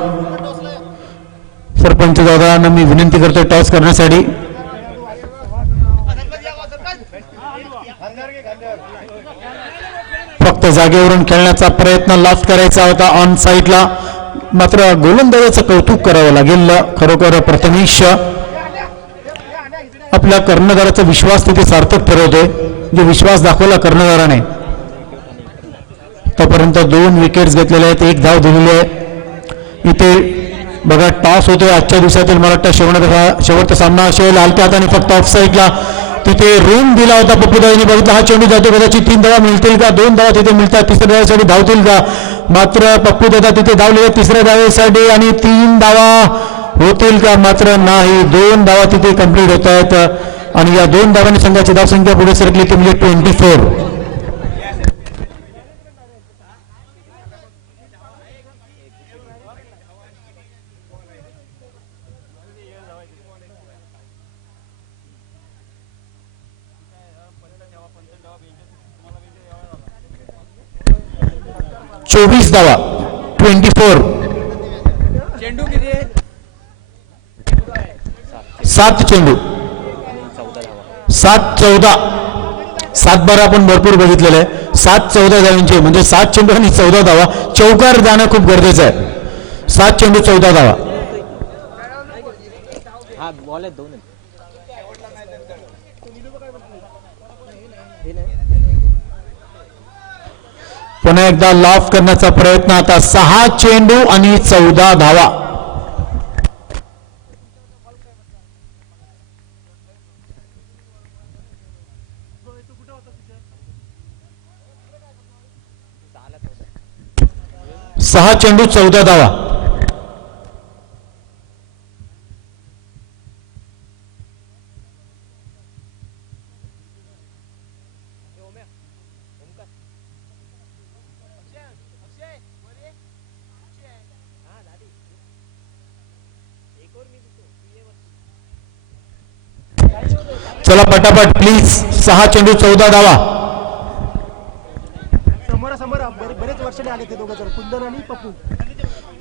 सरपंच दादांना मी विनंती करतोय टॉस करण्यासाठी। फक्त जागेवरून खेळण्याचा प्रयत्न लास्ट करायचा होता ऑन साईडला, मात्र गोलंदाजाचं कौतुक करावं लागेल खरोखर। प्रथमेश आपल्या कर्णधाराचा विश्वास तिथे सार्थक ठरवतोय, जो विश्वास दाखवला कर्णधाराने। तोपर्यंत 2 विकेट्स घेतलेले आहेत, 1 धाव दिलेली आहे। इथे बघा टॉस होतोय आजच्या दिवसातील मला वाटतं शेवटचा सामना असेल। हलक्या हाताने फक्त ऑफ साईडला तिथे रूम दिला होता पप्पूदाईने, बघितला हा चेंडू जातो, कदाचित 3 धावा मिळतील का, 2 धावा तिथे मिळतात, तिसऱ्या धावेसाठी धावतील का, मात्र पप्पू दादा तिथे धावले तिसऱ्या धावेसाठी आणि 3 धावा होतील का, मात्र नाही, 2 धावा तिथे कंप्लीट होत आहेत आणि या 2 धावांनी संघाची धावसंख्या पुढे सरकली ती म्हणजे 24। 24 धावा. 24. 7 चेंडू 7-14. 7-12 आपण भरपूर बघितलेलं आहे. 7-14 धावांचे म्हणजे 7 चेंडू आणि 14 धावा. चौकार जाणं खूप गरजेचं आहे. 7 चेंडू 14 धावा. पुन्हा एकदा लॉफ करण्याचा प्रयत्न. आता 6 चेंडू आणि 14 धावा. सहा चेंडू 14 धावा. चला पटापट प्लीज. 6 चेंडू 14 धावा.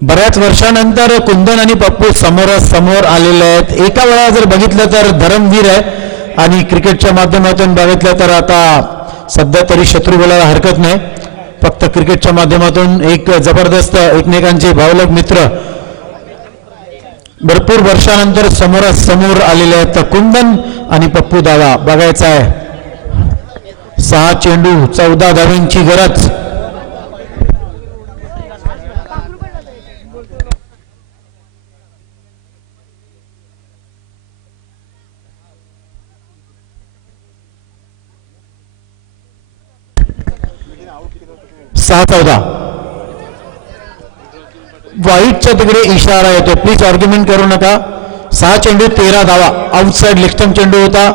बऱ्याच वर्षानंतर कुंदन आणि पप्पू समोरासमोर आलेले आहेत. एका वेळा जर बघितलं तर धर्मवीर आहे आणि क्रिकेटच्या माध्यमातून बघितलं तर आता सध्या तरी शत्रू बोलायला हरकत नाही. फक्त क्रिकेटच्या माध्यमातून एक जबरदस्त एकमेकांचे भावलग मित्र भरपूर वर्षानंतर समोरासमोर आलेले आहेत. तर कुंदन आणि पप्पू दादा बघायचा आहे. 6 चेंडू 14 धावांची गरज. सहा 14. व्हाईटच्या तिकडे इशारा येतो. प्लीज आर्ग्युमेंट करू नका. 6 चेंडू 13 धावा. आउटसाइड लेग चेंडू होता.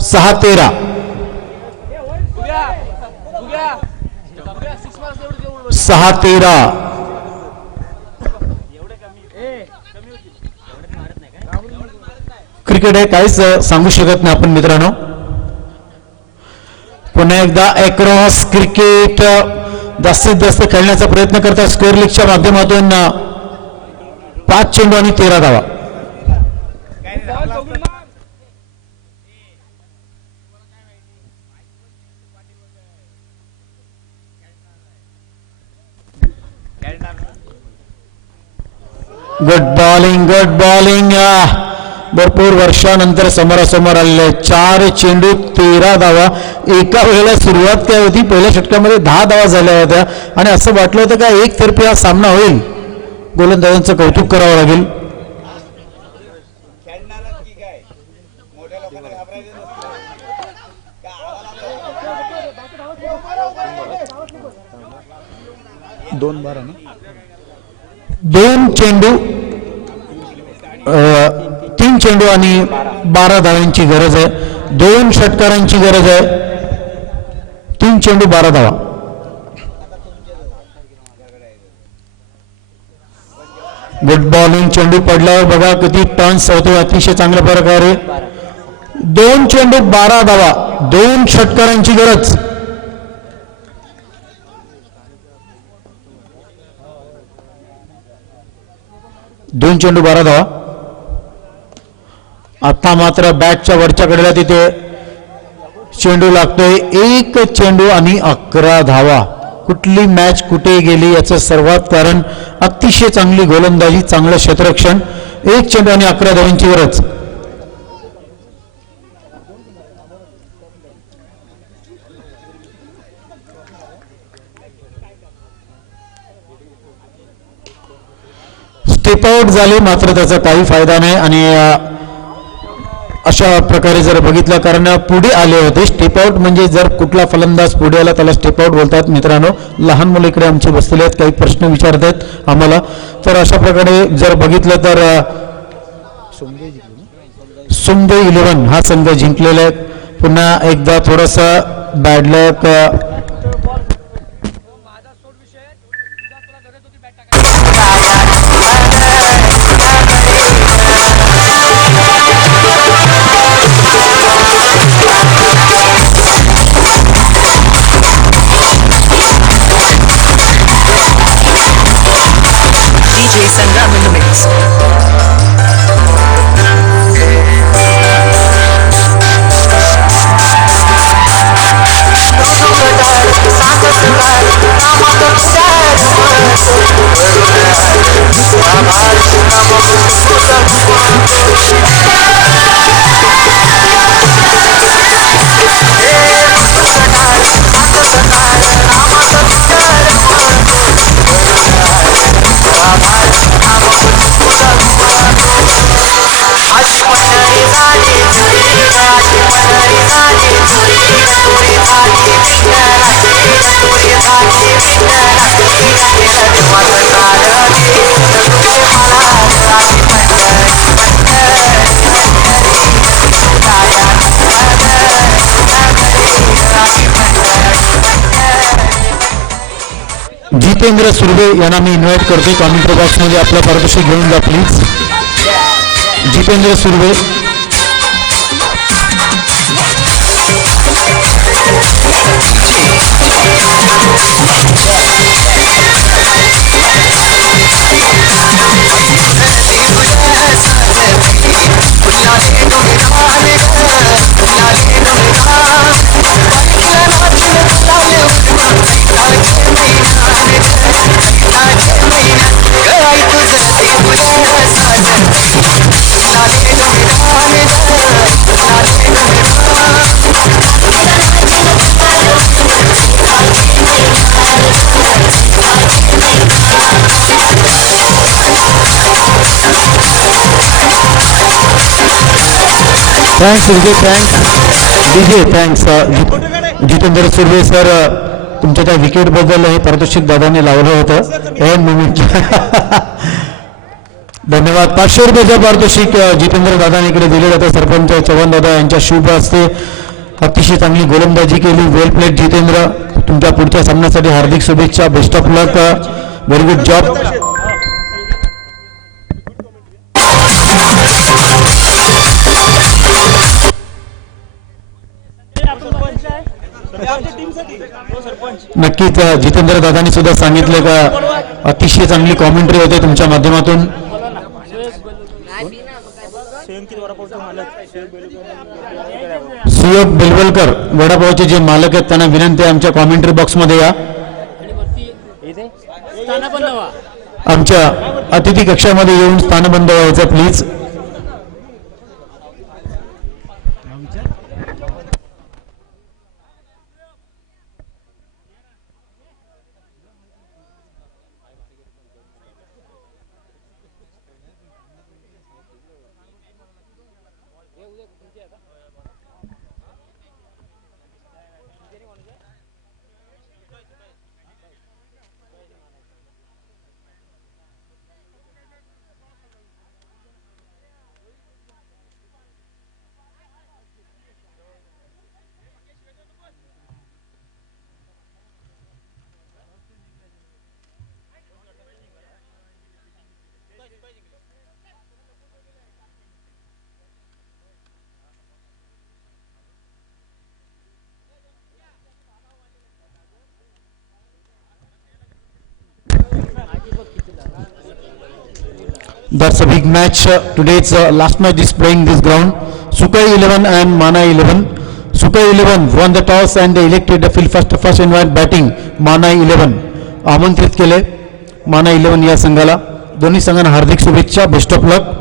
6-13. 6-13. क्रिकेट आहे, काहीच सांगू शकत नाही आपण मित्रांनो. पुन्हा एकदा अक्रॉस क्रिकेट जास्तीत जास्त खेळण्याचा प्रयत्न करतात स्कोअर लीगच्या माध्यमातून. 5 चेंडू आणि 13 धावा. Good bowling. भरपूर वर्षानंतर समोरासमोर आलेले. 4 चेंडू 13 धावा. एका वेळेला सुरुवात काय होती, पहिल्या षटकामध्ये 10 धावा झाल्या होत्या आणि असं वाटलं होतं का एकतर्फी हा सामना होईल. गोलंदाजांचं कौतुक करावं लागेल. दोन चेंडू 3 चेंडू आणि 12 धावांची गरज आहे. 2 षटकारांची गरज आहे. 3 चेंडू 12 धावा. Good bowling. चेंडू पडल्यावर बघा किती टर्न्स होते अतिशय चांगल्या प्रकारे. 2 चेंडू 12 धावा. 2 षटकारांची गरज. दोन चेंडू 12 धावा. आता मात्र बॅटच्या वरच्या कडेला तिथे चेंडू लागतोय. 1 चेंडू आणि 11 धावा. कुठली मॅच कुठे गेली याचं सर्वात कारण अतिशय चांगली गोलंदाजी, चांगलं क्षेत्ररक्षण. 1 चेंडू आणि 11 धावांची गरज. स्टेप आउट झाले मात्र त्याचा काही फायदा नाही आणि अशा प्रकारे जर बघितलं कारण पुढे आले होते. स्टेप आउट म्हणजे जर कुठला फलंदाज पुढे आला त्याला स्टेप आउट बोलतात मित्रांनो. लहान मुलं इकडे आमचे बसलेले आहेत, काही प्रश्न विचारत आहेत आम्हाला. तर अशा प्रकारे जर बघितलं तर सुंदे 11 हा संघ जिंकलेला आहे. पुन्हा एकदा थोडासा बॅड लक. जितेंद्र सुर्वे यांना मी इन्व्हाइट करतो कॉमेंट्री बॉक्समध्ये आपलं पारितोषिक घेऊन जा please. Jitendra Surve. Thanks Surve, thanks DJ, thanks Jitendra Surve sir. तुमच्या त्या विकेटबद्दल हे पारितोषिक दादांनी लावलं होतं एन मोमेंट. धन्यवाद. 500 रुपयाचं पारितोषिक जितेंद्र दादांनी इकडे दिले जातं. सरपंच चव्हाण दादा यांच्या शुभ हस्ते. अतिशय चांगली गोलंदाजी केली. वेल प्लेड जितेंद्र. तुमच्या पुढच्या सामन्यासाठी हार्दिक शुभेच्छा. Best of luck. Very good job. नक्कीच जितेंद्र दादांनी सुद्धा सांगितलं का अतिशय चांगली कॉमेंट्री होते तुमच्या माध्यमातून. सुयोग बेलवलकर वडापावचे जे मालक आहेत त्यांना विनंती आहे आमच्या कॉमेंट्री बॉक्समध्ये या. आमच्या अतिथी कक्षामध्ये येऊन स्थानबंद व्हायचं please. That's a big match. Today's last match is playing this ground. Sukai 11 and Mana 11. Sukai 11 won the toss and they elected the field first invite batting. Mana 11 आमंत्रित केले Mana 11 या संघाला. दोन्ही संघांना हार्दिक शुभेच्छा. बेस्ट ऑफ लक.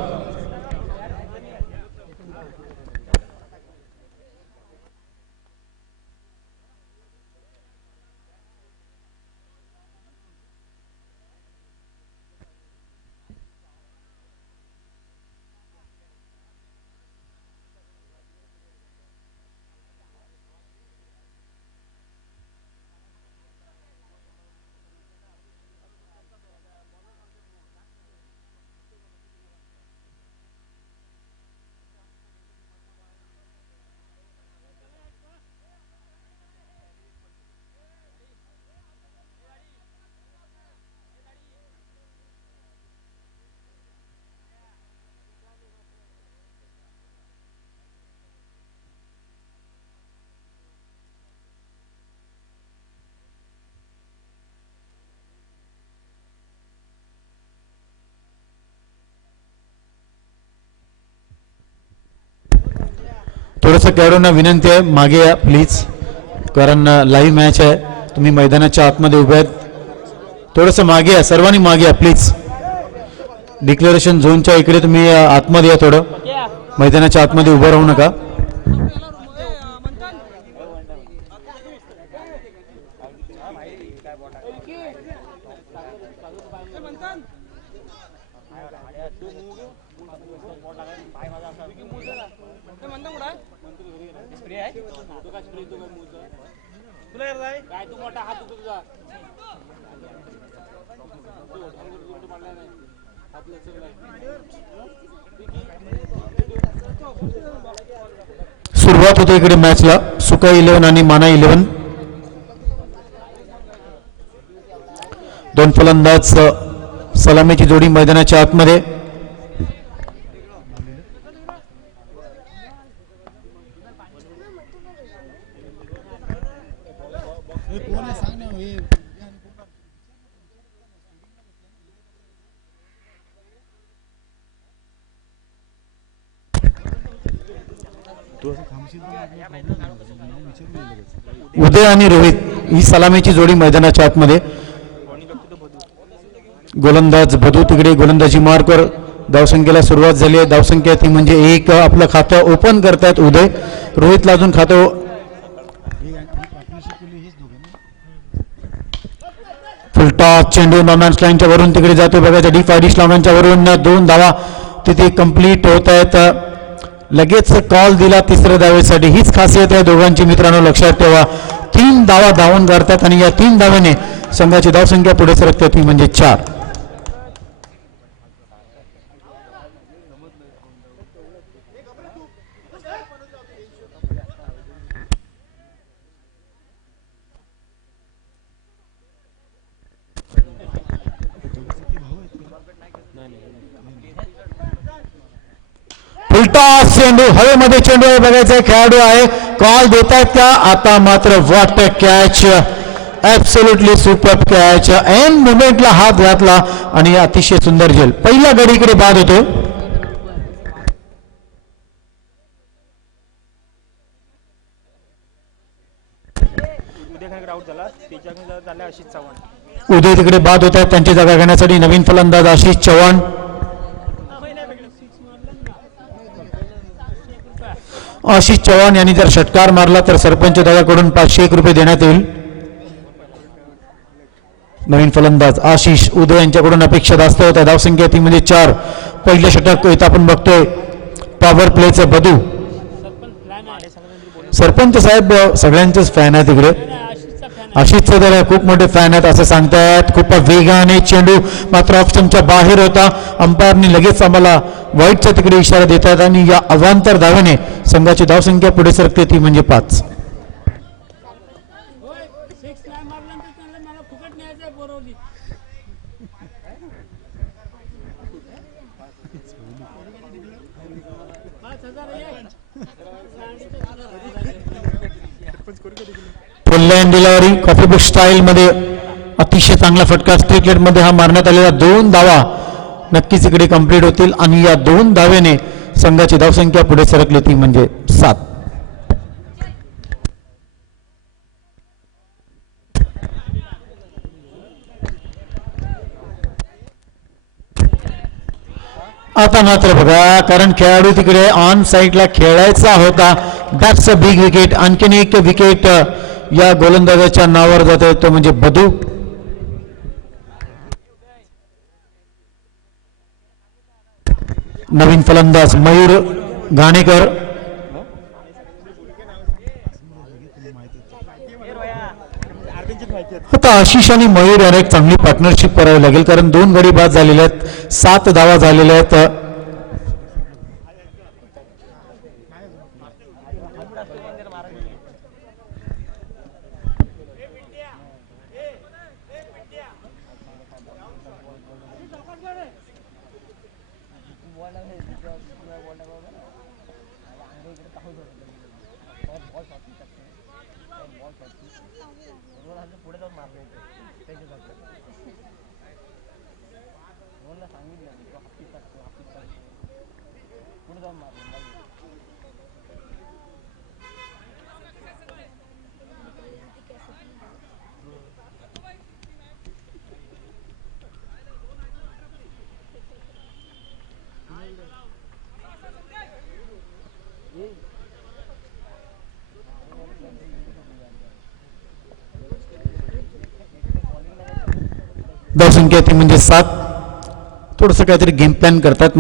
थोडंसं खेळाडूंना विनंती आहे मागे या प्लीज, कारण लाईव्ह मॅच आहे. तुम्ही मैदानाच्या आतमध्ये उभे आहेत. थोडंसं मागे या, सर्वांनी मागे या प्लीज. डिक्लेरेशन झोनच्या इकडे तुम्ही आतमध्ये या. थोडं मैदानाच्या आतमध्ये उभं राहू नका. सुरुवात होते इकडे मॅचला. सुका 11 आणि माना 11. दोन फलंदाज सलामीची जोडी मैदानाच्या आतमध्ये. उदय आणि रोहित ही सलामीची जोडी मैदानाच्या आतमध्ये. गोलंदाज बदू तिकडे गोलंदाजी मार्कर. धावसंख्येला सुरुवात झाली आहे. धावसंख्या ती म्हणजे एक. आपलं खातं ओपन करतायत उदय. रोहितला अजून खातं. फुलटॉस चेंडू नॉमॅन्स लाईनच्या वरून तिकडे जातो बघायचं. डी 5 डिश लावण्याच्या वरून 2 धावा तिथे कंप्लीट होत आहेत. लगेच कॉल दिला तिसऱ्या धावेसाठी. हीच खासियत आहे दोघांची मित्रांनो, लक्षात ठेवा. 3 धावा धावून करतात आणि या 3 धावेने संघाची धावसंख्या पुढे सरकते ती म्हणजे 4. फुलटॉस चेंडू हवेमध्ये. चेंडू आहे बघायचा. खेळाडू आहे. कॉल देत आहेत का? आता मात्र what a catch. Absolutely super catch. एन मुमेंटला हात घातला आणि अतिशय सुंदर झेल. पहिला गडीकडे बाद होतो. उदय तिकडे बाद होत आहेत. त्यांची जागा घेण्यासाठी नवीन फलंदाज आशिष चव्हाण. आशिष चव्हाण यांनी जर षटकार मारला तर सरपंच दादाकडून 501 रुपये देण्यात येईल. नवीन फलंदाज आशिष. उदय यांच्याकडून अपेक्षा जास्त होत्या. धावसंख्या ती म्हणजे 4. पहिलं षटक इथं आपण बघतोय. पॉवर प्लेचं बदू. सरपंच साहेब सगळ्यांचेच फॅन आहे तिकडे. आशिषचं तर खूप मोठे फॅन आहेत असं सांगतायत. खूप वेगाने चेंडू मात्र ऑप्शनच्या बाहेर होता. अंपायरनी लगेच आम्हाला वाईटचा तिकडे इशारा देतात आणि या अवांतर धावेने संघाची धावसंख्या पुढे सरकते ती म्हणजे 5. फुल line delivery coffee book style मध्ये अतिशय चांगला फटका. स्ट्रीटलेट मध्ये हा मारण्यात आलेला. 2 धावा नक्कीच इकडे कंप्लीट होतील आणि या 2 धावेने संघाची धावसंख्या पुढे सरकली ती म्हणजे 7. आता मात्र बघा, कारण खेळाडू तिकडे ऑन साईडला खेळायचा होता. That's a big wicket. आणखीन एक विकेट या गोलंदाजाच्या नावावर जातोय तो म्हणजे बदू. नवीन फलंदाज मयूर घाणेकर. आता आशिष आणि मयूर याला एक चांगली पार्टनरशिप करावी लागेल, कारण 2 गडी बाद झालेले आहेत. 7 धावा झालेल्या आहेत. धावसंख्या ती म्हणजे 7. थोडंसं काहीतरी गेम प्लॅन करतात.